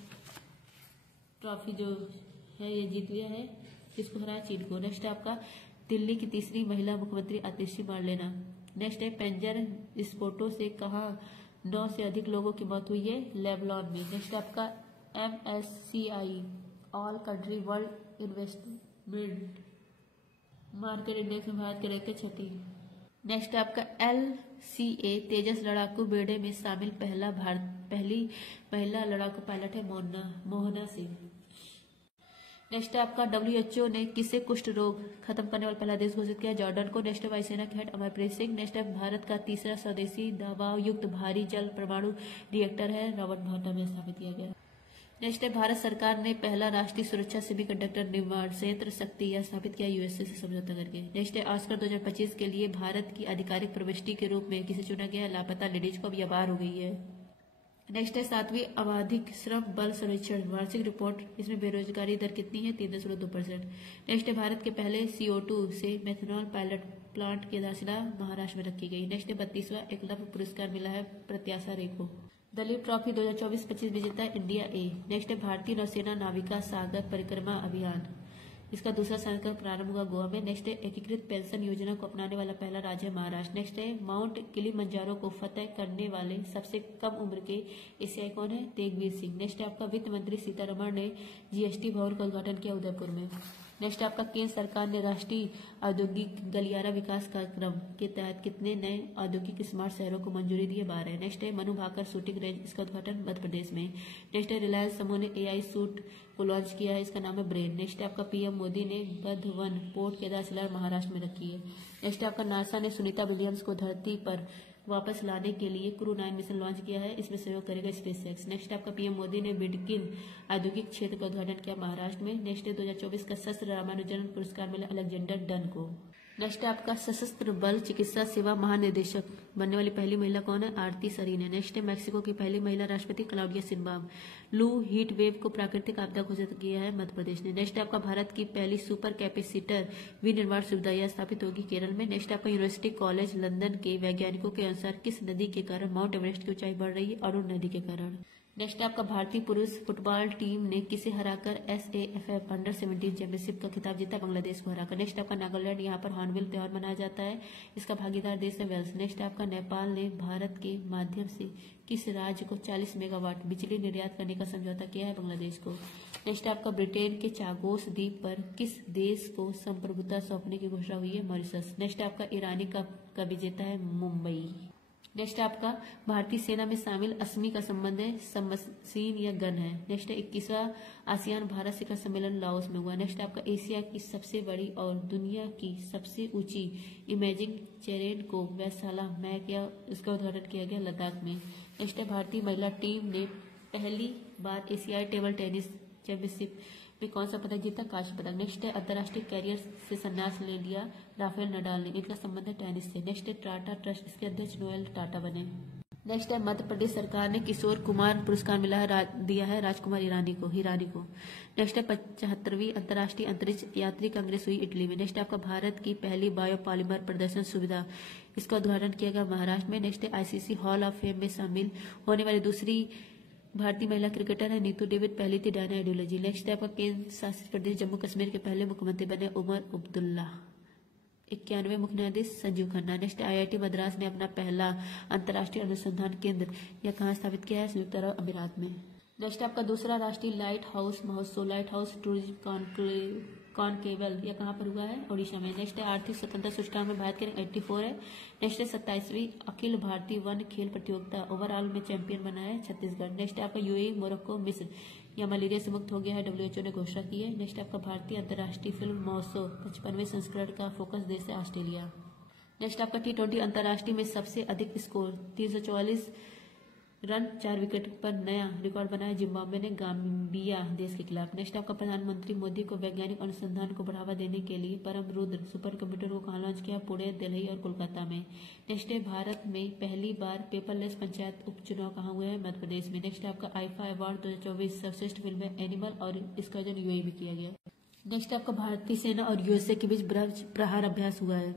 ट्रॉफी जो है ये जीत लिया है। किसको हराया? चीन को। नेक्स्ट आपका दिल्ली की तीसरी महिला मुख्यमंत्री आतिशी मार्लेना। नेक्स्ट है पेंजर विस्फोटों से कहा 9 से अधिक लोगों की मौत हुई है? लेबनान में। नेक्स्ट आपका MSCI all country world investment market index में भारत के रैंक के 6ठी। नेक्स्ट आपका LCA तेजस लड़ाकू बेड़े में शामिल पहली महिला लड़ाकू पायलट है मोहना सिंह। नेक्स्ट आपका WHO ने किसे कुष्ठ रोग खत्म करने वाला पहला देश घोषित किया? जॉर्डन को। नेक्स्ट वायुसेना के हेड अमरप्रीत सिंह। नेक्स्ट भारत का तीसरा स्वदेशी दबाव युक्त भारी जल परमाणु रिएक्टर है रॉबर्ट भाटा में स्थापित किया गया। नेक्स्ट भारत सरकार ने पहला राष्ट्रीय सुरक्षा सेमीकंडक्टर निर्माण संयंत्र शक्ति या स्थापित किया USA से समझौता करके। नेक्स्ट ऑस्कर 2025 के लिए भारत की आधिकारिक प्रविष्टि के रूप में किसे चुना गया? लापता लेडीज को अब यह बार हो गई है। नेक्स्ट है 7वीं आवधिक श्रम बल सर्वेक्षण वार्षिक रिपोर्ट, इसमें बेरोजगारी दर कितनी है? 3.2%। नेक्स्ट है भारत के पहले CO2 से मेथनॉल पायलट प्लांट की आधारशिला महाराष्ट्र में रखी गई। नेक्स्ट है 32वां एकलव्य पुरस्कार मिला है प्रत्याशा रे को। दलीप ट्रॉफी 2024-25 विजेता इंडिया A। नेक्स्ट है भारतीय नौसेना नाविका सागर परिक्रमा अभियान, इसका दूसरा संस्करण प्रारंभ हुआ गोवा में। नेक्स्ट है एकीकृत पेंशन योजना को अपनाने वाला पहला राज्य है महाराष्ट्र। नेक्स्ट है माउंट किलिमंजारो को फतेह करने वाले सबसे कम उम्र के एशियाई कौन है? तेगवीर सिंह। नेक्स्ट है आपका वित्त मंत्री सीतारमण ने GST भवन का उद्घाटन किया उदयपुर में। नेक्स्ट आपका केंद्र सरकार ने राष्ट्रीय औद्योगिक गलियारा विकास कार्यक्रम के तहत कितने नए औद्योगिक स्मार्ट शहरों को मंजूरी दी है? 12। नेक्स्ट है मनु भाकर शूटिंग रेंज, इसका उद्घाटन मध्य प्रदेश में। नेक्स्ट है रिलायंस समूह ने AI सूट को लॉन्च किया है, इसका नाम है ब्रेन। नेक्स्ट है आपका PM मोदी ने बधवन पोर्ट की आधारशिला महाराष्ट्र में रखी है। नेक्स्ट आपका नासा ने सुनीता विलियम्स को धरती पर वापस लाने के लिए क्रू 9 मिशन लॉन्च किया है, इसमें सहयोग करेगा स्पेसएक्स। नेक्स्ट आपका PM मोदी ने बिडकिन औद्योगिक क्षेत्र का उद्घाटन किया महाराष्ट्र में। नेक्स्ट 2024 का शस्त्र रामानुजन पुरस्कार मिला अलेक्जेंडर डन को। नेक्स्ट आपका सशस्त्र बल चिकित्सा सेवा महानिदेशक बनने वाली पहली महिला कौन है? आरती सरीन है। नेक्स्ट है मैक्सिको की पहली महिला राष्ट्रपति क्लाउडिया शिनबाम। लू हीट वेव को प्राकृतिक आपदा घोषित किया है मध्य प्रदेश ने। नेक्स्ट आपका भारत की पहली सुपर कैपेसिटर विनिर्माण सुविधा यह स्थापित होगी केरल में। नेक्स्ट आपका यूनिवर्सिटी कॉलेज लंदन के वैज्ञानिकों के अनुसार किस नदी के कारण माउंट एवरेस्ट की ऊंचाई बढ़ रही है? अरुण नदी के कारण। नेक्स्ट है आपका भारतीय पुरुष फुटबॉल टीम ने किसे हराकर SAFF अंडर 17 चैंपियनशिप का खिताब जीता? बांग्लादेश को हराकर। नेक्स्ट आपका नागालैंड, यहाँ पर हॉर्नबिल त्योहार मनाया जाता है, इसका भागीदार देश है वेल्स। नेक्स्ट आपका नेपाल ने भारत के माध्यम से किस राज्य को 40 मेगावाट बिजली निर्यात करने का समझौता किया है? बांग्लादेश को। नेक्स्ट आपका ब्रिटेन के चागोस द्वीप पर किस देश को संप्रभुता सौंपने की घोषणा हुई है? मॉरिशस। नेक्स्ट आपका ईरानी कप का विजेता है मुंबई। नेक्स्ट आपका भारतीय सेना में शामिल असमी का संबंध है सबमशीन या गन है। नेक्स्ट है 21वां आसियान भारत शिखर सम्मेलन लाओस में हुआ। नेक्स्ट आपका एशिया की सबसे बड़ी और दुनिया की सबसे ऊंची इमेजिंग चेरेन को वैशाला में किया, इसका उद्घाटन किया गया लद्दाख में। नेक्स्ट है भारतीय महिला टीम ने पहली बार एशियाई टेबल टेनिस चैंपियनशिप में कौन सा पदक जीता? कांस्य पदक। नेक्स्ट है अंतर्राष्ट्रीय कैरियर से संन्यास ले लिया राफेल नडाल ने, इनका संबंध है टेनिस से। नेक्स्ट है टाटा ट्रस्ट, इसके अध्यक्ष नोएल टाटा बने। नेक्स्ट है मध्य प्रदेश सरकार ने किशोर कुमार पुरस्कार दिया है राजकुमार हिरानी को। नेक्स्ट है 75वीं अंतर्राष्ट्रीय अंतरिक्ष यात्री कांग्रेस हुई इटली में। नेक्स्ट है आपका भारत की पहली बायोपॉलीमर प्रदर्शन सुविधा, इसका उद्घाटन किया गया महाराष्ट्र में। नेक्स्ट है ICC हॉल ऑफ फेम में शामिल होने वाली दूसरी भारतीय महिला क्रिकेटर है नीतू डेविड, पहली थी डायना आइडियोलॉजी। नेक्स्ट है आपका केंद्र शासित प्रदेश जम्मू कश्मीर के पहले मुख्यमंत्री बने उमर अब्दुल्ला। 91 मुख्य न्यायाधीश संजीव खन्ना। नेक्स्ट IIT मद्रास ने अपना पहला अंतर्राष्ट्रीय अनुसंधान केंद्र यह कहाँ स्थापित किया है? संयुक्त अरब अमीरात में। नेक्स्ट आपका दूसरा राष्ट्रीय लाइट हाउस महोत्सव लाइट हाउस टूरिज्म कॉनक्लेव यह कहाँ पर हुआ है? ओडिशा में। नेक्स्ट है आर्थिक स्वतंत्रता सूचकांक में भारत के रैंक 84 है। नेक्स्ट है 27वीं अखिल भारतीय वन खेल प्रतियोगिता ओवरऑल में चैंपियन बना है छत्तीसगढ़। नेक्स्ट है आपका UAE मोरक्को मिस्र या मलेरिया से मुक्त हो गया है, WHO ने घोषणा की है। नेक्स्ट आपका भारतीय अंतर्राष्ट्रीय फिल्म महोत्सव 55वें संस्करण का फोकस देश है ऑस्ट्रेलिया। नेक्स्ट आपका T20 अंतर्राष्ट्रीय में सबसे अधिक स्कोर 344 रन 4 विकेट पर नया रिकॉर्ड बनाया जिम्बाब्वे ने गाम्बिया देश के खिलाफ। नेक्स्ट आपका प्रधानमंत्री मोदी को वैज्ञानिक अनुसंधान को बढ़ावा देने के लिए परम रुद्र सुपर कंप्यूटर को कहाँ लॉन्च किया? पुणे, दिल्ली और कोलकाता में। नेक्स्ट है भारत में पहली बार पेपरलेस पंचायत उपचुनाव कहाँ हुए हैं? मध्य प्रदेश में। नेक्स्ट आपका IFA अवार्ड 2024 सर्वश्रेष्ठ फिल्म है एनिमल और इसका आयोजन UAE में किया गया। नेक्स्ट आपका भारतीय सेना और USA के बीच ब्रज प्रहार अभ्यास हुआ है।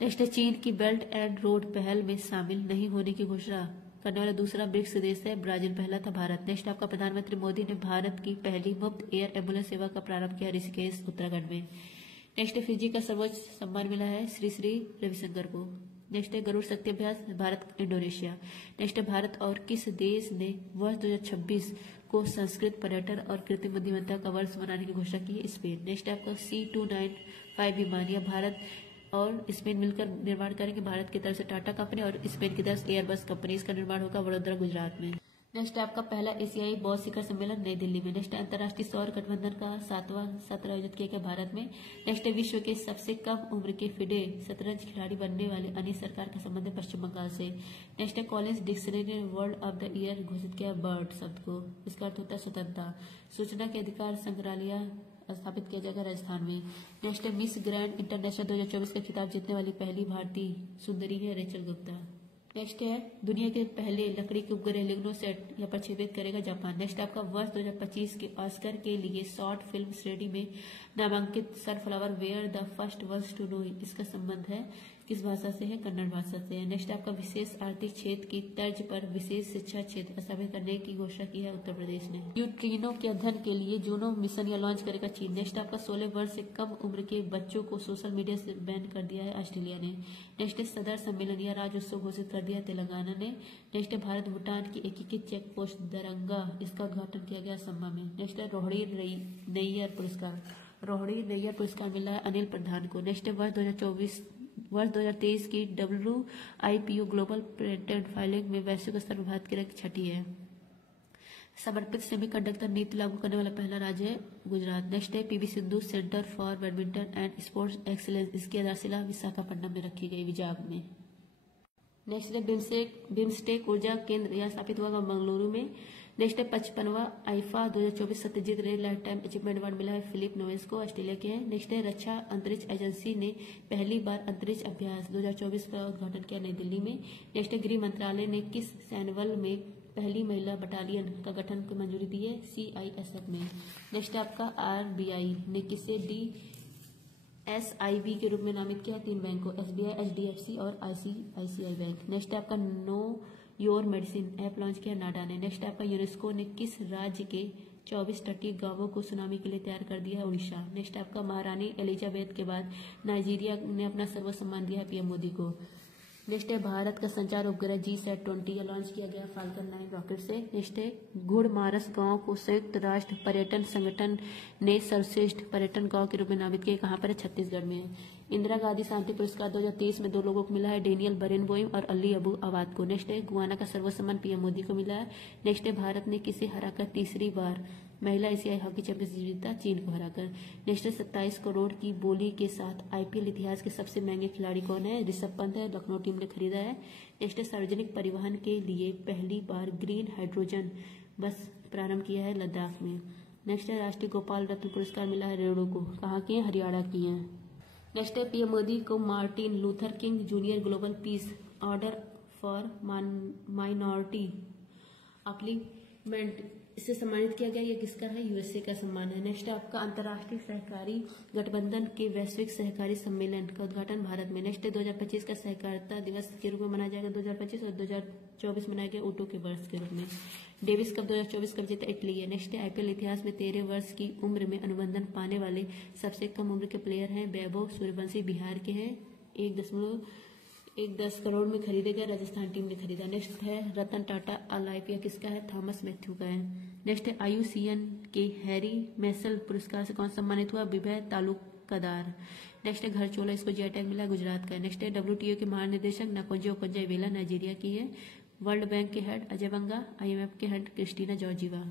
नेक्स्ट है चीन की बेल्ट एंड रोड पहल में शामिल नहीं होने की घोषणा करने वाला दूसरा ब्रिक्स देश है ब्राजील, पहला था भारत। नेक्स्ट आपका प्रधानमंत्री मोदी ने भारत की पहली मुफ्त एयर एम्बुलेंस सेवा का प्रारंभ किया ऋषिकेश उत्तराखंड में। नेक्स्ट है फिजी का सर्वोच्च सम्मान मिला है श्री श्री रविशंकर को। नेक्स्ट है गरुड़ शक्ति अभ्यास भारत इंडोनेशिया। नेक्स्ट है भारत और किस देश ने वर्ष 2026 को संस्कृत पर्यटन और कृत्रिम बुद्धिमत्ता का वर्ष मनाने की घोषणा की है? स्पेन। नेक्स्ट है आपका C295 विमान या भारत और स्पेन मिलकर निर्माण करेंगे। भारत की तरफ से टाटा कंपनी और स्पेन की तरफ से एयरबस कंपनी, इसका निर्माण होगा वडोदरा गुजरात में। नेक्स्ट आपका पहला एशियाई बौद्ध शिखर सम्मेलन नई दिल्ली में। नेक्स्ट अंतर्राष्ट्रीय सौर गठबंधन का 7वां सत्र आयोजित किया गया भारत में। नेक्स्ट विश्व के सबसे कम उम्र के फिडे शतरंज खिलाड़ी बनने वाले अनिल सरकार का संबंध है पश्चिम बंगाल से। नेक्स्ट कॉलिंस डिक्शनरी ने वर्ड ऑफ द ईयर घोषित किया बर्ड शब्द को, इसका अर्थ होता है स्वतंत्रता। सूचना के अधिकार संग्रहालय स्थापित किया जाएगा राजस्थान में। नेक्स्ट है मिस ग्रैंड इंटरनेशनल 2024 का खिताब जीतने वाली पहली भारतीय सुंदरी है रेचल गुप्ता। नेक्स्ट है दुनिया के पहले लकड़ी के उपग्रह लिग्नोसेट या प्रक्षेपित करेगा जापान। नेक्स्ट आपका वर्ष 2025 के ऑस्कर के लिए शॉर्ट फिल्म श्रेणी में नामांकित sunflower were the first ones to know, इसका संबंध है किस भाषा से है? कन्नड़ भाषा से है। नेक्स्ट आपका विशेष आर्थिक क्षेत्र की तर्ज पर विशेष शिक्षा क्षेत्र स्थापित करने की घोषणा की है उत्तर प्रदेश ने। न्यूट्रिनो के अध्ययन के लिए जूनो मिशन या लॉन्च करेगा चीन। नेक्स्ट आपका 16 वर्ष से कम उम्र के बच्चों को सोशल मीडिया से बैन कर दिया है ऑस्ट्रेलिया ने। नेक्स्ट सदर सम्मेलन या राज्योत्सव घोषित कर दिया तेलंगाना ने। नेक्स्ट भारत भूटान की एकीकृत चेक पोस्ट दरंगा, इसका उद्घाटन किया गया असम में। नेक्स्ट रोहिणी नैयर पुरस्कार मिला है अनिल प्रधान को। नेक्स्ट वर्ष 2023 की WIPO ग्लोबल पेटेंट फाइलिंग में वैश्विक स्तर पर भारत की रैंक 6ठी है। समर्पित सेमीकंडक्टर नीति लागू करने वाला पहला राज्य है गुजरात। नेक्स्ट है PV Sindhu centre for badminton and sports excellence, इसकी आधारशिला विशाखापट्टनम में रखी गई विजाग में। नेक्स्ट है बिम्स्टेक ऊर्जा केंद्र यह स्थापित हुआ मंगलुरु में। नेक्स्ट है 55वां IFA 2024 सत्यजीत रे लाइफ टाइम अचीवमेंट अवार्ड मिला है फिलिप नोवेस को, ऑस्ट्रेलिया के हैं। नेक्स्ट है रक्षा अंतरिक्ष एजेंसी ने पहली बार अंतरिक्ष अभ्यास 2024 का उद्घाटन किया नई दिल्ली में। नेक्स्ट है गृह मंत्रालय ने किस सैन्य में पहली महिला बटालियन का गठन की मंजूरी दी है? CISF में। नेक्स्ट है आपका RBI ने किसे DSIB के रूप में नामित किया? 3 बैंक को, SBI, HDFC और ICICI बैंक। नेक्स्ट है आपका know your medicine app launch किया नाडा ने। नेक्स्ट आपका यूनेस्को ने किस राज्य के 24 तटीय गांवों को सुनामी के लिए तैयार कर दिया है? उड़ीसा। नेक्स्ट आपका महारानी एलिजाबेथ के बाद नाइजीरिया ने अपना सर्वसम्मान दिया पीएम मोदी को। नेक्स्ट है भारत का संचार उपग्रह GSAT-20 लॉन्च किया गया फाल्कन 9 रॉकेट से। नेक्स्ट है गुड़मारस गांव को संयुक्त राष्ट्र पर्यटन संगठन ने सर्वश्रेष्ठ पर्यटन गांव के रूप में नामित किया। कहां पर है? छत्तीसगढ़ में है। इंदिरा गांधी शांति पुरस्कार 2023 में 2 लोगों को मिला है, डेनियल बरेनबोइम और अली अबू अवाद को। नेक्स्ट है गुआना का सर्वसम्मान पीएम मोदी को मिला है। नेक्स्ट है भारत ने किसे हराकर तीसरी बार महिला एशियाई हॉकी चैंपियनशिप जीता? चीन को हराकर। नेक्स्ट 27 करोड़ की बोली के साथ आईपीएल इतिहास के सबसे महंगे खिलाड़ी कौन है? ऋषभ पंत है, लखनऊ टीम ने खरीदा है। नेक्स्ट सार्वजनिक परिवहन के लिए पहली बार ग्रीन हाइड्रोजन बस प्रारंभ किया है लद्दाख में। नेक्स्ट है राष्ट्रीय गोपाल रत्न पुरस्कार मिला है रेणु को। कहाँ की है? हरियाणा की है। नेक्स्ट है पीएम मोदी को Martin Luther King junior global peace order for minority upliftment इससे सम्मानित किया गया। ये किसका है? यूएसए का सम्मान है। नेक्स्ट आपका अंतर्राष्ट्रीय सहकारी गठबंधन के वैश्विक सहकारी सम्मेलन का उद्घाटन भारत में। नेक्स्ट 2025 का सहकारिता दिवस के रूप में मनाया जाएगा 2025 और 2024 मनाया गया ऊँटों के वर्ष के रूप में। डेविस कप 2024 कब जीता? इटली है। नेक्स्ट आईपीएल इतिहास में 13 वर्ष की उम्र में अनुबंधन पाने वाले सबसे कम उम्र के प्लेयर हैं वैभव सूर्यवंशी, बिहार के हैं। 1.10 करोड़ में खरीदे गए, राजस्थान टीम ने खरीदा। नेक्स्ट है रतन टाटा अलाइपिया किसका है? थॉमस मैथ्यू का है। नेक्स्ट है IUCN के हैरी मैसल पुरस्कार से कौन सम्मानित हुआ? विभय तालुकदार। नेक्स्ट है घर चोला, इसको जीआई टैग मिला, गुजरात का है। नेक्स्ट है WTO के महानिदेशक नकोंजो ओकोंजो-इवेला, नाइजीरिया की है। वर्ल्ड बैंक के हेड अजय बंगा, IMF के हेड क्रिस्टीना जॉर्जिवा।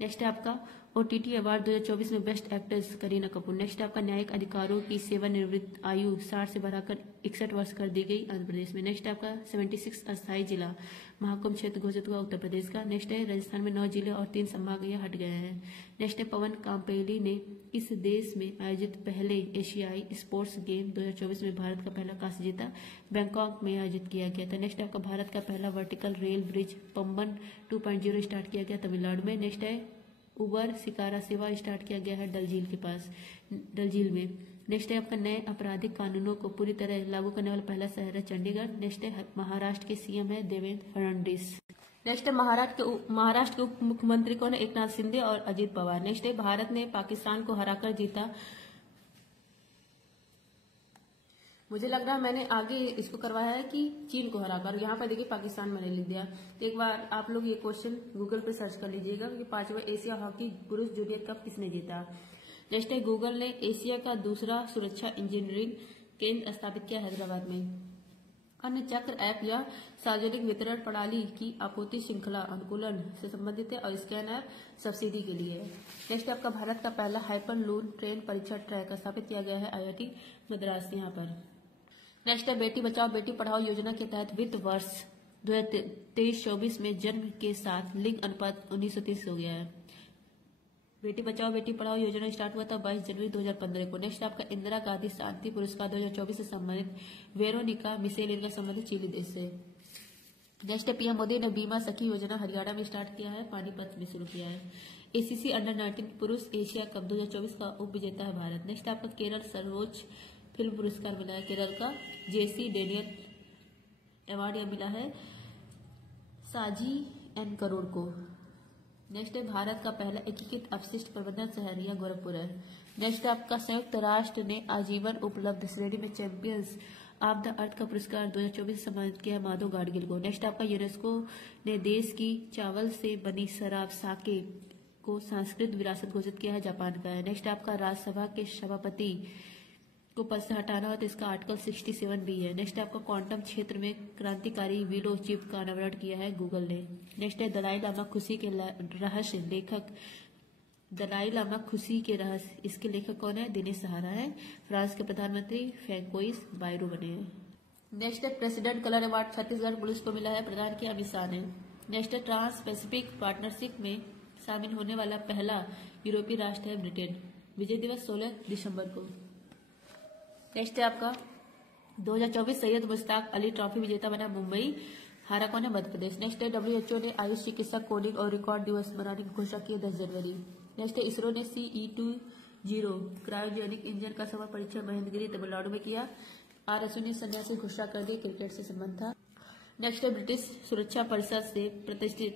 नेक्स्ट है आपका OTT अवार्ड 2024 में best actress Kareena Kapoor. Next आपका न्यायिक अधिकारों की सेवानिवृत्त आयु 60 से बढ़ाकर 61 वर्ष कर दी गई आंध्र प्रदेश में। नेक्स्ट आपका 76 अस्थायी जिला महाकुंभ क्षेत्र घोषित हुआ उत्तर प्रदेश का। नेक्स्ट है राजस्थान में 9 जिले और 3 संभाग यह हट गए हैं। नेक्स्ट है पवन काम्पेली ने इस देश में आयोजित पहले एशियाई स्पोर्ट्स गेम 2024 में भारत का पहला कांस्य जीता? बैंकॉक में आयोजित किया गया था। नेक्स्ट आपका भारत का पहला vertical rail bridge Pamban 2.0 start किया गया तमिलनाडु में। नेक्स्ट है उबर शिकारा सेवा स्टार्ट किया गया है डल झील में। नेक्स्ट है आपका नए आपराधिक कानूनों को पूरी तरह लागू करने वाला पहला शहर है चंडीगढ़। नेक्स्ट है महाराष्ट्र के सीएम है देवेंद्र फडणवीस। नेक्स्ट है महाराष्ट्र के उप मुख्यमंत्री कौन है? एकनाथ शिंदे और अजित पवार। नेक्स्ट है भारत ने पाकिस्तान को हराकर जीता। मुझे लग रहा है मैंने आगे इसको करवाया है कि चीन को हराकर। यहाँ पर देखिए पाकिस्तान मैंने लिख दिया। तो एक बार आप लोग ये क्वेश्चन गूगल पे सर्च कर लीजिएगा कि 5वां एशिया हॉकी पुरुष जूनियर कप किसने जीता। नेक्स्ट है गूगल ने एशिया का दूसरा सुरक्षा इंजीनियरिंग केंद्र स्थापित किया हैदराबाद में। अन्य चक्र ऐप या सार्वजनिक वितरण प्रणाली की आपूर्ति श्रृंखला अनुकूलन से संबंधित है और स्कैन ऐप सब्सिडी के लिए है। नेक्स्ट आपका भारत का पहला हाइपरलून ट्रेन परीक्षा ट्रैक स्थापित किया गया है IIT मद्रास यहाँ पर। नेक्स्ट है बेटी बचाओ बेटी पढ़ाओ योजना के तहत वित्त वर्ष 2023-24 में जन्म के साथ लिंग अनुपात 1930 हो गया है। बेटी बचाओ बेटी पढ़ाओ योजना स्टार्ट हुआ था 22 जनवरी 2015 को। नेक्स्ट आपका इंदिरा गांधी शांति पुरस्कार 2024 से संबंधित वेरोनिका मिशेल इनका संबंधित चिली देश से। नेक्स्ट पीएम मोदी ने बीमा सखी योजना हरियाणा में स्टार्ट किया है, पानीपत में शुरू किया है। ACC अंडर-19 पुरुष एशिया कप 2024 का उप विजेता है भारत। नेक्स्ट आपका केरल सर्वोच्च फिल्म पुरस्कार मिला है केरल का JC डेनियल अवार्ड यह मिला है साजी एन करोड़ को। नेक्स्ट है भारत का पहला एकीकृत अपशिष्ट प्रबंधन शहर यह गोरखपुर है। नेक्स्ट आपका संयुक्त राष्ट्र ने आजीवन उपलब्ध श्रेणी में चैंपियंस ऑफ द अर्थ का पुरस्कार 2024 सम्मानित किया माधव गाडगिल को। नेक्स्ट आपका यूनेस्को ने देश की चावल से बनी शराब साके को सांस्कृतिक विरासत घोषित किया है, जापान का है। नेक्स्ट आपका राज्यसभा के सभापति को पद से हटाना हो तो इसका आर्टिकल 67 भी है। नेक्स्ट आपका क्वांटम क्षेत्र में क्रांतिकारी विलो चिप का अनावरण किया है गूगल ने। नेक्स्ट है दलाई लामा खुशी के रहस्य लेखक दलाई लामा खुशी के रहस्य इसके लेखक कौन है? दिनेश सहारा है। फ्रांस के प्रधानमंत्री फ्रैंकोइस बायरो बने हैं। नेक्स्ट है president colour award Chhattisgarh police को मिला है, प्रदान किया अमित शाह ने। नेक्स्ट है ट्रांस पैसिफिक पार्टनरशिप में शामिल होने वाला पहला यूरोपीय राष्ट्र है ब्रिटेन। विजय दिवस 16 दिसंबर को। नेक्स्ट है आपका 2024 सैयद मुश्ताक अली ट्रॉफी विजेता बना मुंबई, हारा कौन है? मध्य प्रदेश। नेक्स्ट है WHO ने आयुष चिकित्सक कोडिंग और रिकॉर्ड दिवस मनाने की घोषणा की 10 जनवरी। नेक्स्ट है इसरो ने CE-20 क्रायोजेनिक इंजन का सफल परीक्षण महेंद्रगिरी तमिलनाडु में किया। RSU ने संन्यास की घोषणा कर दी, क्रिकेट से संबंध था। नेक्स्ट है ब्रिटिश सुरक्षा परिषद से प्रतिष्ठित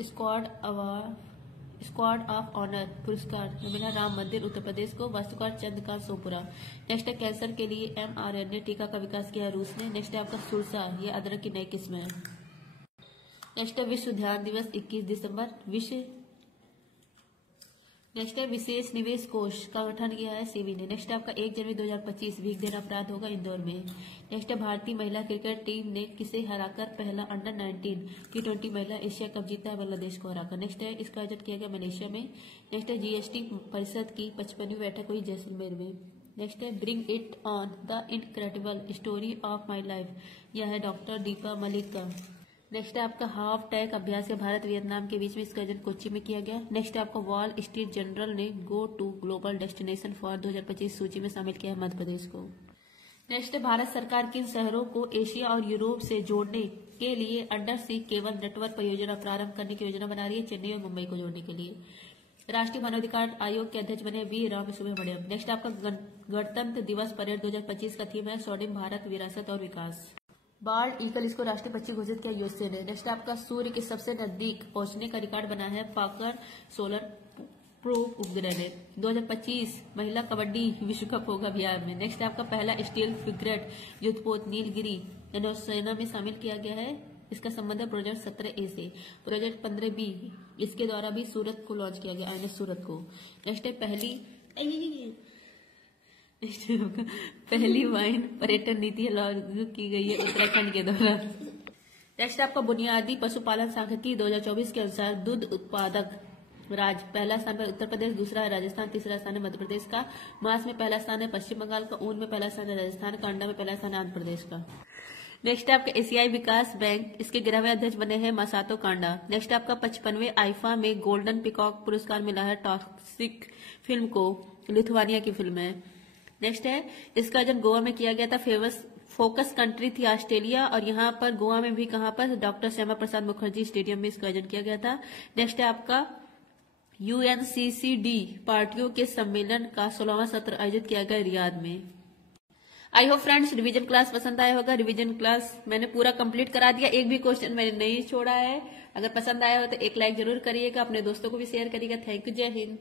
स्क्वाड ऑफ ऑनर पुरस्कार मिला राम मंदिर उत्तर प्रदेश को, वास्तुकार चंद्रकांत सोपुरा। नेक्स्ट है कैंसर के लिए mRNA टीका का विकास किया है रूस ने। नेक्स्ट है आपका सुरसा, ये अदरक की नई किस्म है। नेक्स्ट है विश्व ध्यान दिवस 21 दिसंबर। नेक्स्ट है विशेष निवेश कोष का गठन किया है सेबी ने। नेक्स्ट है आपका 1 जनवरी 2025 भीख देना अपराध होगा इंदौर में। नेक्स्ट है भारतीय महिला क्रिकेट टीम ने किसे हराकर पहला अंडर 19 T20 महिला एशिया कप जीता है, बांग्लादेश को हराकर। नेक्स्ट है इसका आयोजन किया गया मलेशिया में। नेक्स्ट है जीएसटी परिषद की 55वीं बैठक हुई जैसलमेर में। नेक्स्ट है bring it on the incredible story of my life, यह है डॉक्टर दीपा मलिक का। नेक्स्ट है आपका हाफ टैग अभ्यास है भारत वियतनाम के बीच में, इसका आयोजन कोच्चि में किया गया। नेक्स्ट है आपका वॉल स्ट्रीट जर्नल ने go to global destination for 2025 सूची में शामिल किया है मध्य प्रदेश को। नेक्स्ट है भारत सरकार किन शहरों को एशिया और यूरोप से जोड़ने के लिए अंडर सी केबल नेटवर्क परियोजना प्रारंभ करने की योजना बना रही है, चेन्नई और मुंबई को जोड़ने के लिए। राष्ट्रीय मानवाधिकार आयोग के अध्यक्ष बने वी रामसुब्रमण्यम। नेक्स्ट आपका गणतंत्र दिवस परेड 2025 का थीम है स्वर्णिम भारत विरासत और विकास। बाल्ट ईगल इसको राष्ट्रीय पक्षी घोषित किया यूएसए ने। नेक्स्ट आपका सूर्य के सबसे नजदीक पहुंचने का रिकॉर्ड बना है पाकर सोलर प्रोब उपग्रह ने। 2025 महिला कबड्डी विश्व कप होगा बिहार में। नेक्स्ट आपका पहला स्टील फ्रिगेट युद्धपोत नीलगिरी नौसेना में शामिल किया गया है, इसका संबंध है प्रोजेक्ट 17A से। प्रोजेक्ट 15B इसके द्वारा भी सूरत को लॉन्च किया गया, INS सूरत को। नेक्स्ट है पहली वाइन पर्यटन नीति लागू की गई है उत्तराखंड के दौरान। नेक्स्ट आपका बुनियादी पशुपालन सांख्यिकी 2024 के अनुसार दूध उत्पादक राज्य पहला स्थान पर उत्तर प्रदेश, दूसरा है राजस्थान, तीसरा स्थान है मध्य प्रदेश का। मांस में पहला स्थान है पश्चिम बंगाल का, ऊन में पहला स्थान है राजस्थान का, अंडा में पहला स्थान है आंध्र प्रदेश का। नेक्स्ट आपका एशियाई विकास बैंक, इसके 11वें अध्यक्ष बने हैं मासातो कांडा। नेक्स्ट आपका 55वें आईफा में गोल्डन पिकॉक पुरस्कार मिला है टॉक्सिक फिल्म को, लिथुआनिया की फिल्म है। नेक्स्ट है इसका आयोजन गोवा में किया गया था, फोकस कंट्री थी ऑस्ट्रेलिया, और यहाँ पर गोवा में भी कहाँ पर डॉक्टर श्यामा प्रसाद मुखर्जी स्टेडियम में इसका आयोजन किया गया था। नेक्स्ट है आपका UNCCD पार्टियों के सम्मेलन का 16वां सत्र आयोजित किया गया रियाद में। I hope friends revision class पसंद आया होगा। रिवीजन क्लास मैंने पूरा कंप्लीट करा दिया, एक भी क्वेश्चन मैंने नहीं छोड़ा है। अगर पसंद आया हो तो एक लाइक जरूर करिएगा, अपने दोस्तों को भी शेयर करिएगा। थैंक यू, जय हिंद।